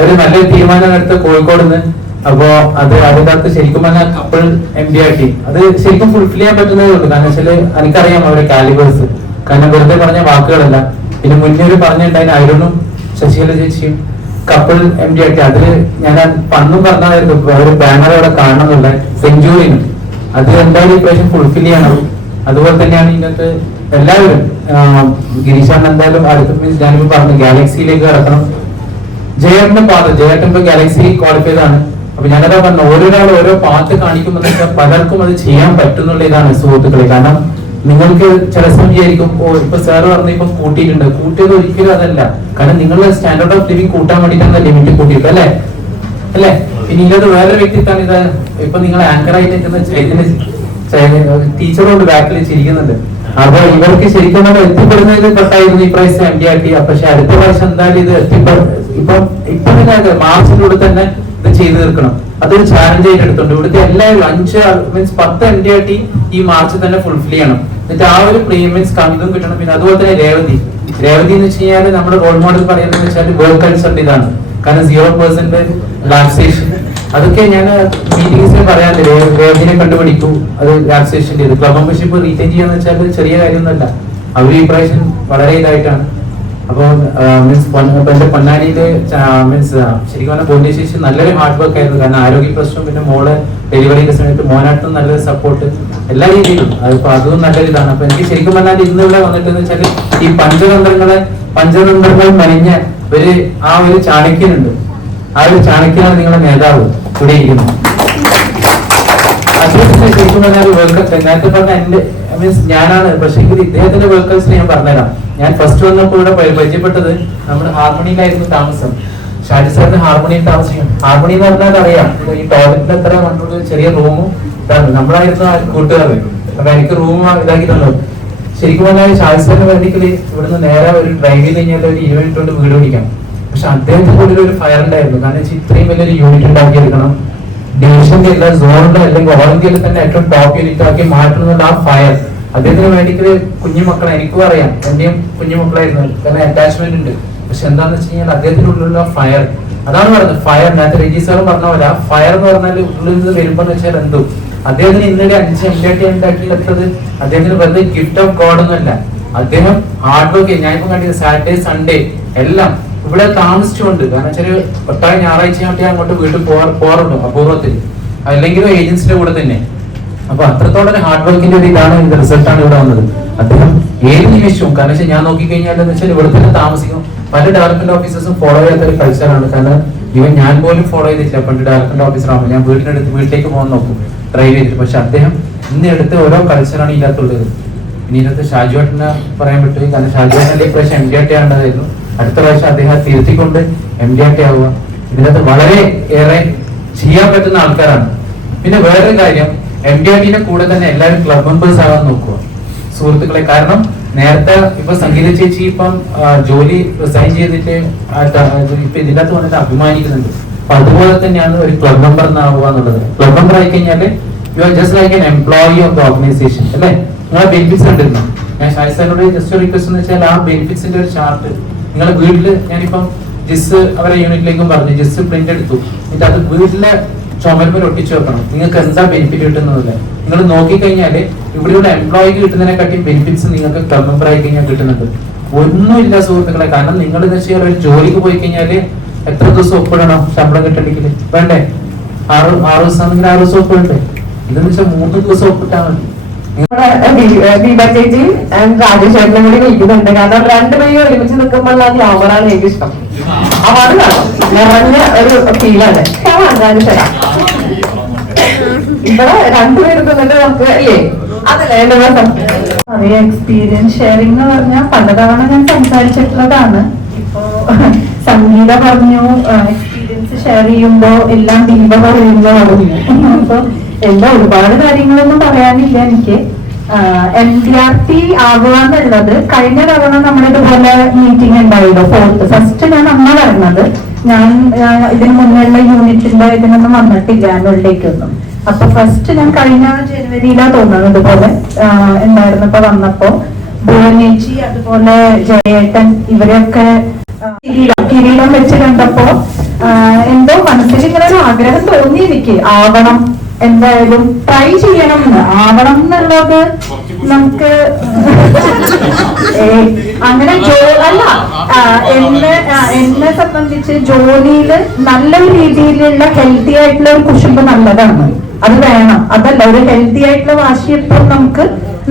ഒരു നല്ലൊരു തീരുമാനം എടുത്ത് കോഴിക്കോട് നിന്ന്. അപ്പോ അതിന്റെ അകത്ത് ശരിക്കും പറഞ്ഞാൽ കപ്പിൾ MDRT അത് ശരിക്കും ഫുൾഫിൽ ചെയ്യാൻ പറ്റുന്നതേ ഉള്ളൂ. കാരണം വെച്ചാല് എനിക്കറിയാം അവരുടെ കാലിബേഴ്സ്. കാരണം വെറുതെ പറഞ്ഞ വാക്കുകളല്ല. പിന്നെ മുന്നേ ഒരു പറഞ്ഞിട്ടുണ്ടായിരുന്നു അരുണും ശശികല ചേച്ചിയും കപ്പിൾ MDRT അതില് ഞാൻ പണ്ടും പറഞ്ഞായിരുന്നു ഒരു ബാനർ അവിടെ കാണണമെന്നുള്ള സെഞ്ചുറിന് അത് എന്തായാലും ഇപ്രാവശ്യം ഫുൾഫിൽ ചെയ്യണം. അതുപോലെ തന്നെയാണ് ഇതിനകത്ത് എല്ലാവരും ഗിരീഷാണ് എന്തായാലും അടുത്ത മീൻസ് ഞാനിപ്പോ പറഞ്ഞു ഗാലക്സിയിലേക്ക് കടക്കണം. ജയേട്ടന്റെ പാത്ത് ജയേട്ടൻ ഇപ്പൊ ഗാലക്സി ക്വാളിഫൈഡ് ആണ്. അപ്പൊ ഞാനതാ പറഞ്ഞു ഓരോരാൾ ഓരോ പാത്ത് കാണിക്കുമ്പോൾ പലർക്കും അത് ചെയ്യാൻ പറ്റുന്നുള്ള ഇതാണ് സുഹൃത്തുക്കളെ. കാരണം നിങ്ങൾക്ക് ചില സമയം വിചാരിക്കും ഓ ഇപ്പൊ സാറ് പറഞ്ഞ ഇപ്പൊ കൂട്ടിയിട്ടുണ്ട്. കൂട്ടിയത് ഒരിക്കലും അതല്ല. കാരണം നിങ്ങളുടെ സ്റ്റാൻഡേർഡ് ഓഫ് ലിവിംഗ് കൂട്ടാൻ വേണ്ടിയിട്ടാണ് ലിമിറ്റ് കൂട്ടിയിട്ട് അല്ലേ അല്ലേ. പിന്നെ ഇല്ലാതെ വേറൊരു വ്യക്തിത്വമാണ് ഇത്. ഇപ്പൊ നിങ്ങൾ ആങ്കർ ആയിട്ട് ടീച്ചറോട് ബാക്കിൽ ചിരിക്കുന്നുണ്ട്. അപ്പൊ ഇവർക്ക് ശരിക്കും എത്തിപ്പെടുന്നതിൽ പെട്ടായിരുന്നു ഈ പ്രാവശ്യം MDRT. പക്ഷെ അടുത്ത പ്രാവശ്യം എന്തായാലും ഇത് ഇപ്പൊ മാർച്ചിലൂടെ തന്നെ ഇത് ചെയ്തു തീർക്കണം. അതൊരു ചാലഞ്ച് ആയിട്ട് എടുത്തുണ്ട്. ഇവിടുത്തെ എല്ലാവരും 5 മീൻസ് 10 MDRT ഈ മാർച്ച് തന്നെ ഫുൾഫിൽ ചെയ്യണം. എന്നിട്ട് ആ ഒരു മീൻസ് കമിതും കിട്ടണം. പിന്നെ അതുപോലെ തന്നെ രേവതി എന്ന് വെച്ച് കഴിഞ്ഞാൽ നമ്മുടെ റോൾ മോഡൽ പറയുന്നത് വെച്ചാൽ വേൾഡ് കൾച്ചറിന്റെ ഇതാണ്. കാരണം 0% ലാക്സേഷൻ അതൊക്കെ ഞാൻ മീറ്റിംഗ്സിൽ പറയാറില്ല. രേവതിനെ കണ്ടുപിടിക്കൂ അത് ലാക്സേഷൻ ചെയ്ത് ക്ലബ് മെമ്പർഷിപ്പ് റീറ്റെയിൻ ചെയ്യാന്ന് വെച്ചാൽ ചെറിയ കാര്യമൊന്നുമല്ല. അവർ ഈ പ്രാവശ്യം വളരെ ഇതായിട്ടാണ്. അപ്പോൾ മീൻസ് എന്റെ പൊന്നാനിയില് മീൻസ് ശരിക്കും പറഞ്ഞാൽ ഭുവനേശ്വരി നല്ലൊരു ഹാർഡ് വർക്ക് ആയിരുന്നു. കാരണം ആരോഗ്യ പ്രശ്നം പിന്നെ മോള് ഡെലിവറിയുടെ സമയത്ത് മോനായിട്ടും നല്ലൊരു സപ്പോർട്ട് എല്ലാ രീതിയിലും അതിപ്പോ അതും നല്ലൊരു ഇതാണ്. അപ്പൊ എനിക്ക് ശരിക്കും പറഞ്ഞാൽ ഇന്ന് ഇവിടെ വന്നിട്ടെന്ന് വെച്ചാൽ ഈ പഞ്ചതന്ത്രങ്ങൾ മെനഞ്ഞ ആ ഒരു ചാണക്യനുണ്ട്. ആ ഒരു ചാണക്യനാണ് നിങ്ങളുടെ നേതാവ് ഇവിടെ ഇരിക്കുന്നത്. അദ്ദേഹത്തിന്റെ ശരിക്കും പറഞ്ഞാൽ വേൾഡ് കപ്പ് നേരത്തെ പറഞ്ഞ എന്റെ മീൻസ് ഞാനാണ്. പക്ഷെ ഇദ്ദേഹത്തിന്റെ വേൾഡ് കപ്സിൽ ഞാൻ പറഞ്ഞുതരാം. ഞാൻ ഫസ്റ്റ് വന്നപ്പോൾ ഇവിടെ പരിചയപ്പെട്ടത് നമ്മുടെ ഹാർമണിയിലായിരുന്നു താമസം. ഷാജി സാറിന് ഹാർമണിയിൽ താമസിക്കും. ഹാർമണി എന്ന് പറഞ്ഞാൽ അറിയാം ഈ ടോയ്ലറ്റിൽ എത്ര കണ്ടുള്ള ചെറിയ റൂമും ഇതാണ്. നമ്മളായിരുന്നു കൂട്ടുകാർ. അപ്പൊ എനിക്ക് റൂം ഇതാക്കി തന്നത്. ശരിക്കും പറഞ്ഞാൽ ഷാജി സാറിന് വേണ്ടിക്കല് ഇവിടുന്ന് നേരെ ഒരു ഡ്രൈവ് ചെയ്ത് കഴിഞ്ഞാൽ ഒരു 20 മിനിറ്റ് കൊണ്ട് വീട് പിടിക്കാം. പക്ഷെ അദ്ദേഹത്തിന്റെ കൂടെ ഒരു ഫയർ ഉണ്ടായിരുന്നു. കാരണം ഇത്രയും വലിയൊരു യൂണിറ്റ് ഉണ്ടാക്കിയെടുക്കണം. ഡിവിഷന്റെ എല്ലാ സോണിലും അല്ലെങ്കിൽ ഓൾ ഇന്ത്യയിൽ തന്നെ ഏറ്റവും ടോപ്പ് യൂണിറ്റ് ആക്കി മാറ്റുന്നുള്ള ആ ഫയർ അദ്ദേഹത്തിന് വേണ്ടിയിട്ട് കുഞ്ഞുമക്കളെ എനിക്കും അറിയാം. എന്റെയും കുഞ്ഞുമക്കളായിരുന്നു. കാരണം അറ്റാച്ച്മെന്റ് ഉണ്ട്. പക്ഷെ എന്താന്ന് വെച്ച് കഴിഞ്ഞാൽ അദ്ദേഹത്തിന്റെ ഉള്ളിലുള്ള ഫയർ അതാണ് പറയുന്നത്. ഫയർ നേരത്തെ രജി സാറും പറഞ്ഞ പോലെ ആ ഫയർ എന്ന് പറഞ്ഞാൽ ഉള്ളിൽ നിന്ന് വരുമ്പോൾ വെച്ചാൽ എന്തോ അദ്ദേഹത്തിന് ഇന്നലെ 5 MDRT ഉണ്ടാക്കിയെടുത്തത് അദ്ദേഹത്തിന് വെറുതെ ഗിഫ്റ്റ് ഓഫ് ഗോഡ് ഒന്നുമല്ല. അദ്ദേഹം ഹാർഡ് വർക്ക്. ഞാനിപ്പോ കണ്ടത് സാറ്റർഡേ സൺഡേ എല്ലാം ഇവിടെ താമസിച്ചുകൊണ്ട്. കാരണം വെച്ചാൽ ഒട്ടാകെ ഞായറാഴ്ച അങ്ങോട്ട് വീട്ടിൽ പോകാറുണ്ട് അപൂർവത്തിൽ, അല്ലെങ്കിലും ഏജൻസിന്റെ കൂടെ തന്നെ. അപ്പൊ അത്രത്തോളം ഹാർഡ് വർക്കിന്റെ ഒരു ഇതാണ് ഇതിന്റെ റിസൾട്ടാണ് ഇവിടെ വന്നത്. അദ്ദേഹം ഏത് നിമിഷവും കാരണം വെച്ചാൽ ഞാൻ നോക്കിക്കഴിഞ്ഞാൽ എന്ന് വെച്ചാൽ ഇവിടെ തന്നെ താമസിക്കും. പല ഡെവലപ്മെന്റ് ഓഫീസേഴ്സും ഫോളോ ചെയ്യാത്ത ഒരു കൾച്ചറാണ്. കാരണം ഇവൻ ഞാൻ പോലും ഫോളോ ചെയ്തിട്ടില്ല. പണ്ട് ഡെവലപ്മെന്റ് ഓഫീസർ ആകുമ്പോൾ ഞാൻ വീട്ടിലേക്ക് പോകാൻ നോക്കും ഡ്രൈവ് ചെയ്തിട്ട്. പക്ഷെ അദ്ദേഹം ഇന്ന് എടുത്ത ഓരോ കൾച്ചറാണ് ഇതിനകത്തുള്ളത്. ഇനി ഇതിനകത്ത് ഷാജുവേട്ടനെ പറയാൻ പറ്റും. കാരണം ഷാജുവേട്ടന്റെ ഇപ്രാവശ്യം MDRT ആണ്ടായിരുന്നു. അടുത്ത പ്രാവശ്യം അദ്ദേഹം തിരുത്തിക്കൊണ്ട് MDRT ആവുക. ഇതിനകത്ത് വളരെ ഏറെ ചെയ്യാൻ പറ്റുന്ന ആൾക്കാരാണ്. പിന്നെ വേറൊരു കാര്യം MDRTന്റെ കൂടെ തന്നെ എല്ലാവരും ക്ലബ് മെമ്പേഴ്സ് ആകാൻ നോക്കുക സുഹൃത്തുക്കളെ. കാരണം നേരത്തെ ഇപ്പൊ സംഗീത ചേച്ചി ഇപ്പം ജോലി റിസൈൻ ചെയ്തിട്ട് ഇപ്പൊ ഇതിനകത്ത് വന്നിട്ട് അഭിമാനിക്കുന്നുണ്ട്. അപ്പൊ അതുപോലെ തന്നെയാണ് ഒരു ക്ലബ് മെമ്പർ എന്നാവുക എന്നുള്ളത്. ക്ലബ് മെമ്പർ ആയി കഴിഞ്ഞാല് you are just like an employee of the organisation അല്ലെ. നിങ്ങളെ ബെനിഫിറ്റ്സ് കണ്ടിരുന്നു. ഞാൻ ഷാജി സാറിനോട് ജസ്റ്റ് റിക്വസ്റ്റ് എന്ന് വെച്ചാൽ ആ ബെനിഫിറ്റ്സിന്റെ ഒരു ചാർട്ട് നിങ്ങളുടെ വീട്ടില് ഞാനിപ്പം ജിസ് അവരെ യൂണിറ്റിലേക്കും പറഞ്ഞു ജിസ് പ്രിന്റ് എടുത്തു. എന്നിട്ട് അത് വീട്ടിലെ ചുമരുമേൽ ഒട്ടിച്ചു വെക്കണം. നിങ്ങൾക്ക് എന്താ ബെനിഫിറ്റ് കിട്ടുന്നതല്ല. നിങ്ങൾ നോക്കിക്കഴിഞ്ഞാല് ഇവിടെയുള്ള എംപ്ലോയിക്ക് കിട്ടുന്നതിനെക്കാട്ടി ബെനിഫിറ്റ്സ് നിങ്ങൾക്ക് ക്ലബ് മെമ്പർ ആയി കഴിഞ്ഞാൽ കിട്ടുന്നുണ്ട്. ഒന്നുമില്ല സുഹൃത്തുക്കളെ. കാരണം നിങ്ങളെന്ന് വെച്ചാൽ ഒരു ജോലിക്ക് പോയി കഴിഞ്ഞാല് എത്ര ദിവസം ഒപ്പിടണം ശമ്പളം കിട്ടണമെങ്കിൽ? വേണ്ടേ? 6 ദിവസം ആണെങ്കിൽ 6 ദിവസം ഒപ്പിടണ്ടേ? ഇതെന്ന് വെച്ചാൽ 3 ദിവസം ഒപ്പിട്ടാൽ മതി. ദീപ ചേച്ചി ആൻഡ് രാജേഷേട്ടനും കൂടി വിളിക്കുന്നുണ്ട്. കാരണം രണ്ടുപേരും ഒരുമിച്ച് നിൽക്കുമ്പോഴുള്ള ഗ്ലാമറാണ് എനിക്ക് ഇഷ്ടം. അപ്പൊ അത് നിറഞ്ഞ ഒരു ഫീലാണ് രാജേഷേട്ടാ. ഇവിടെ രണ്ടുപേരും നിന്നിട്ട് നമുക്ക് അല്ലേ അതല്ലേ എന്റെ ദിവസം അറിയ എക്സ്പീരിയൻസ് ഷെയറിംഗ് എന്ന് പറഞ്ഞാൽ പലതവണ ഞാൻ സംസാരിച്ചിട്ടുള്ളതാണ്. ഇപ്പോ സംഗീത പറഞ്ഞു എക്സ്പീരിയൻസ് ഷെയർ ചെയ്യുമ്പോ എല്ലാം ദീപ പറയുമ്പോ പറഞ്ഞു. അപ്പൊ എല്ലാം ഒരുപാട് കാര്യങ്ങളൊന്നും പറയാനില്ല എനിക്ക്. NDRT ആവുക എന്നുള്ളത് കഴിഞ്ഞ തവണ നമ്മളിതുപോലെ മീറ്റിംഗ് ഉണ്ടായല്ലോ. ഫസ്റ്റ് ഞാൻ അമ്മ പറഞ്ഞത്, ഞാൻ ഇതിന് മുന്നേയുള്ള യൂണിറ്റിന്റെ ഇതിനൊന്നും വന്നിട്ടില്ല ആനുവലിലേക്കൊന്നും. അപ്പൊ ഫസ്റ്റ് ഞാൻ കഴിഞ്ഞ ജനുവരിയിലാ തോന്നുന്നത് ഇതുപോലെ ഉണ്ടായിരുന്നപ്പോ വന്നപ്പോ ഭുവനേച്ചി അതുപോലെ ജയേട്ടൻ ഇവരൊക്കെ കിരീടം വെച്ച് കണ്ടപ്പോ എന്തോ മനസ്സിൽ ഇങ്ങനെ ഒരു ആഗ്രഹം തോന്നി എനിക്ക്, ആവണം എന്തായാലും ട്രൈ ചെയ്യണം എന്ന്. ആവണം എന്നുള്ളത് നമുക്ക് അങ്ങനെ അല്ല, എന്നെ സംബന്ധിച്ച് ജോലിയിൽ നല്ലൊരു രീതിയിലുള്ള ഹെൽത്തി ആയിട്ടുള്ള ഒരു കുശുമ്പ് നല്ലതാണ്, അത് വേണം. അതല്ല, ഒരു ഹെൽത്തി ആയിട്ടുള്ള വാശി എപ്പോഴും നമുക്ക്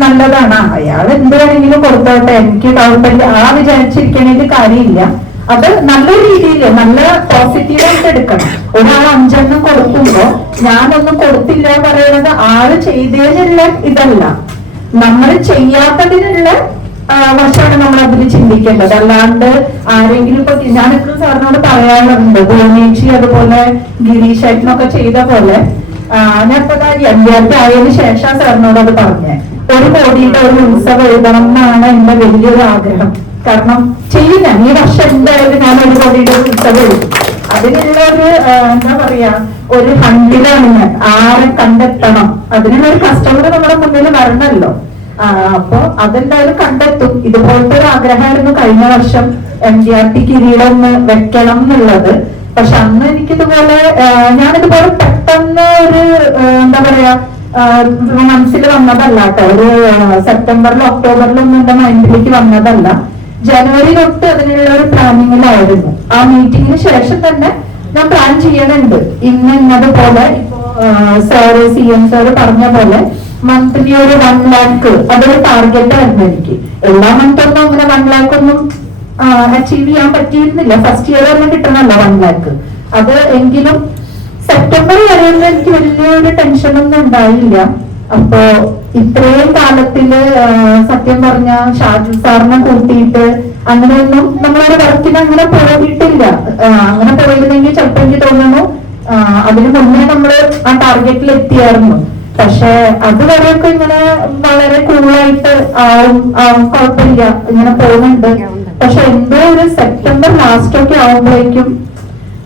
നല്ലതാണ്. അയാൾ എന്ത് വേണമെങ്കിലും കൊടുത്തോട്ടെ, എനിക്ക് കുഴപ്പമില്ല ആ വിചാരിച്ചിരിക്കണേൽ കാര്യമില്ല. അത് നല്ലൊരു രീതിയിൽ നല്ല പോസിറ്റീവായിട്ട് എടുക്കണം. ഒരാൾ 5 എണ്ണം കൊടുക്കുമ്പോ ഞാനൊന്നും കൊടുത്തില്ല പറയുന്നത് ആള് ചെയ്തതിനുള്ള ഇതല്ല, നമ്മൾ ചെയ്യാത്തതിനുള്ള വശമാണ് നമ്മൾ അതിൽ ചിന്തിക്കേണ്ടത്. അല്ലാണ്ട് ആരെങ്കിലും ഇപ്പൊ ഞാൻ എപ്പോഴും സാറിനോട് പറയാറുണ്ട്, ഭുവനേച്ചി അതുപോലെ ഗിരീഷ് ഏട്ടനൊക്കെ ചെയ്ത പോലെ ഞാൻ ഇപ്പൊ NDRT ആയതിനു ശേഷം സാറിനോട് അത് പറഞ്ഞേ, 1 കോടിയുടെ ഒരു ഉത്സവം എഴുതണം എന്നാണ് എന്റെ വലിയൊരു ആഗ്രഹം. കാരണം ചെയ്യുന്ന ഈ വർഷം എന്തായാലും ഞാൻ 1 കോടിയുടെ ഉത്സവം എഴുതും. അതിനുള്ള ഒരു എന്താ പറയാ ഒരു ഹണ്ടിലാണ് ഞാൻ. ആരെ കണ്ടെത്തണം, അതിനുള്ള ഒരു കസ്റ്റമർ നമ്മുടെ മുന്നിൽ വരണല്ലോ. അപ്പൊ അതെന്തായാലും കണ്ടെത്തും. ഇതുപോലത്തെ ഒരു ആഗ്രഹമായിരുന്നു കഴിഞ്ഞ വർഷം NDRT കിരീടം ഒന്ന് വെക്കണം എന്നുള്ളത്. പക്ഷെ അന്ന് എനിക്കിതുപോലെ ഞാനിതുപോലെ പെട്ടെന്ന് ഒരു എന്താ പറയാ മനസ്സിൽ വന്നതല്ല കേട്ടോ. ഒരു സെപ്റ്റംബറിലും ഒക്ടോബറിലൊന്നും എന്റെ മൈൻഡിലേക്ക് വന്നതല്ല. ജനുവരി തൊട്ട് അതിനുള്ള ഒരു പ്ലാനിങ്ങിലായിരുന്നു. ആ മീറ്റിംഗിന് ശേഷം തന്നെ ഞാൻ പ്ലാൻ ചെയ്യണുണ്ട്. ഇന്നതുപോലെ ഇപ്പോ സാറ് CM സാറ് പറഞ്ഞ പോലെ മന്ത്ലി ഒരു 1 lakh അതൊരു ടാർഗറ്റ് ആയിരുന്നു എനിക്ക്. എല്ലാ മന്തൊന്നും അങ്ങനെ 1 lakh ഒന്നും അച്ചീവ് ചെയ്യാൻ പറ്റിയിരുന്നില്ല. ഫസ്റ്റ് ഇയർ തന്നെ കിട്ടണമല്ലോ 1 lakh. അത് എങ്കിലും സെപ്റ്റംബർ വരെയൊന്നും എനിക്ക് വലിയൊരു ടെൻഷനൊന്നും ഉണ്ടായില്ല. അപ്പോ ഇത്രയും കാലത്തില് സത്യം പറഞ്ഞ ഷാജു സാറിനെ കൂട്ടിയിട്ട് അങ്ങനെയൊന്നും നമ്മളൊരു വർക്കിന് അങ്ങനെ പോയിട്ടില്ല. അങ്ങനെ പോയിരുന്നെങ്കിൽ ചിലപ്പോൾ എനിക്ക് തോന്നുന്നു അതിനു മുന്നേ നമ്മള് ആ ടാർഗറ്റിൽ എത്തിയായിരുന്നു. പക്ഷെ അതുവരെയൊക്കെ ഇങ്ങനെ വളരെ കൂളായിട്ട് കുഴപ്പമില്ല ഇങ്ങനെ പോകുന്നുണ്ട്. പക്ഷെ എന്തോ ഒരു സെപ്റ്റംബർ ലാസ്റ്റ് ഒക്കെ ആവുമ്പോഴേക്കും,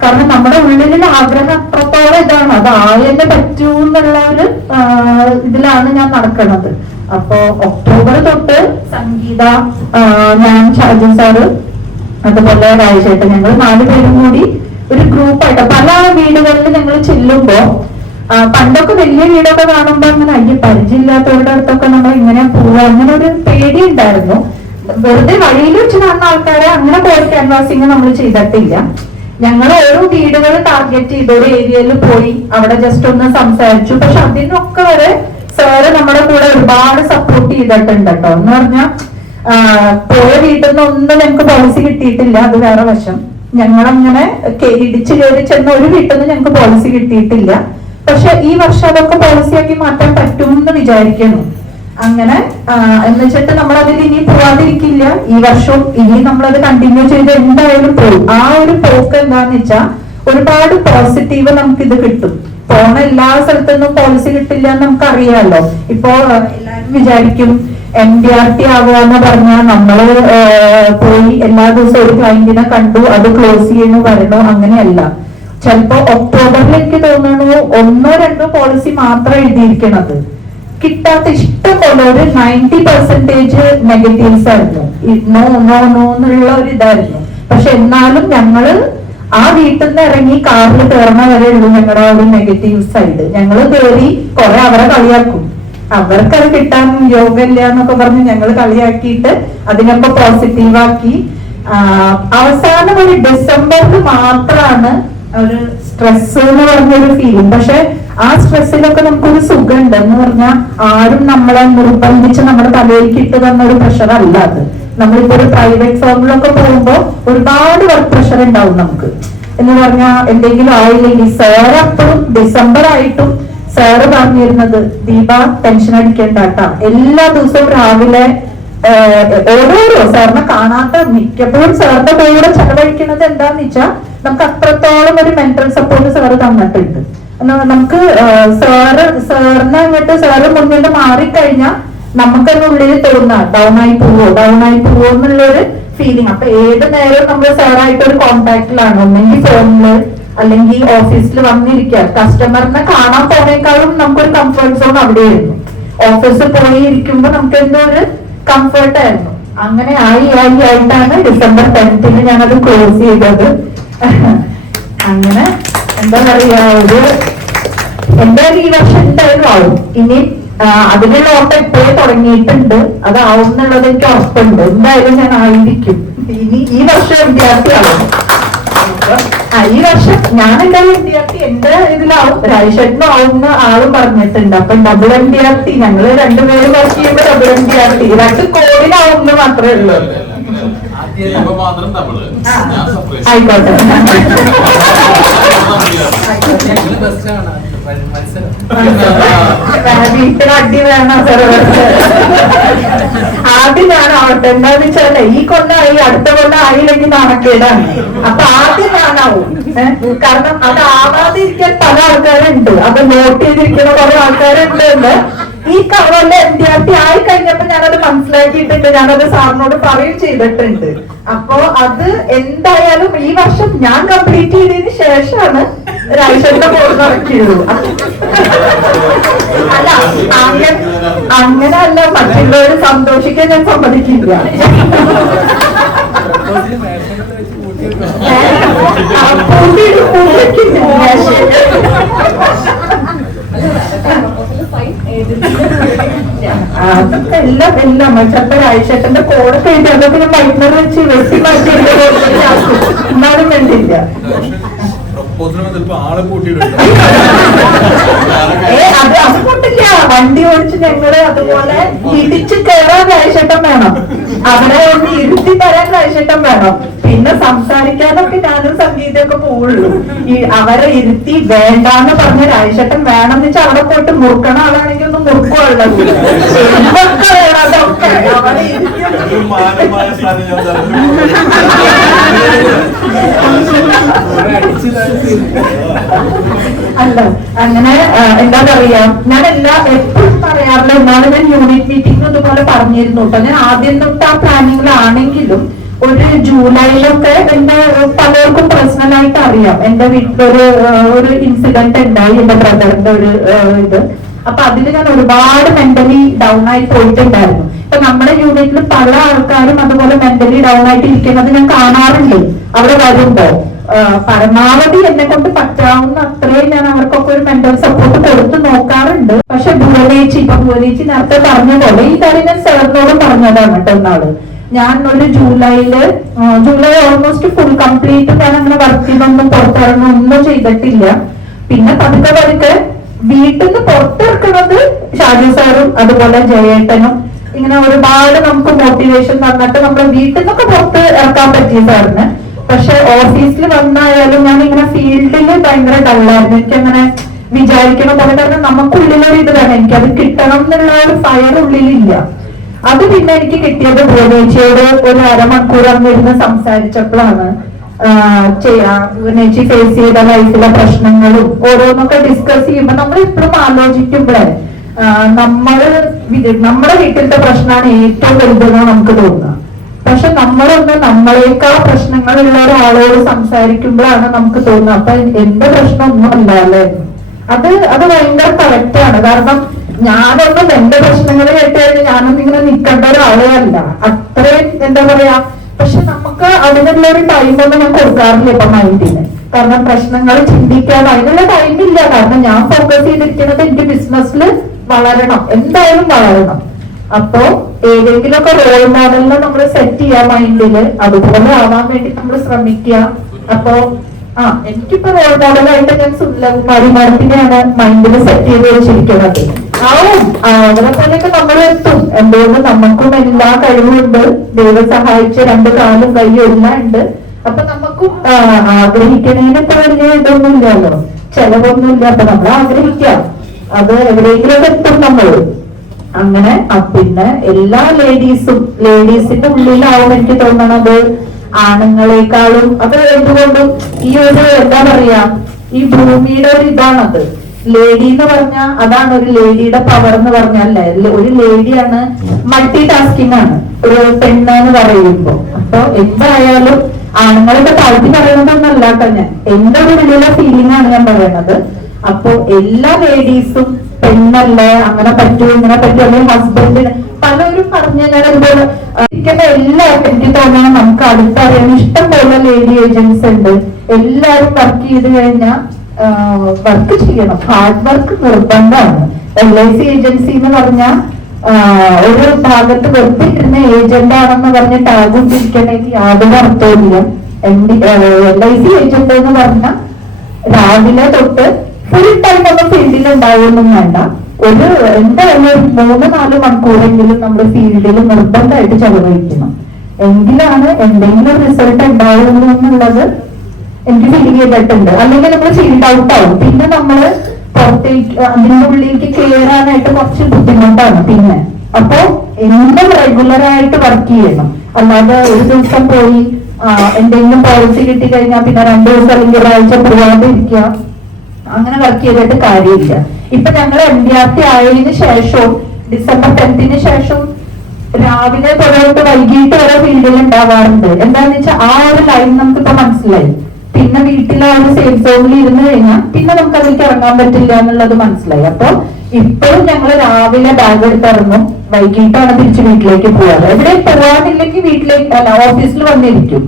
കാരണം നമ്മുടെ ഉള്ളിലുള്ള ആഗ്രഹം അത്രത്തോളം ഇതാണ്, അത് ആയെന്നെ പറ്റൂ എന്നുള്ള ഒരു ഇതിലാണ് ഞാൻ നടക്കുന്നത്. അപ്പോ ഒക്ടോബർ തൊട്ട് സംഗീത, ഞാൻ ഷാജു സാറ് അതുപോലെ രാജേട്ടൻ, ഞങ്ങൾ 4 പേരും കൂടി ഒരു ഗ്രൂപ്പായിട്ട് പല വീടുകളിൽ ഞങ്ങൾ ചെല്ലുമ്പോ പണ്ടൊക്കെ വലിയ വീടൊക്കെ കാണുമ്പോ അങ്ങനെ പരിചയമില്ലാത്തവരുടെ അടുത്തൊക്കെ നമ്മൾ ഇങ്ങനെ പോവുക, അങ്ങനെ ഒരു പേടി ഉണ്ടായിരുന്നു. വെറുതെ വഴിയിൽ വെച്ച് കാണുന്ന ആൾക്കാരെ അങ്ങനെ പോയി ക്യാൻവാസിങ് നമ്മൾ ചെയ്തിട്ടില്ല. ഞങ്ങൾ ഓരോ വീടുകൾ ടാർഗറ്റ് ചെയ്ത് ഒരു ഏരിയയിൽ പോയി അവിടെ ജസ്റ്റ് ഒന്ന് സംസാരിച്ചു. പക്ഷെ അതിനൊക്കെ വരെ സാറ് നമ്മുടെ കൂടെ ഒരുപാട് സപ്പോർട്ട് ചെയ്തിട്ടുണ്ട് കേട്ടോ. എന്ന് പറഞ്ഞാൽ പോയ വീട്ടിൽ നിന്നൊന്നും ഞങ്ങൾക്ക് പോളിസി കിട്ടിയിട്ടില്ല, അത് വേറെ വശം. ഞങ്ങളങ്ങനെ ഇടിച്ചു കയറി ചെന്ന ഒരു വീട്ടിൽ നിന്ന് ഞങ്ങൾക്ക് പോളിസി കിട്ടിയിട്ടില്ല. പക്ഷെ ഈ വർഷം അതൊക്കെ പോളിസിയാക്കി മാറ്റാൻ പറ്റുമെന്ന് വിചാരിക്കുന്നു. അങ്ങനെ എന്ന് വെച്ചിട്ട് നമ്മൾ അതിൽ ഇനി പോവാതിരിക്കില്ല. ഈ വർഷവും ഇനി നമ്മളത് കണ്ടിന്യൂ ചെയ്ത് എന്തായാലും പോകും. ആ ഒരു പോക്ക് എന്താന്ന് വെച്ചാൽ ഒരുപാട് പോസിറ്റീവ് നമുക്ക് ഇത് കിട്ടും. പോണ എല്ലാ സ്ഥലത്തൊന്നും പോളിസി കിട്ടില്ല എന്ന് നമുക്ക് അറിയാമല്ലോ. ഇപ്പോ എല്ലാവരും വിചാരിക്കും NDRT ആവുക എന്ന് പറഞ്ഞാൽ നമ്മള് പോയി എല്ലാ ദിവസവും ഒരു ക്ലയന്റിനെ കണ്ടു അത് ക്ലോസ് ചെയ്യുന്നു വരണോ, അങ്ങനെയല്ല. ചിലപ്പോ ഒക്ടോബറിൽ എനിക്ക് തോന്നുന്നു 1-2 പോളിസി മാത്രം എഴുതിയിരിക്കണത്. കിട്ടാത്ത ഇഷ്ടം പോലെ ഒരു 90% നെഗറ്റീവ്സ് ആയിരുന്നു. നോ നോ നോ എന്നുള്ള ഒരു ഇതായിരുന്നു. പക്ഷെ എന്നാലും ഞങ്ങള് ആ വീട്ടിൽ നിന്ന് ഇറങ്ങി കാറിൽ കയറണ വരെ ഉള്ളൂ ഞങ്ങളുടെ ഒരു നെഗറ്റീവ് സൈഡ്. ഞങ്ങള് കയറി കുറെ അവരെ കളിയാക്കും, അവർക്കത് കിട്ടാൻ യോഗമില്ല എന്നൊക്കെ പറഞ്ഞ് ഞങ്ങൾ കളിയാക്കിയിട്ട് അതിനൊക്കെ പോസിറ്റീവാക്കി. അവസാനം ഒരു ഡിസംബറിൽ മാത്രമാണ് ഒരു സ്ട്രെസ് എന്ന് പറഞ്ഞൊരു ഫീലിംഗ്. പക്ഷെ ആ സ്ട്രെസ്സിലൊക്കെ നമുക്കൊരു സുഖമുണ്ട് എന്ന് പറഞ്ഞാൽ ആരും നമ്മളെ നിർബന്ധിച്ച് നമ്മുടെ തലയിലേക്ക് ഇട്ട് തന്ന ഒരു പ്രഷർ അല്ല അത്. നമ്മളിപ്പോ ഒരു പ്രൈവറ്റ് ഫേമിലൊക്കെ പോകുമ്പോൾ ഒരുപാട് വർക്ക് പ്രഷർ ഉണ്ടാവും നമുക്ക്. എന്ന് പറഞ്ഞാൽ എന്തെങ്കിലും ആയില്ലെങ്കിൽ സാറ് അപ്പോഴും ഡിസംബർ ആയിട്ടും സാറ് പറഞ്ഞിരുന്നത് ദീപ ടെൻഷൻ അടിക്കേണ്ടാട്ടാ, എല്ലാ ദിവസവും രാവിലെ ഓരോരോ സാറിനെ കാണാത്ത മിക്കപ്പോഴും സാറിന്റെ കൂടെ ചെലവഴിക്കുന്നത് എന്താന്ന് വെച്ചാൽ നമുക്ക് അത്രത്തോളം ഒരു മെന്റൽ സപ്പോർട്ട് സാറ് തന്നിട്ടുണ്ട്. നമുക്ക് സാറിനെ അങ്ങോട്ട് സാറ് മുന്നിൽ മാറിക്കഴിഞ്ഞാൽ നമുക്കതിന് ഉള്ളിൽ തോന്നുക ഡൗൺ ആയി പോവോ എന്നുള്ളൊരു ഫീലിംഗ്. അപ്പൊ ഏത് നേരവും നമ്മൾ സാറായിട്ട് ഒരു കോണ്ടാക്റ്റിലാണ്, ഒന്നെങ്കിൽ ഫോണില് അല്ലെങ്കിൽ ഓഫീസിൽ വന്നിരിക്കുക. കസ്റ്റമറിനെ കാണാൻ പോണേക്കാളും നമുക്കൊരു കംഫർട്ട് സോൺ അവിടെയായിരുന്നു. ഓഫീസിൽ പോയി ഇരിക്കുമ്പോ നമുക്ക് എന്തോ ഒരു കംഫർട്ടായിരുന്നു. അങ്ങനെ ആയിട്ടാണ് ഡിസംബർ 10th ഞാനത് ക്ലോസ് ചെയ്തത്. അങ്ങനെ എന്താ പറയാ, എന്തായാലും ഈ വർഷം എന്തായാലും ആവും. ഇനി അതിനുള്ള ഓട്ടം എപ്പോഴും തുടങ്ങിയിട്ടുണ്ട്, അതാവും എന്നുള്ളത് എനിക്ക് ഉറപ്പുണ്ട്. എന്തായാലും ഞാൻ ആയിരിക്കും. ഇനി ഈ വർഷം വിദ്യാർത്ഥിയാവും. ഈ വർഷം ഞാൻ എന്തായാലും വിദ്യാർത്ഥി എന്റെ ഇതിലാവും, രാജേഷേട്ടനും ആവുന്ന ആളും പറഞ്ഞിട്ടുണ്ട്. അപ്പൊ ഡബിൾ വിദ്യാർത്ഥി, ഞങ്ങള് രണ്ടുപേരും വർക്ക് ചെയ്യുമ്പോ ഡബിൾ വിദ്യാർത്ഥി 2 കോടിയിലാവുന്ന മാത്രമേ ഉള്ളൂ. ആയിക്കോട്ടെ. വീട്ടിലടി വേണം സാർ. ആദ്യം ഞാനാവട്ടെ. എന്താന്ന് വെച്ചാലേ ഈ കൊല്ലായി അടുത്ത കൊല്ലം ആയില്ലെങ്കിൽ നാണക്കേടാണ്. അപ്പൊ ആദ്യം ഞാനാവും. കാരണം അത് ആവാതിരിക്കാൻ പല ആൾക്കാരുണ്ട്, അത് നോട്ട് ചെയ്തിരിക്കുന്ന കുറെ ആൾക്കാരുണ്ട്. ഈ കൊല്ലം വിദ്യാർത്ഥി ആയി കഴിഞ്ഞപ്പോ ഞാനത് മനസ്സിലാക്കിയിട്ടുണ്ട്, ഞാനത് സാറിനോട് പറയുകയും ചെയ്തിട്ടുണ്ട്. അപ്പോ അത് എന്തായാലും ഈ വർഷം ഞാൻ കംപ്ലീറ്റ് ചെയ്തതിന് ശേഷമാണ് രാജേഷന്റെ ബോർഡ് നടക്കിയുള്ളൂ. അല്ല അങ്ങനെയല്ല, മറ്റുള്ളവര് സന്തോഷിക്കാൻ ഞാൻ സമ്മതിക്കില്ല. എല്ലാം ചിലപ്പോ രാജേഷന്റെ കോഡ് കഴിഞ്ഞ് അതൊക്കെ വൈകുന്നേരം വെച്ച് വെട്ടി മാറ്റി എന്നാലും വേണ്ടില്ല. അത് കൂട്ടില്ല. വണ്ടി ഓടിച്ച് ഞങ്ങള് അതുപോലെ ഇടിച്ച് കയറാൻ രാജേഷേട്ടൻ വേണം, അവരെ ഒന്ന് ഇരുത്തി തരാൻ രാജേഷേട്ടൻ വേണം. പിന്നെ സംസാരിക്കാനൊക്കെ ഞാനും സംഗീതമൊക്കെ പോവുള്ളൂ. അവരെ ഇരുത്തി വേണ്ടാന്ന് പറഞ്ഞ രാജേഷേട്ടൻ വേണമെന്ന് വെച്ചാൽ അവിടെ പോയിട്ട് മുറുക്കണ ആളാണെങ്കിൽ ഒന്ന് മുറുക്കുള്ള അതൊക്കെ അവരെ അല്ല അങ്ങനെ എന്താ പറയാ, ഞാൻ എപ്പോഴും പറയാറില്ല. എന്നാലും ഞാൻ യൂണിറ്റ് മീറ്റിംഗ് ഇതുപോലെ പറഞ്ഞിരുന്നു കേട്ടോ. ഞാൻ ആദ്യം തൊട്ട് ആ പ്ലാനിങ്ങിലാണെങ്കിലും ഒരു ജൂലൈയിലൊക്കെ എന്റെ പലർക്കും പേഴ്സണലായിട്ട് അറിയാം. എന്റെ വീട്ടിലൊരു ഇൻസിഡന്റ് ഉണ്ടായി, എന്റെ ബ്രദറിന്റെ ഒരു ഇത്. അപ്പൊ അതിൽ ഞാൻ ഒരുപാട് മെന്റലി ഡൗൺ ആയി പോയിട്ടുണ്ടായിരുന്നു. ഇപ്പൊ നമ്മുടെ യൂണിറ്റിൽ പല ആൾക്കാരും അതുപോലെ മെന്റലി ഡൗൺ ആയിട്ട് ഇരിക്കുന്നത് ഞാൻ കാണാറുണ്ട്. അവിടെ വരുമ്പോ പരമാവധി എന്നെ കൊണ്ട് പറ്റാവുന്ന അത്രയും ഞാൻ അവർക്കൊക്കെ ഒരു മെന്റൽ സപ്പോർട്ട് കൊടുത്തു നോക്കാറുണ്ട്. പക്ഷെ ഭുവനേച്ചി നേരത്തെ പറഞ്ഞ പോലെ ഈ കാര്യം ഞാൻ സാറിനോടും പറഞ്ഞതാണ് കേട്ടോ. എന്നാള് ഞാൻ ഒരു ജൂലൈ ഓൾമോസ്റ്റ് ഫുൾ കംപ്ലീറ്റ് ഞാൻ അങ്ങനെ വർക്ക് ചെയ്തൊന്നും പുറത്തിറങ്ങൊന്നും ചെയ്തിട്ടില്ല. പിന്നെ പതുക്കെ വീട്ടിൽ നിന്ന് പുറത്തിറക്കുന്നത് ഷാജു സാറും അതുപോലെ ജയേട്ടനും ഇങ്ങനെ ഒരുപാട് നമുക്ക് മോട്ടിവേഷൻ തന്നിട്ട് നമ്മുടെ വീട്ടിൽ നിന്നൊക്കെ പുറത്ത് ഇറക്കാൻ പറ്റിയ സാറിന്. പക്ഷെ ഓഫീസിൽ വന്നായാലും ഞാൻ ഇങ്ങനെ ഫീൽഡിൽ ഭയങ്കര ഡള്ളായിരുന്നു. എനിക്കങ്ങനെ വിചാരിക്കണ പോലെ, കാരണം നമുക്കുള്ളിലൊരു ഇത് വേണം, എനിക്കത് കിട്ടണം എന്നുള്ള ഒരു ഫയർ ഉള്ളിലില്ല. അത് പിന്നെ എനിക്ക് കിട്ടിയത് ഭുവനേച്ചിയോട് ഒരു അരമണിക്കൂർ അങ്ങിരുന്ന് സംസാരിച്ചപ്പോഴാണ്. ഭുവനേച്ചി ഫേസ് ചെയ്ത ലൈഫിലെ പ്രശ്നങ്ങളും ഓരോന്നൊക്കെ ഡിസ്കസ് ചെയ്യുമ്പോൾ നമ്മൾ എപ്പോഴും ആലോചിക്കുമ്പോഴേ നമ്മുടെ വീട്ടിലത്തെ പ്രശ്നമാണ് ഏറ്റവും വലുതെന്ന് നമുക്ക് തോന്നുക. പക്ഷെ നമ്മളേക്കാൾ പ്രശ്നങ്ങളുള്ള ഒരാളോട് സംസാരിക്കുമ്പോഴാണ് നമുക്ക് തോന്നുന്നത് അപ്പൊ എന്റെ പ്രശ്നമൊന്നും അല്ല അല്ലേ. അത് ഭയങ്കര കറക്റ്റാണ്. കാരണം ഞാനൊന്നും എന്റെ പ്രശ്നങ്ങൾ കേട്ടുകഴിഞ്ഞാൽ ഞാനൊന്നും ഇങ്ങനെ നിൽക്കേണ്ട ഒരാളേ അല്ല. അത്രയും എന്താ പറയാ. പക്ഷെ നമുക്ക് അതിനുള്ള ഒരു ടൈമൊന്നും ഞാൻ കൊടുക്കാറില്ല ഇപ്പൊ മൈൻഡിന്. കാരണം പ്രശ്നങ്ങൾ ചിന്തിക്കാൻ അതിനുള്ള ടൈമില്ല. കാരണം ഞാൻ ഫോക്കസ് ചെയ്തിരിക്കുന്നത് എനിക്ക് ബിസിനസ്സിൽ വളരണം, എന്തായാലും വളരണം. അപ്പോ ഏതെങ്കിലുമൊക്കെ റോൾ മോഡലിനെ നമ്മൾ സെറ്റ് ചെയ്യാൻ മൈൻഡില് അതുപോലെ ആവാൻ വേണ്ടി നമ്മൾ ശ്രമിക്കുക. അപ്പോ എനിക്കിപ്പോ റോൾ മോഡലായിട്ട് ഞാൻ സുനിലകുമാരി മാഡത്തിനെയാണ് മൈൻഡിൽ സെറ്റ് ചെയ്ത് വെച്ചിരിക്കുന്നത്. അവരെ പോലെയൊക്കെ നമ്മൾ എത്തും. എന്തുകൊണ്ട് നമുക്കും എല്ലാ കഴിവുണ്ട്, ദൈവം സഹായിച്ച 2 കാലും കൈയും എല്ലാം ഉണ്ട്. അപ്പൊ നമുക്കും ആഗ്രഹിക്കണേന് ഇപ്പൊ വലിയ ഇതൊന്നും ഇല്ലല്ലോ, ചെലവൊന്നുമില്ല. അപ്പൊ നമ്മൾ ആഗ്രഹിക്കാം, അത് എവിടെയെങ്കിലും എത്തും നമ്മൾ. അങ്ങനെ പിന്നെ എല്ലാ ലേഡീസിന്റെ ഉള്ളിലാവും എനിക്ക് തോന്നണത് ആണുങ്ങളെക്കാളും. അത് എന്തുകൊണ്ടും ഈ ഒരു എന്താ പറയാ, ഈ ഭൂമിയുടെ ഒരു ഇതാണത്. ലേഡി എന്ന് പറഞ്ഞാൽ അതാണ് ഒരു ലേഡിയുടെ പവർ എന്ന് പറഞ്ഞല്ലേ. ഒരു ലേഡിയാണ്, മൾട്ടി ടാസ്കിംഗ് ആണ് ഒരു പെണ്ണെന്ന് പറയുമ്പോ. അപ്പൊ എന്തായാലും ആണുങ്ങളൊക്കെ താഴ്ത്തി പറയണമെന്നല്ല കേട്ടോ, ഞാൻ എന്റെ ഒരു ഉള്ളിലെ ഫീലിംഗ് ആണ് ഞാൻ പറയണത്. അപ്പൊ എല്ലാ ലേഡീസും പെണ്ണല്ലേ, അങ്ങനെ പറ്റൂ ഇങ്ങനെ പറ്റൂ, അല്ലെങ്കിൽ ഹസ്ബൻഡിന് പലരും പറഞ്ഞു ഞാൻ അതുപോലെ എല്ലാവർക്കും എനിക്ക് തോന്നണം നമുക്ക് അടുത്തറിയാൻ ഇഷ്ടം പോലെ ലേഡി ഏജൻസ് ഉണ്ട്. എല്ലാരും വർക്ക് ചെയ്ത് കഴിഞ്ഞാൽ വർക്ക് ചെയ്യണം, ഹാർഡ് വർക്ക് നിർബന്ധമാണ്. LIC ഏജൻസി എന്ന് പറഞ്ഞാൽ ഒരു ഭാഗത്ത് വെറുതെ ഇരുന്ന ഏജന്റ് ആണെന്ന് പറഞ്ഞ് ടാഗ് ഇട്ടിരിക്കണമെങ്കിൽ യാതൊരു അർത്ഥവുമില്ല. LIC ഏജന്റ് എന്ന് പറഞ്ഞാൽ രാവിലെ തൊട്ട് ഫുൾ ടൈം ഒന്നും ഫീൽഡിൽ ഉണ്ടാവുമൊന്നും വേണ്ട. ഒരു എന്തായാലും 3-4 മണിക്കൂറെങ്കിലും നമ്മൾ ഫീൽഡിൽ നിർബന്ധമായിട്ട് ചെലവഴിക്കണം. എങ്കിലാണ് എന്തെങ്കിലും റിസൾട്ട് ഉണ്ടാവുള്ളൂ എന്നുള്ളത് എനിക്ക് ഫീൽ ചെയ്തിട്ടുണ്ട്. അല്ലെങ്കിൽ നമ്മൾ ഫീൽഡ് ഔട്ട് ആവും. പിന്നെ നമ്മള് പുറത്തേക്ക് അതിന്റെ ഉള്ളിലേക്ക് കയറാനായിട്ട് കുറച്ച് ബുദ്ധിമുട്ടാണ്. പിന്നെ അപ്പോ എന്നും റെഗുലറായിട്ട് വർക്ക് ചെയ്യണം. അല്ലാതെ ഒരു ദിവസം പോയി എന്തെങ്കിലും പോളിസി കിട്ടി കഴിഞ്ഞാൽ പിന്നെ 2 ദിവസം അല്ലെങ്കിൽ ഒരാഴ്ച പോവാതിരിക്കുക, അങ്ങനെ വർക്ക് ചെയ്തിട്ട് കാര്യമില്ല. ഇപ്പൊ ഞങ്ങൾ MDRT ആയതിനു ശേഷവും ഡിസംബർ 10th ശേഷം രാവിലെ തൊട്ട് വൈകിട്ട് വരെ ഫീൽഡിൽ ഉണ്ടാവാറുണ്ട്. എന്താന്ന് വെച്ചാൽ ആ ഒരു ലൈൻ നമുക്കിപ്പോ മനസ്സിലായി. പിന്നെ വീട്ടിലെ ആ ഒരു സേഫ് സോണിൽ ഇരുന്ന് കഴിഞ്ഞാൽ പിന്നെ നമുക്ക് അതിലേക്ക് ഇറങ്ങാൻ പറ്റില്ല എന്നുള്ളത് മനസ്സിലായി. അപ്പൊ ഇപ്പോഴും ഞങ്ങൾ രാവിലെ ബാഗ് എടുത്തിറങ്ങും, വൈകിട്ടാണ് തിരിച്ച് വീട്ടിലേക്ക് പോവാറ്. എവിടെ പോവാനില്ലെങ്കിൽ വീട്ടിലേക്ക് അല്ല ഓഫീസിൽ വന്നിരിക്കും.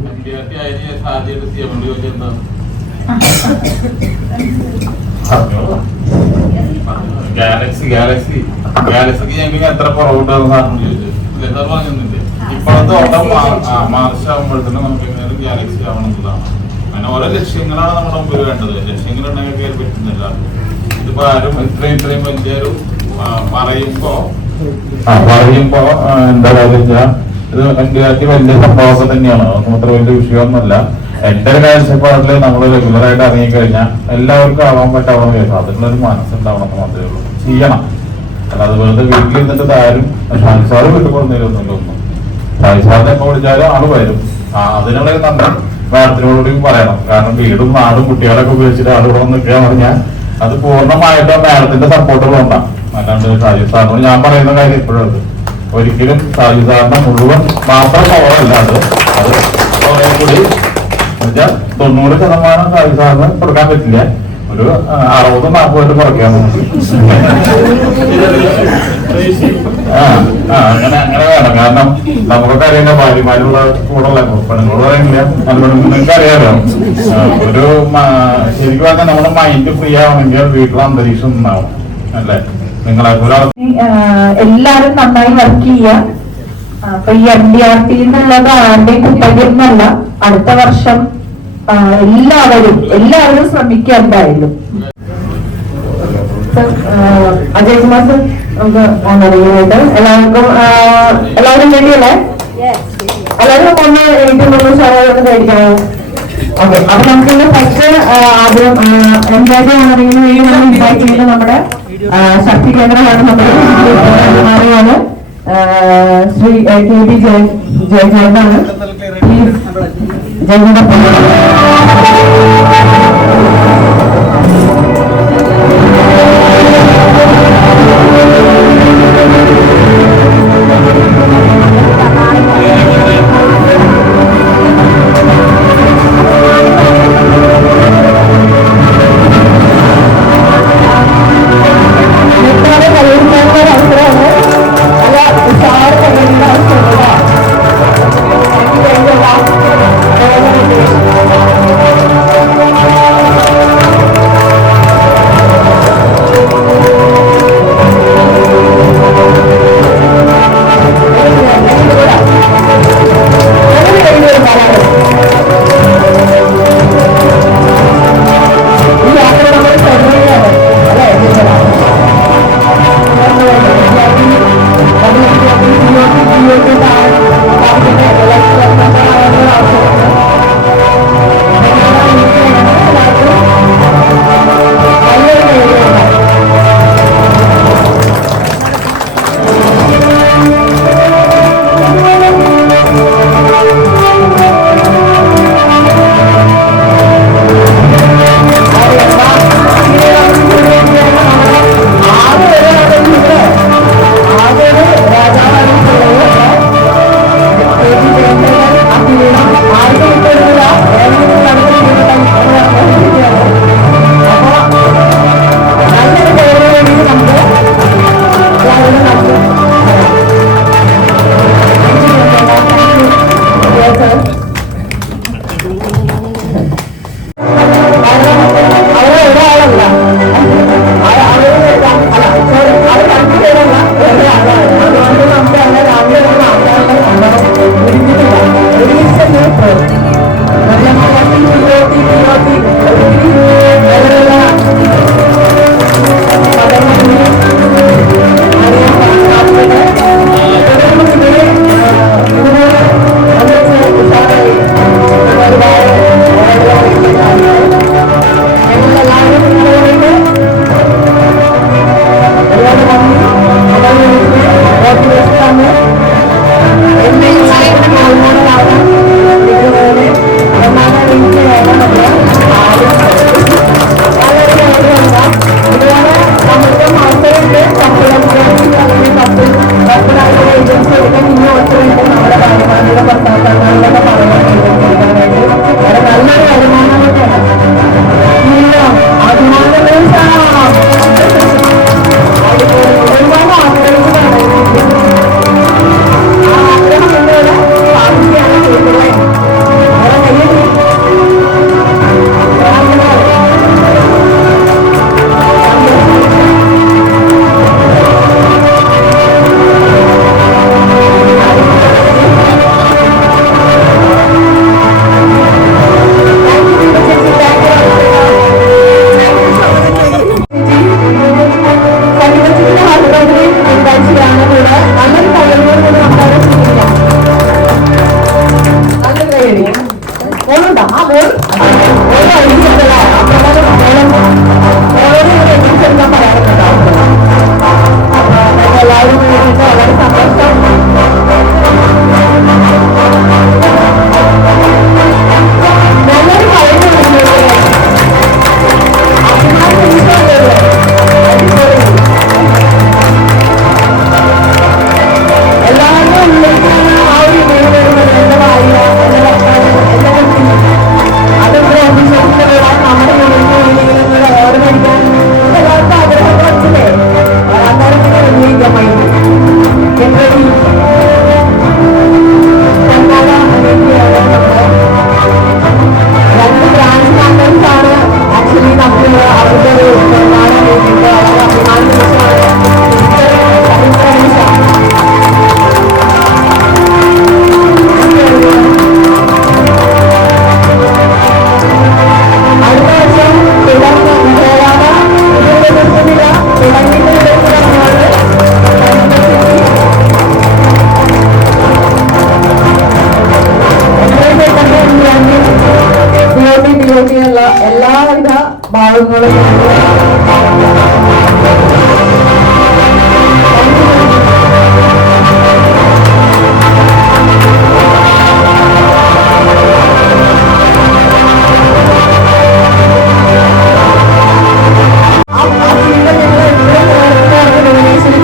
ഗാലക്സിക്ക് ഞങ്ങൾക്ക് എത്ര പുറകോട്ടാണെന്ന് ചോദിച്ചു. എന്താ പറഞ്ഞില്ലേ, ഇപ്പോഴത്തെ ഓട്ടം മാർച്ച് ആകുമ്പോഴത്തേനും നമുക്ക് ഗാലക്സി ആവണം എന്നുള്ളതാണ്. അങ്ങനെ ഓരോ ലക്ഷ്യങ്ങളാണ് നമ്മുടെ മുമ്പിൽ വേണ്ടത്. ലക്ഷ്യങ്ങളുണ്ടെങ്കിൽ കയറി പറ്റുന്നില്ല. ഇതിപ്പോ ആരും ഇത്രയും വലിയൊരു പറയുമ്പോ എന്താ പറയുക, ഇത് വലിയ സംഭവമൊക്കെ തന്നെയാണ്. അതൊന്നും അത്ര വലിയ വിഷയമൊന്നുമല്ല. എന്റെ ഒരു കാഴ്ചപ്പാടില് നമ്മൾ റെഗുലറായിട്ട് ഇറങ്ങിക്കഴിഞ്ഞാൽ എല്ലാവർക്കും ആവാൻ പറ്റാവുന്ന കേട്ടോ. അതിനുള്ളൊരു മനസ്സുണ്ടാവണം മാത്രമേ ഉള്ളൂ, ചെയ്യണം. അല്ലാതെ വെറുതെ വീട്ടിൽ ഇരുന്നിട്ട് ആരും ഷാൻസാറ് വിട്ടുകൊടുന്നില്ലൊന്നുമില്ല ഒന്നും. ഷാൻസാറിനെ എപ്പോ വിളിച്ചാലും ആള് വരും. അതിനുള്ള നന്ദി മാഡത്തിനോടുകൂടി പറയണം. കാരണം വീടും നാടും കുട്ടികളൊക്കെ ഉപയോഗിച്ചിട്ട് ആളുകൾ നിൽക്കുക പറഞ്ഞാൽ അത് പൂർണ്ണമായിട്ട് മാഡത്തിന്റെ സപ്പോർട്ട് കൊണ്ടാണ്. അല്ലാണ്ട് ഷാജി സാറിനോട് ഞാൻ പറയുന്ന കാര്യം ഇപ്പോഴും അത് ഒരിക്കലും ഷാജി സാറിന്റെ മുഴുവൻ മാത്രം പവറല്ലാണ്ട് അത് കുറെ കൂടി 90% ഷാജി സാറിന് കൊടുക്കാൻ പറ്റില്ല. ഒരു 60-40 കുറയ്ക്കാൻ നോക്കി. അങ്ങനെ വേണം. കാരണം നമുക്കൊക്കെ അറിയില്ല, ഭാര്യമാരുള്ള കൂടെയുള്ള പെണ്ണുങ്ങളോട് പറയുന്നില്ല, നിങ്ങൾക്ക് അറിയാലോ. ഒരു ശരിക്കും പറഞ്ഞാൽ നമ്മുടെ മൈൻഡ് ഫ്രീ ആവണമെങ്കിൽ വീട്ടിലെ അന്തരീക്ഷം ഉണ്ടാവും അല്ലേ. നിങ്ങളെ എല്ലാരും നന്നായി വർക്ക് ചെയ്യാം. അപ്പൊ ഈ MDRT എന്നുള്ളത് ആരുടെയും കുത്തകയൊന്നുമല്ല. അടുത്ത വർഷം എല്ലാവരും ശ്രമിക്കുക എന്തായാലും. അജയ് കുമാർ സർ നമുക്ക് ഓണറിയായിട്ട് എല്ലാവരും റെഡിയല്ലേ? എല്ലാവരും ഒന്ന് ഏറ്റവും ഷാളൊക്കെ കഴിക്കണോ? ഓക്കെ, അപ്പൊ നമുക്ക് ഫസ്റ്റ് ആദ്യം എന്തായാലും ഓണറിങ്ങിന് വേണ്ടി നമ്മൾ ഇൻവൈറ്റ് ചെയ്യുന്നത് നമ്മുടെ ശക്തി കേന്ദ്രമാണ്, നമ്മുടെ മാറിയാണ് ശ്രീ KB ജയചന്ദ്രനാണ്. പ്ലീസ് ജയചന്ദ്ര. പറയാനായിട്ട് വളരെ സന്തോഷം. നല്ലൊരു എല്ലാവരും ഉള്ളിലേക്കാണ് ആ ഒരു ഇമേജ് വരുന്നത്. എന്റെ ഭാര്യ, എന്റെ ഭർത്താവ്, എന്റെ കുട്ടി, അതൊക്കെ ഓഫീസിലുള്ള നമ്മുടെ യൂണിറ്റ് ഓർഡർ മേടിക്കാൻ എല്ലാവർക്കും ആഗ്രഹം വെച്ചില്ലേ, ആൾക്കാരൊക്കെ ഉന്നയിക്കാൻ വേണ്ടി രണ്ട് ബ്രാഞ്ച് മാനേഴ്സ് ആണ് ആക്ച്വലി നമ്മൾ അവരുടെ ഒരു നിർമ്മാണം വേണ്ടിയിട്ട് വളരെ അഭിമാന നിമിഷമാണ്. അടുത്ത വർഷം തുടർന്ന് വിജയവാദ തുടങ്ങിയിട്ട് ിയുള്ള എല്ലാവിധ ഭാവങ്ങളും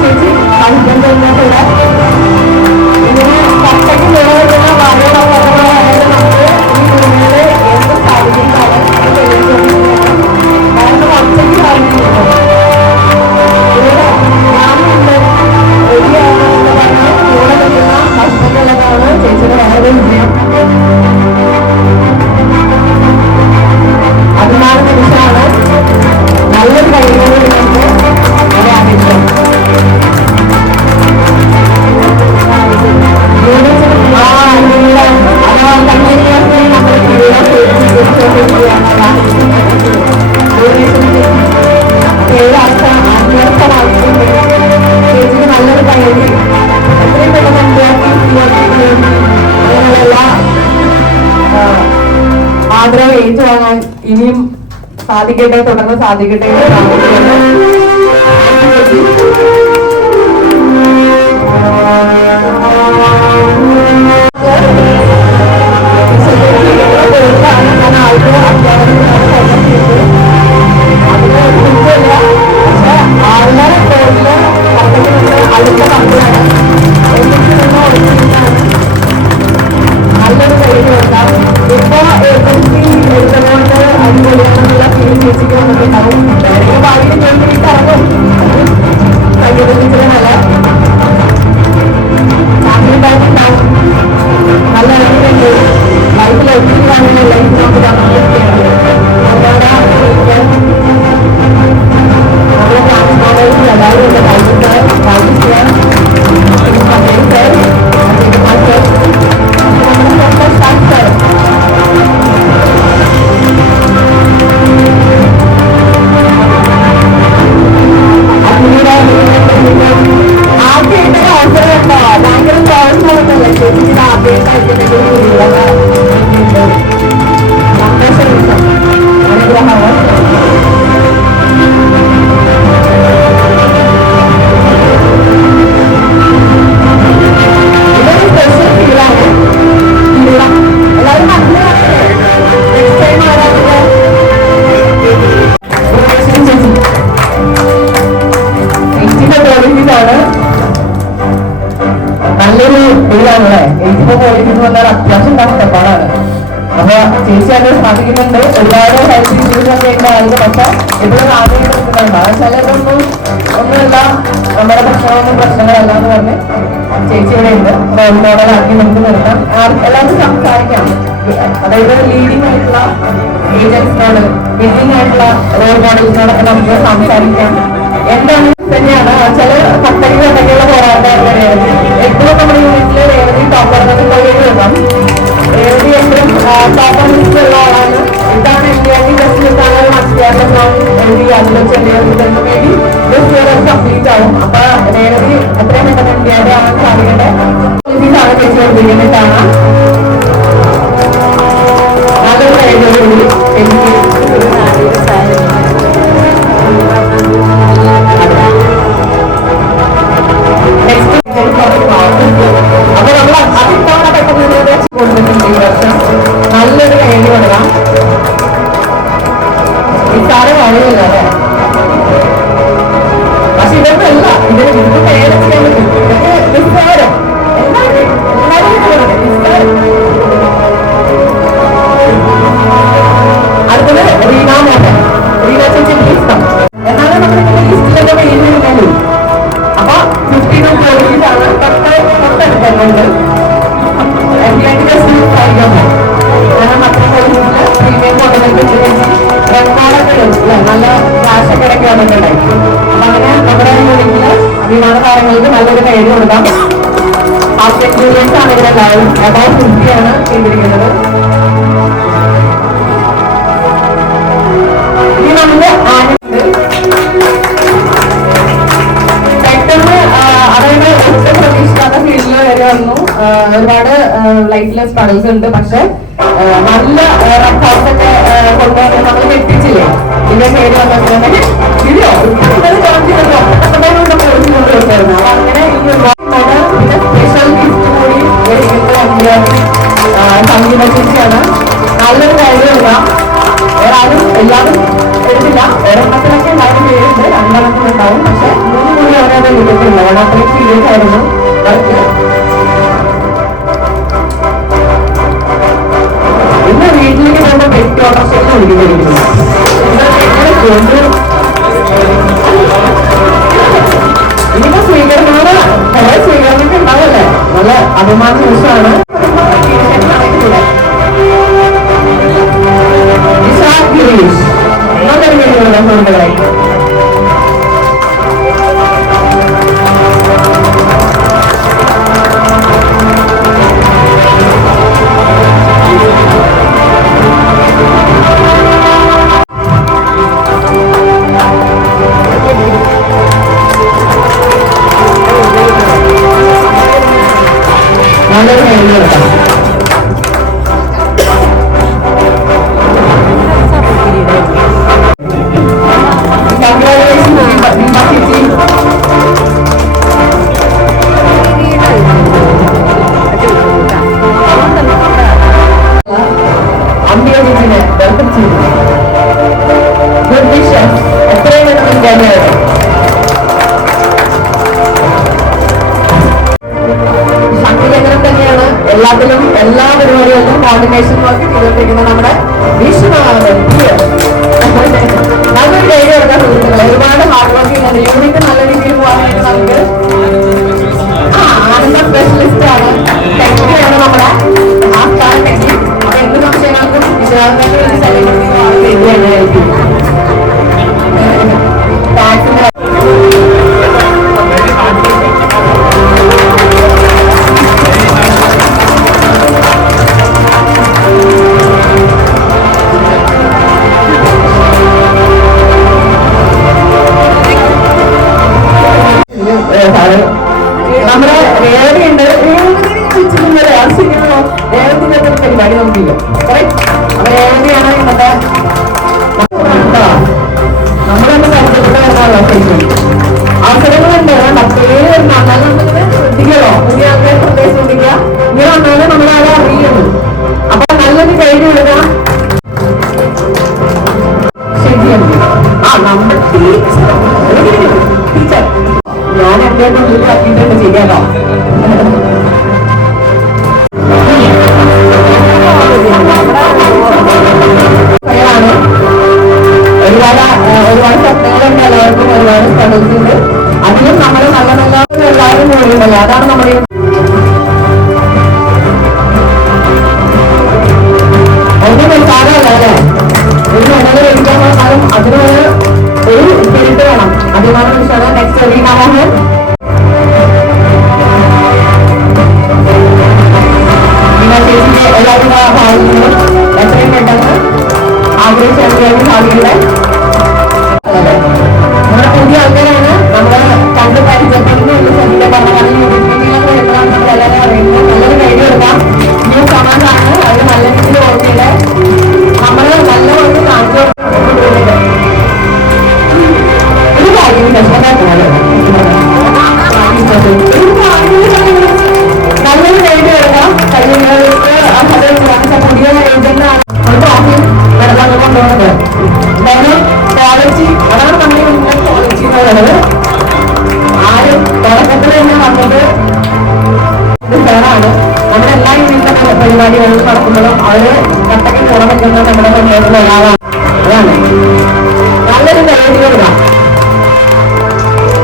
ചേച്ചി ഹസ്ബൻഡ് കൂടെ ഇങ്ങനെ കട്ടയ്ക്ക് നിലനിൽക്കുന്ന വാഴയുടെ പദങ്ങളായാലും നമുക്ക് ഈ ഭൂമിയിലെ എന്ത് സാധിക്കുന്നതാണ് കാരണം ഒറ്റയ്ക്ക് സാധിക്കുന്നു. ഇവിടെ ഞാനുണ്ട് റെഡിയാണ് എന്ന് പറഞ്ഞ് കൂടെ നിൽക്കുന്ന ഹസ്ബൻഡ് ഉള്ളതാണ് ചേച്ചിയുടെ വളരെ വിജയം. അഭിമാന നിമിഷമാണ്. നല്ലൊരു കഴിവുകൾ നമുക്ക് അറിയാം. നല്ലൊരു കഴിവ് എത്രയും പെട്ടെന്ന് അങ്ങനെയുള്ള ആഗ്രഹം ഏറ്റുവാങ്ങാൻ ഇനിയും സാധിക്കട്ടെ, തുടർന്ന് സാധിക്കട്ടെ എന്ന് പ്രാർത്ഥിക്കുന്നു. അടുത്ത കമ്പനിയാണ് നല്ലൊരു കഴിവ് കൊടുക്കാം. ഇപ്പൊ ഏജൻസി എടുത്തുകൊണ്ട് അടിപൊളിയാണെന്നുള്ള ഫീൽ ചേച്ചിക്ക് വന്നിട്ടുണ്ടാവും. വേറെ ഭാവിയിൽ ജോലി ഇറങ്ങും കഴിവിച്ചിട്ട് നല്ല ഫാമിലി ടൈം ഉണ്ടാവും. നല്ല ഇറങ്ങിയിട്ടുണ്ട് ലൈഫിൽ ഒത്തിരി കാണുന്ന ലൈഫ് നമുക്ക് ആദ്യമായിട്ട് ഓഫർ ഉണ്ടോ? ഭയങ്കര പ്രോത്സാഹനമല്ലേ ചേച്ചിക്ക് ആദ്യമായിട്ട് സന്തോഷം അനുഗ്രഹമാണ്. ഇതൊരു സ്പെഷ്യൽ ഫീലാണ്. എല്ലാവരും മനസ്സിലാക്കല്ലേ നെക്സ്റ്റ് ടൈം ആരാധിക്കാൻ ചേച്ചിന്റെ ക്വാളിറ്റീസാണ്. നല്ലൊരു ഡീലാണല്ലേ. 84 ക്വാളിറ്റീസ് വന്നാൽ അത്യാവശ്യം കഷ്ടപ്പാടാണ്. അപ്പൊ ചേച്ചി അത് സാധിക്കുന്നുണ്ട്. ഒരുപാട് ഹെൽത്ത് ഇഷ്യൂസ് ഒക്കെ ഉണ്ടായിരുന്നു. പക്ഷെ ഇപ്പോഴും ആദ്യം നിൽക്കുന്നുണ്ട്. ചിലതൊന്നും ഒന്നുമില്ല, നമ്മുടെ പ്രശ്നങ്ങളല്ല എന്ന് പറഞ്ഞ് ചേച്ചി ഇവിടെ ഉണ്ട്. റോൾ മോഡൽ ആക്കി നമുക്ക് നിർത്താം. എല്ലാവർക്കും സംസാരിക്കാം. അതായത് ലീഡിംഗ് ആയിട്ടുള്ള ഏജൻസിനോട്, ലീഡിംഗ് ആയിട്ടുള്ള റോൾ മോഡൽസിനോടൊക്കെ നമുക്ക് സംസാരിക്കാം. എന്താണ് തന്നെയാണ് ചില കട്ടയിൽ ഉണ്ടെങ്കിലുള്ള പോരാട്ടമായിരുന്നു രേവതി. എപ്പോഴും നമ്മുടെ യൂണിറ്റിലെ രേവതി ടോപ്പർ നോക്കാം. രേവതി എപ്പോഴും ടോപ്പർ ലിസ്റ്റിലുള്ള ആളാണ്. ഇതാണ് ഇന്ത്യയിൽ ജസ്റ്റ് കാണാൻ മനസ്സിലാക്കുന്ന സോങ് എഴുതി അതിലൊക്കെ വേണ്ടി ജസ്റ്റ് ഇയർ കംപ്ലീറ്റ് ആവും. അപ്പൊ രേവതി എത്രയും പെട്ടെന്ന് ഇന്ത്യയുടെ ആവാൻ സാധിക്കട്ടെ. ആണ് ചേച്ചി പഠിപ്പിക്കുന്നത് കാണാം. നല്ലൊരു എഴുതി എനിക്ക് നെക്സ്റ്റ് കൈ കൊടുക്കാം. എക്സ്പീരിയൻസ് ആണ് ഇവരെല്ലാവരും. അബൌട്ട് 50 ആണ് ചെയ്തിരിക്കുന്നത്. ഇനി നമുക്ക് പെട്ടെന്ന് അതായത് ഒട്ടും പ്രതീക്ഷിക്കാത്ത ഫീൽഡിൽ വരെ വന്നു. ഒരുപാട് ലൈഫിലെ സ്ട്രഗിൾസ് ഉണ്ട്. പക്ഷെ നല്ല റെക്കോർഡ്സ് ഒക്കെ കൊണ്ടുവന്ന് നമ്മൾ എത്തിച്ചില്ലേ ഇതിന്റെ പേര് വന്നിട്ടുണ്ട്. ഇല്ലയോ കൊണ്ടുവരുന്നു. അപ്പൊ അങ്ങനെ പിന്നെ സ്പെഷ്യൽ ഗിഫ്റ്റ് കൂടി സംഗീത ചേച്ചിയാണ്. നല്ലൊരു കാര്യമില്ല. ഒരാളും എല്ലാവരും എഴുതില്ല. ഒരെണ്ണത്തിനൊക്കെ എല്ലാവരും പേരുണ്ട്. 2 എണ്ണത്തിനുണ്ടാവും. പക്ഷെ 3 കൂടി അവരത് എഴുതിയിട്ടില്ല. അവിടെ അത്രയും സീരിയസ് ആയിരുന്നു വർക്ക്. ഇന്ന് വീട്ടിലേക്ക് പോകുമ്പോൾ പെറ്റ് ഓട്ടോറിക്ഷയിൽ ഒഴുകിയിരിക്കുന്നു. ഇനിയിപ്പോ സ്വീകരണങ്ങള് കുറെ സ്വീകരണമൊക്കെ ഉണ്ടാവല്ലേ. നല്ല അഭിമാന ദിവസമാണ്. ഗിരീഷ് നല്ലൊരു വീഡിയോ സുഹൃത്തുക്കളെ. നല്ലൊരു വീഡിയോ എടുക്കാം. അമ്പിയജിനെ വെൽക്കം ചെയ്തു. Good wishes. എത്രയും വേണമെങ്കിൽ ജനറേറ്റ് ശക്തികേന്ദ്രം തന്നെയാണ്. എല്ലാത്തിലും എല്ലാ പരിപാടികളിലും കോർഡിനേഷൻ വർക്ക് ചെയ്തിരിക്കുന്ന നമ്മുടെ വിഷ്ണുനാഥൻ. നല്ലൊരു ധൈര്യം എടുക്കാൻ സുഹൃത്തുക്കളെ. ഒരുപാട് ഹാർഡ് വർക്ക് ചെയ്യുന്നുണ്ട്. യൂണിറ്റ് നല്ല രീതിയിൽ പോകാനായിട്ട് നമുക്ക് ആനന്ദ സ്പെഷ്യലിസ്റ്റ് ആണ്. ടെക്നിക്കാണ് നമ്മുടെ ആസ്ഥാന ടെക്നിക്. അപ്പൊ എന്ത് സംശയങ്ങൾക്കും വിശ്വാസങ്ങൾക്ക് തന്നെയായിരിക്കും. ടാക്സിന്റെ നമ്മുടെ രേവതി ഉണ്ട്. രേവതിന്റെ പരിപാടി നോക്കിയില്ല. അപ്പൊ രേവതിയാണ് ഇന്നത്തെ നമ്മളൊന്ന് പരിചയപ്പെട്ട അവസരങ്ങളുണ്ട്. പേര് നന്നാലും ശ്രദ്ധിക്കണോ. പുതിയ ആൾക്കാർ പ്രത്യേകം ശ്രദ്ധിക്കുക. ഇങ്ങനെ വന്നാലും നമ്മളാളെ അറിയുള്ളൂ. അപ്പൊ നല്ലൊരു കൈഡി കൊടുക്കാം. ശരിയാണ്. നമ്മുടെ ടീച്ചർ ഞാൻ എന്റെ ഉള്ളിൽ ആക്കിയിട്ടുണ്ട്. ചെയ്യാനോ ഒരുപാട് സ്വപ്നങ്ങളുണ്ട്. എല്ലാവർക്കും ഒരുപാട് സ്ട്രഗിൾസ് ഉണ്ട്. അതിലും നമ്മൾ നല്ല നല്ല എല്ലാവരും കൂടിയുണ്ടല്ലോ. അതാണ് നമ്മുടെ ഒന്നും നിൽക്കാറല്ല അല്ലെ. ഒരു മെഡൽ മേടിക്കാൻ പറഞ്ഞാലും അതിന് ഒരു സ്പിരിറ്റ് വേണം. അഭിമാന നിമിഷമാണ്. നെക്സ്റ്റ് റീന മോഹൻ. ചേച്ചിന്റെ എല്ലാവിധ ഭാഗങ്ങളും എത്രയും പെട്ടെന്ന് ആഗ്രഹിച്ച ഭാവിയുടെ നമ്മുടെ പുതിയ ആൾക്കാരാണ്. നമ്മള് കണ്ട് പരിചയപ്പെടുന്ന ശരീരം പറഞ്ഞാൽ യൂണിറ്റിലൊക്കെ വരുമ്പോഴാണ് നമ്മൾ എല്ലാവരും അറിയുന്നത്. നല്ലൊരു കൈഡി എടുക്കാം. ന്യൂ കമാൻഡാണ്. അത് നല്ല രീതിയിൽ ഓർമ്മയില് നമ്മള് നല്ല വർക്ക് കാണിച്ചു ഒരു കാര്യം നല്ലൊരു കൈഡി എടുക്കാം. കല്യാണങ്ങൾക്ക് പുതിയ ഏജന്റാണ് വെള്ളം കൊണ്ടുപോകുന്നത്. എന്തായാലും ക്വാളിറ്റി അതാണ് നമ്മുടെ മുന്നിൽ ക്വാളിറ്റി എന്ന് പറയുന്നത്. ആരും തുടക്കത്തിൽ തന്നെ വന്നത് ആണ്. നമ്മുടെ എല്ലാ യൂണിറ്റിലെ പരിപാടികളിലും നടക്കുമ്പോഴും അവര് കട്ടയ്ക്ക് കൂടെ വെക്കുന്ന നമ്മുടെ മുന്നേറുന്ന ഒരാളാണ്. അതാണ് നല്ലൊരു കൈഡികളാണ്.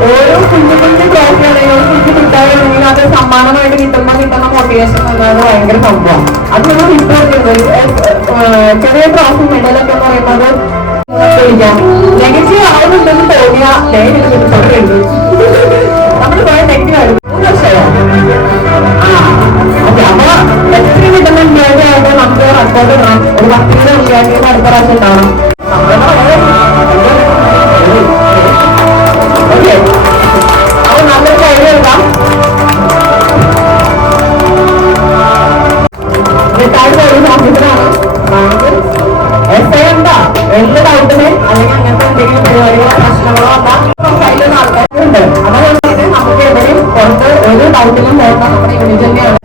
ഓരോ കുഞ്ഞു കുഞ്ഞു ട്രോഫി ആണെങ്കിലും കുഞ്ഞു മിഠായിയാണെങ്കിലും അത് സമ്മാനമായിട്ട് കിട്ടുന്ന മോട്ടിവേഷൻ എന്നത് ഭയങ്കര സംഭവമാണ്. അത് നമ്മൾ വിട്ടുകൊടുക്കുന്നത് ചെറിയ ട്രോഫി മെഡലൊക്കെ എന്ന് പറയുന്നത് നെഗറ്റീവ് ആവുന്നുണ്ടെന്ന് തോന്നിയ ലേഖനം നമ്മൾ കുറെ നെഗറ്റീവ് ആയിരുന്നു. 3 വർഷം ഡൗട്ടിലും പോകണ്ട, നമ്മുടെ യൂണിറ്റ് തന്നെയാണ്.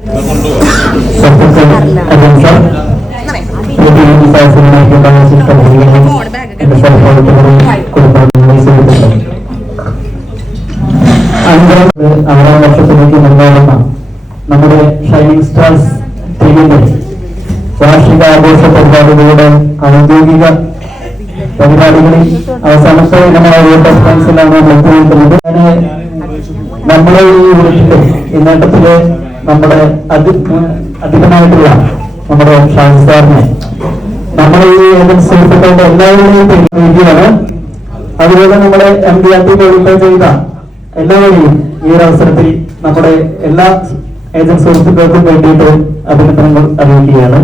ആറാം വർഷത്തിലേക്ക് മുന്നേറുന്ന നമ്മുടെ ഷൈനിങ് സ്റ്റാർസ് ടീമിന്റെ വാർഷിക ആഘോഷ പരിപാടികളുടെ ഔദ്യോഗിക പരിപാടികളിൽ അവസാനത്തെ ഇനമായ വോട്ടേഴ്സ് കൗൺസിലാണ് നമ്മൾ എത്തിയിരിക്കുന്നത്. നമ്മുടെ ഈ യൂണിറ്റില് ഈ നേട്ടത്തില് നമ്മുടെ അധികമായിട്ടുള്ള നമ്മുടെ ഷാജി സാറിനെ നമ്മുടെ ഈ ഏജൻസി സുഹൃത്തുക്കളുടെ എല്ലാവരുടെയും പേരിലാണ്. അതുപോലെ നമ്മുടെ MDRT ക്വാളിഫൈ ചെയ്ത എല്ലാവരെയും ഈ ഒരു അവസരത്തിൽ നമ്മുടെ എല്ലാ ഏജൻസി സുഹൃത്തുക്കൾക്കും വേണ്ടിയിട്ട് അഭിനന്ദനങ്ങൾ അറിയിക്കുകയാണ്.